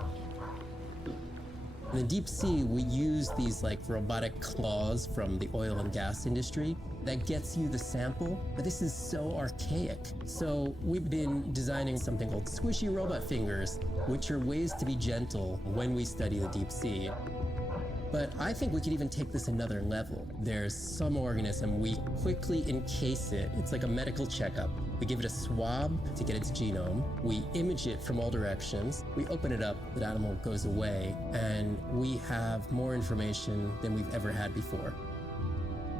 In the deep sea, we use these like robotic claws from the oil and gas industry that gets you the sample, but this is so archaic. So we've been designing something called squishy robot fingers, which are ways to be gentle when we study the deep sea. But I think we could even take this another level. There's some organism, we quickly encase it. It's like a medical checkup. We give it a swab to get its genome. We image it from all directions. We open it up, the animal goes away, and we have more information than we've ever had before.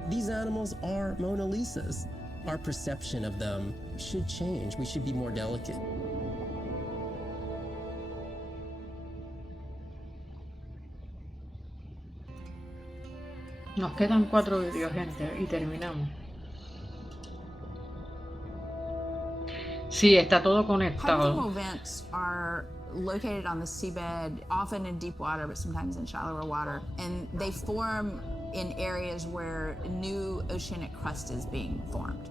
These animals are Mona Lisas. Our perception of them should change. We should be more delicate. Nos quedan 4 vídeos, gente, y terminamos. Sí, está todo conectado. Hydrothermal vents are located on the seabed, often in deep water, but sometimes in shallower water. And they form in areas where new oceanic crust is being formed.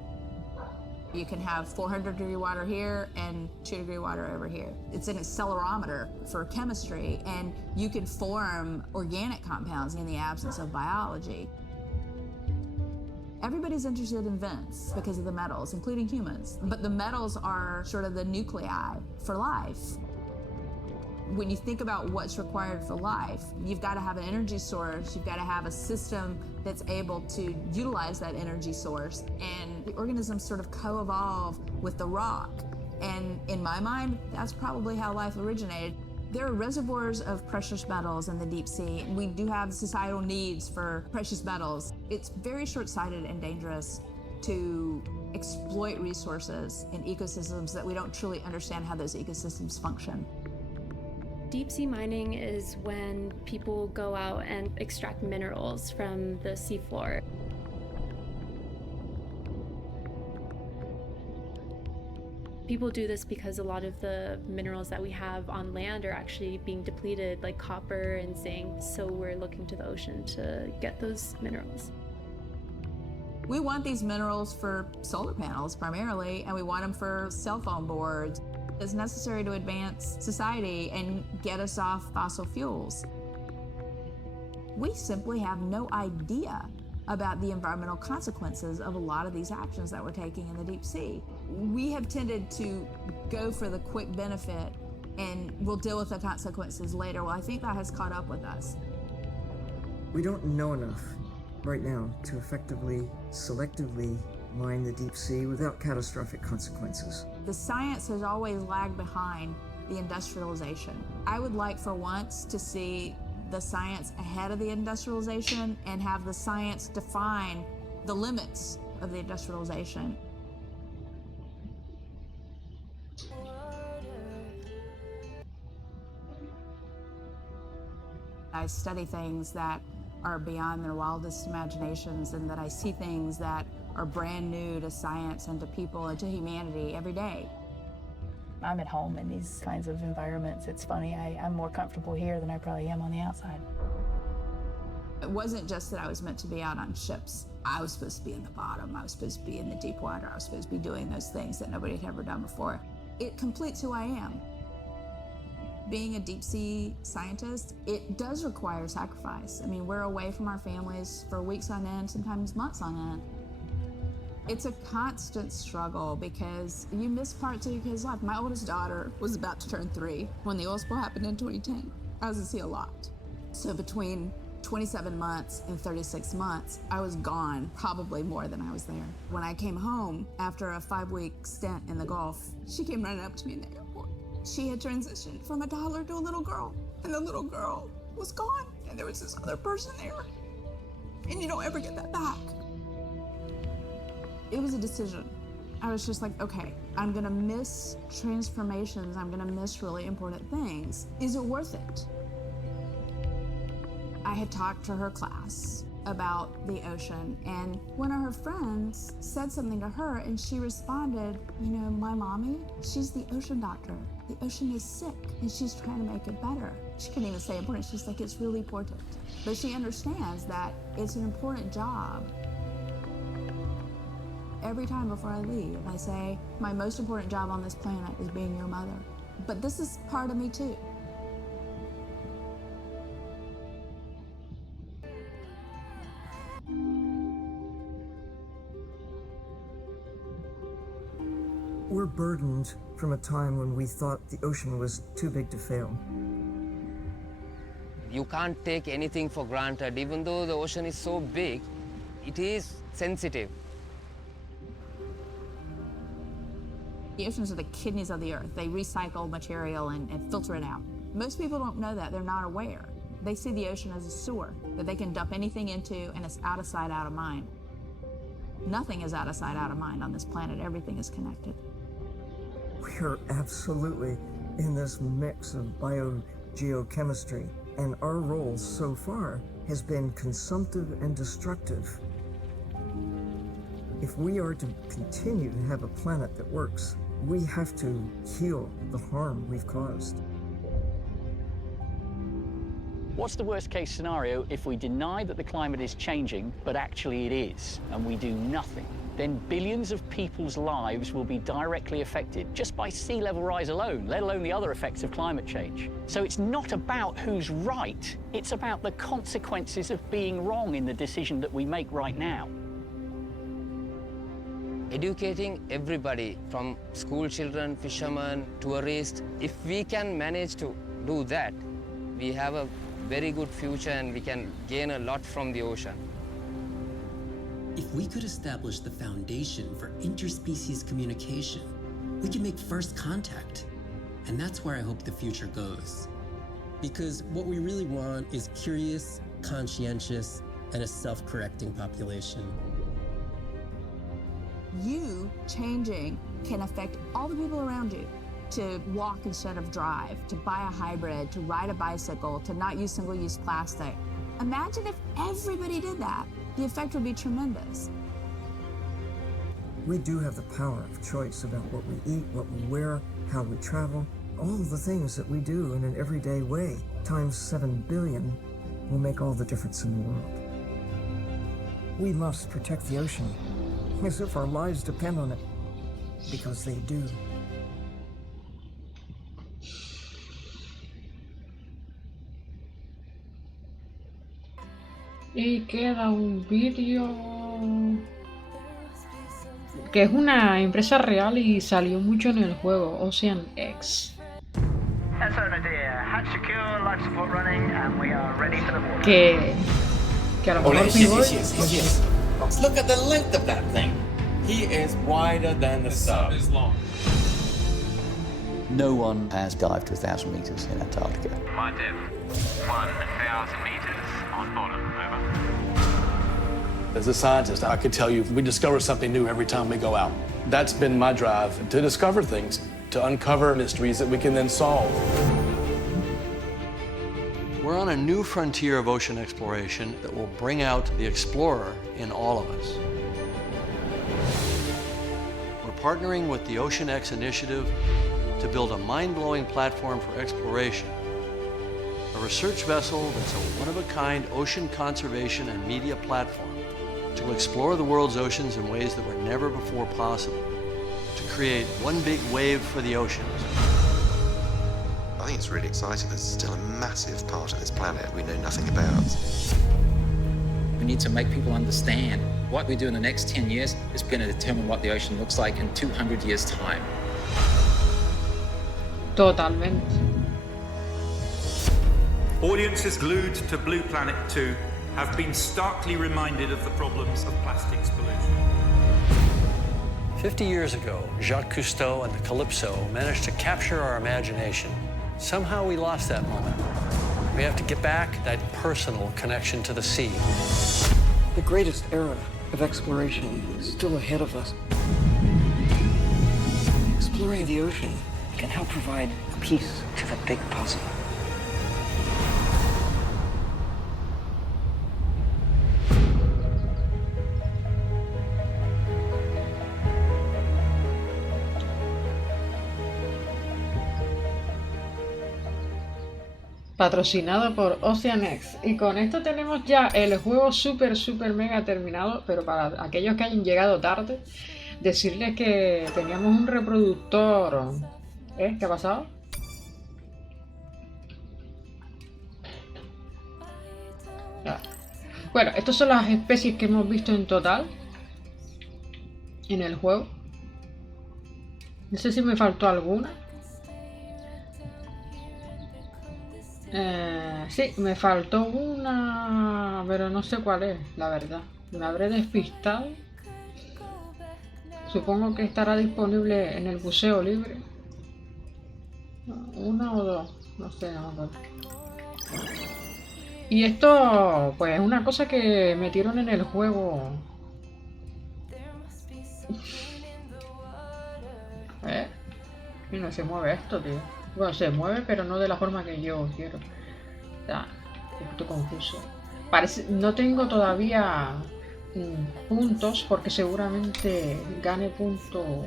You can have 400-degree water here and 2-degree water over here. It's an accelerometer for chemistry, and you can form organic compounds in the absence of biology. Everybody's interested in vents because of the metals, including humans. But the metals are sort of the nuclei for life. When you think about what's required for life, you've got to have an energy source, you've got to have a system that's able to utilize that energy source, and the organisms sort of co-evolve with the rock. And in my mind, that's probably how life originated. There are reservoirs of precious metals in the deep sea, and we do have societal needs for precious metals. It's very short-sighted and dangerous to exploit resources in ecosystems that we don't truly understand how those ecosystems function. Deep sea mining is when people go out and extract minerals from the seafloor. People do this because a lot of the minerals that we have on land are actually being depleted, like copper and zinc, so we're looking to the ocean to get those minerals. We want these minerals for solar panels primarily, and we want them for cell phone boards. It's necessary to advance society and get us off fossil fuels. We simply have no idea about the environmental consequences of a lot of these actions that we're taking in the deep sea. We have tended to go for the quick benefit and we'll deal with the consequences later. Well, I think that has caught up with us. We don't know enough right now to effectively, selectively mine the deep sea without catastrophic consequences. The science has always lagged behind the industrialization. I would like for once to see the science ahead of the industrialization and have the science define the limits of the industrialization. I study things that are beyond their wildest imaginations, and that I see things that are brand new to science and to people and to humanity every day. I'm at home in these kinds of environments. It's funny, I'm more comfortable here than I probably am on the outside. It wasn't just that I was meant to be out on ships. I was supposed to be in the bottom. I was supposed to be in the deep water. I was supposed to be doing those things that nobody had ever done before. It completes who I am. Being a deep sea scientist, it does require sacrifice. I mean, we're away from our families for weeks on end, sometimes months on end. It's a constant struggle because you miss parts of your kid's life. My oldest daughter was about to turn 3 when the oil spill happened in 2010. I was at sea a lot. So between 27 months and 36 months, I was gone probably more than I was there. When I came home after a 5-week stint in the Gulf, she came running up to me in the airport. She had transitioned from a toddler to a little girl, and the little girl was gone, and there was this other person there. And you don't ever get that back. It was a decision. I was just like, okay, I'm gonna miss transformations. I'm gonna miss really important things. Is it worth it? I had talked to her class about the ocean, and one of her friends said something to her, and she responded, you know, my mommy, she's the ocean doctor. The ocean is sick, and she's trying to make it better. She couldn't even say important. She's like, it's really important. But she understands that it's an important job. Every time before I leave, I say, my most important job on this planet is being your mother. But this is part of me too. burdened from a time when we thought the ocean was too big to fail. You can't take anything for granted. Even though the ocean is so big, it is sensitive. The oceans are the kidneys of the earth. They recycle material and filter it out. Most people don't know that. They're not aware. They see the ocean as a sewer that they can dump anything into, and it's out of sight, out of mind. Nothing is out of sight, out of mind on this planet. Everything is connected. We're absolutely in this mix of biogeochemistry, and our role so far has been consumptive and destructive. If we are to continue to have a planet that works, we have to heal the harm we've caused. What's the worst case scenario if we deny that the climate is changing, but actually it is, and we do nothing? Then billions of people's lives will be directly affected just by sea level rise alone, let alone the other effects of climate change. So it's not about who's right, it's about the consequences of being wrong in the decision that we make right now. Educating everybody, from school children, fishermen, tourists, if we can manage to do that, we have a very good future and we can gain a lot from the ocean. If we could establish the foundation for interspecies communication, we can make first contact. And that's where I hope the future goes. Because what we really want is curious, conscientious, and a self-correcting population. You changing can affect all the people around you. To walk instead of drive, to buy a hybrid, to ride a bicycle, to not use single-use plastic. Imagine if everybody did that. The effect would be tremendous. We do have the power of choice about what we eat, what we wear, how we travel, all the things that we do in an everyday way, times 7 billion, will make all the difference in the world. We must protect the ocean, as if our lives depend on it, because they do. Y queda un vídeo que es una empresa real y salió mucho en el juego, Ocean X. Que a lo mejor me voy. Yes. Look at the length of that thing. He is wider than the sun. No one has dived to 1,000 meters in Antarctica. My depth, 1,000 meters on bottom, over. As a scientist, I could tell you we discover something new every time we go out. That's been my drive, to discover things, to uncover mysteries that we can then solve. We're on a new frontier of ocean exploration that will bring out the explorer in all of us. We're partnering with the Ocean X initiative to build a mind-blowing platform for exploration. A research vessel that's a one-of-a-kind ocean conservation and media platform to explore the world's oceans in ways that were never before possible, to create one big wave for the oceans. I think it's really exciting. There's still a massive part of this planet we know nothing about. We need to make people understand what we do in the next 10 years is going to determine what the ocean looks like in 200 years' time. Totalmente. Audiences glued to Blue Planet 2 have been starkly reminded of the problems of plastics pollution. 50 years ago, Jacques Cousteau and the Calypso managed to capture our imagination. Somehow we lost that moment. We have to get back that personal connection to the sea. The greatest era of exploration is still ahead of us. Exploring the ocean can help provide a piece to the big puzzle. Patrocinado por Ocean X. Y con esto tenemos ya el juego super mega terminado. Pero para aquellos que hayan llegado tarde, decirles que teníamos un reproductor. ¿Qué ha pasado? Bueno, estas son las especies que hemos visto en total en el juego. No sé si me faltó alguna. Sí, me faltó una, pero no sé cuál es, la verdad. Me habré despistado. Supongo que estará disponible en el buceo libre. Una o dos, no sé, no me acuerdo. Y esto, pues, es una cosa que metieron en el juego. Y no se mueve esto, tío. Bueno, se mueve, pero no de la forma que yo quiero. Está un poquito confuso. No tengo todavía puntos, porque seguramente gane punto.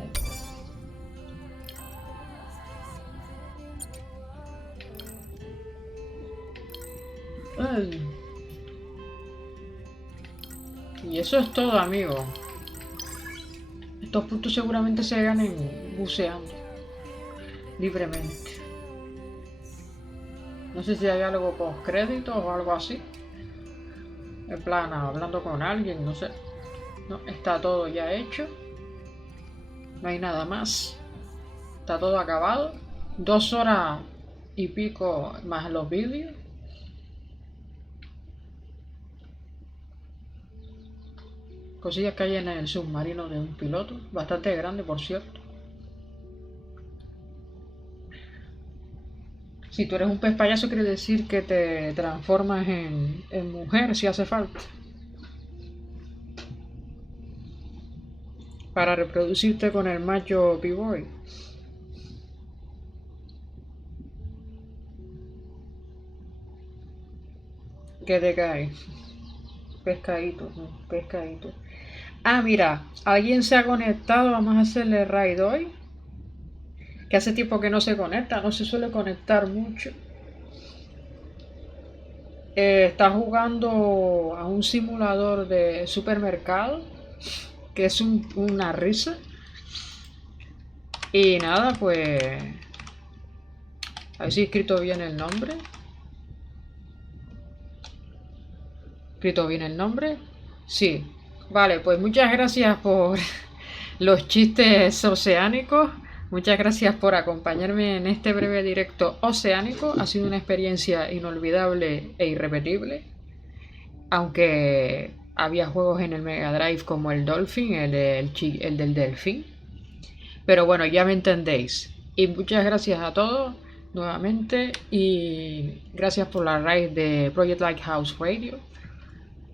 Ay. Y eso es todo, amigo. Estos puntos seguramente se ganen buceando libremente. No sé si hay algo post créditos o algo así. En plan, hablando con alguien, no sé. No, está todo ya hecho. No hay nada más. Está todo acabado. 2 horas y pico más los vídeos. Cosillas que hay en el submarino de un piloto. Bastante grande, por cierto. Si tú eres un pez payaso, quiere decir que te transformas en mujer si hace falta. Para reproducirte con el macho b-boy. ¿Qué te cae? Pescadito, pescadito. Ah, mira, alguien se ha conectado, vamos a hacerle raid hoy. Que hace tiempo que no se conecta, no se suele conectar mucho. Está jugando a un simulador de supermercado, que es una risa. Y nada, pues... A ver si he escrito bien el nombre. ¿Escrito bien el nombre? Sí. Vale, pues muchas gracias por los chistes oceánicos. Muchas gracias por acompañarme en este breve directo oceánico. Ha sido una experiencia inolvidable e irrepetible. Aunque había juegos en el Mega Drive como el Dolphin, el del Delfín. Pero bueno, ya me entendéis. Y muchas gracias a todos nuevamente. Y gracias por la raid de Project Lighthouse Radio.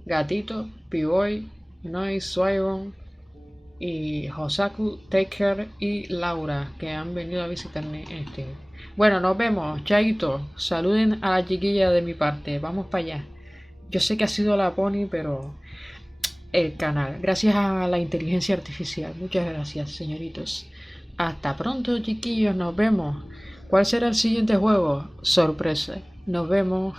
Gatito, P-Boy, Noise, Swyron y Hosaku, Taker y Laura, que han venido a visitarme Bueno, nos vemos, chaito. Saluden a la chiquilla de mi parte. Vamos para allá. Yo sé que ha sido la Pony, pero el canal. Gracias a la inteligencia artificial. Muchas gracias, señoritos. Hasta pronto, chiquillos. Nos vemos. ¿Cuál será el siguiente juego? Sorpresa. Nos vemos.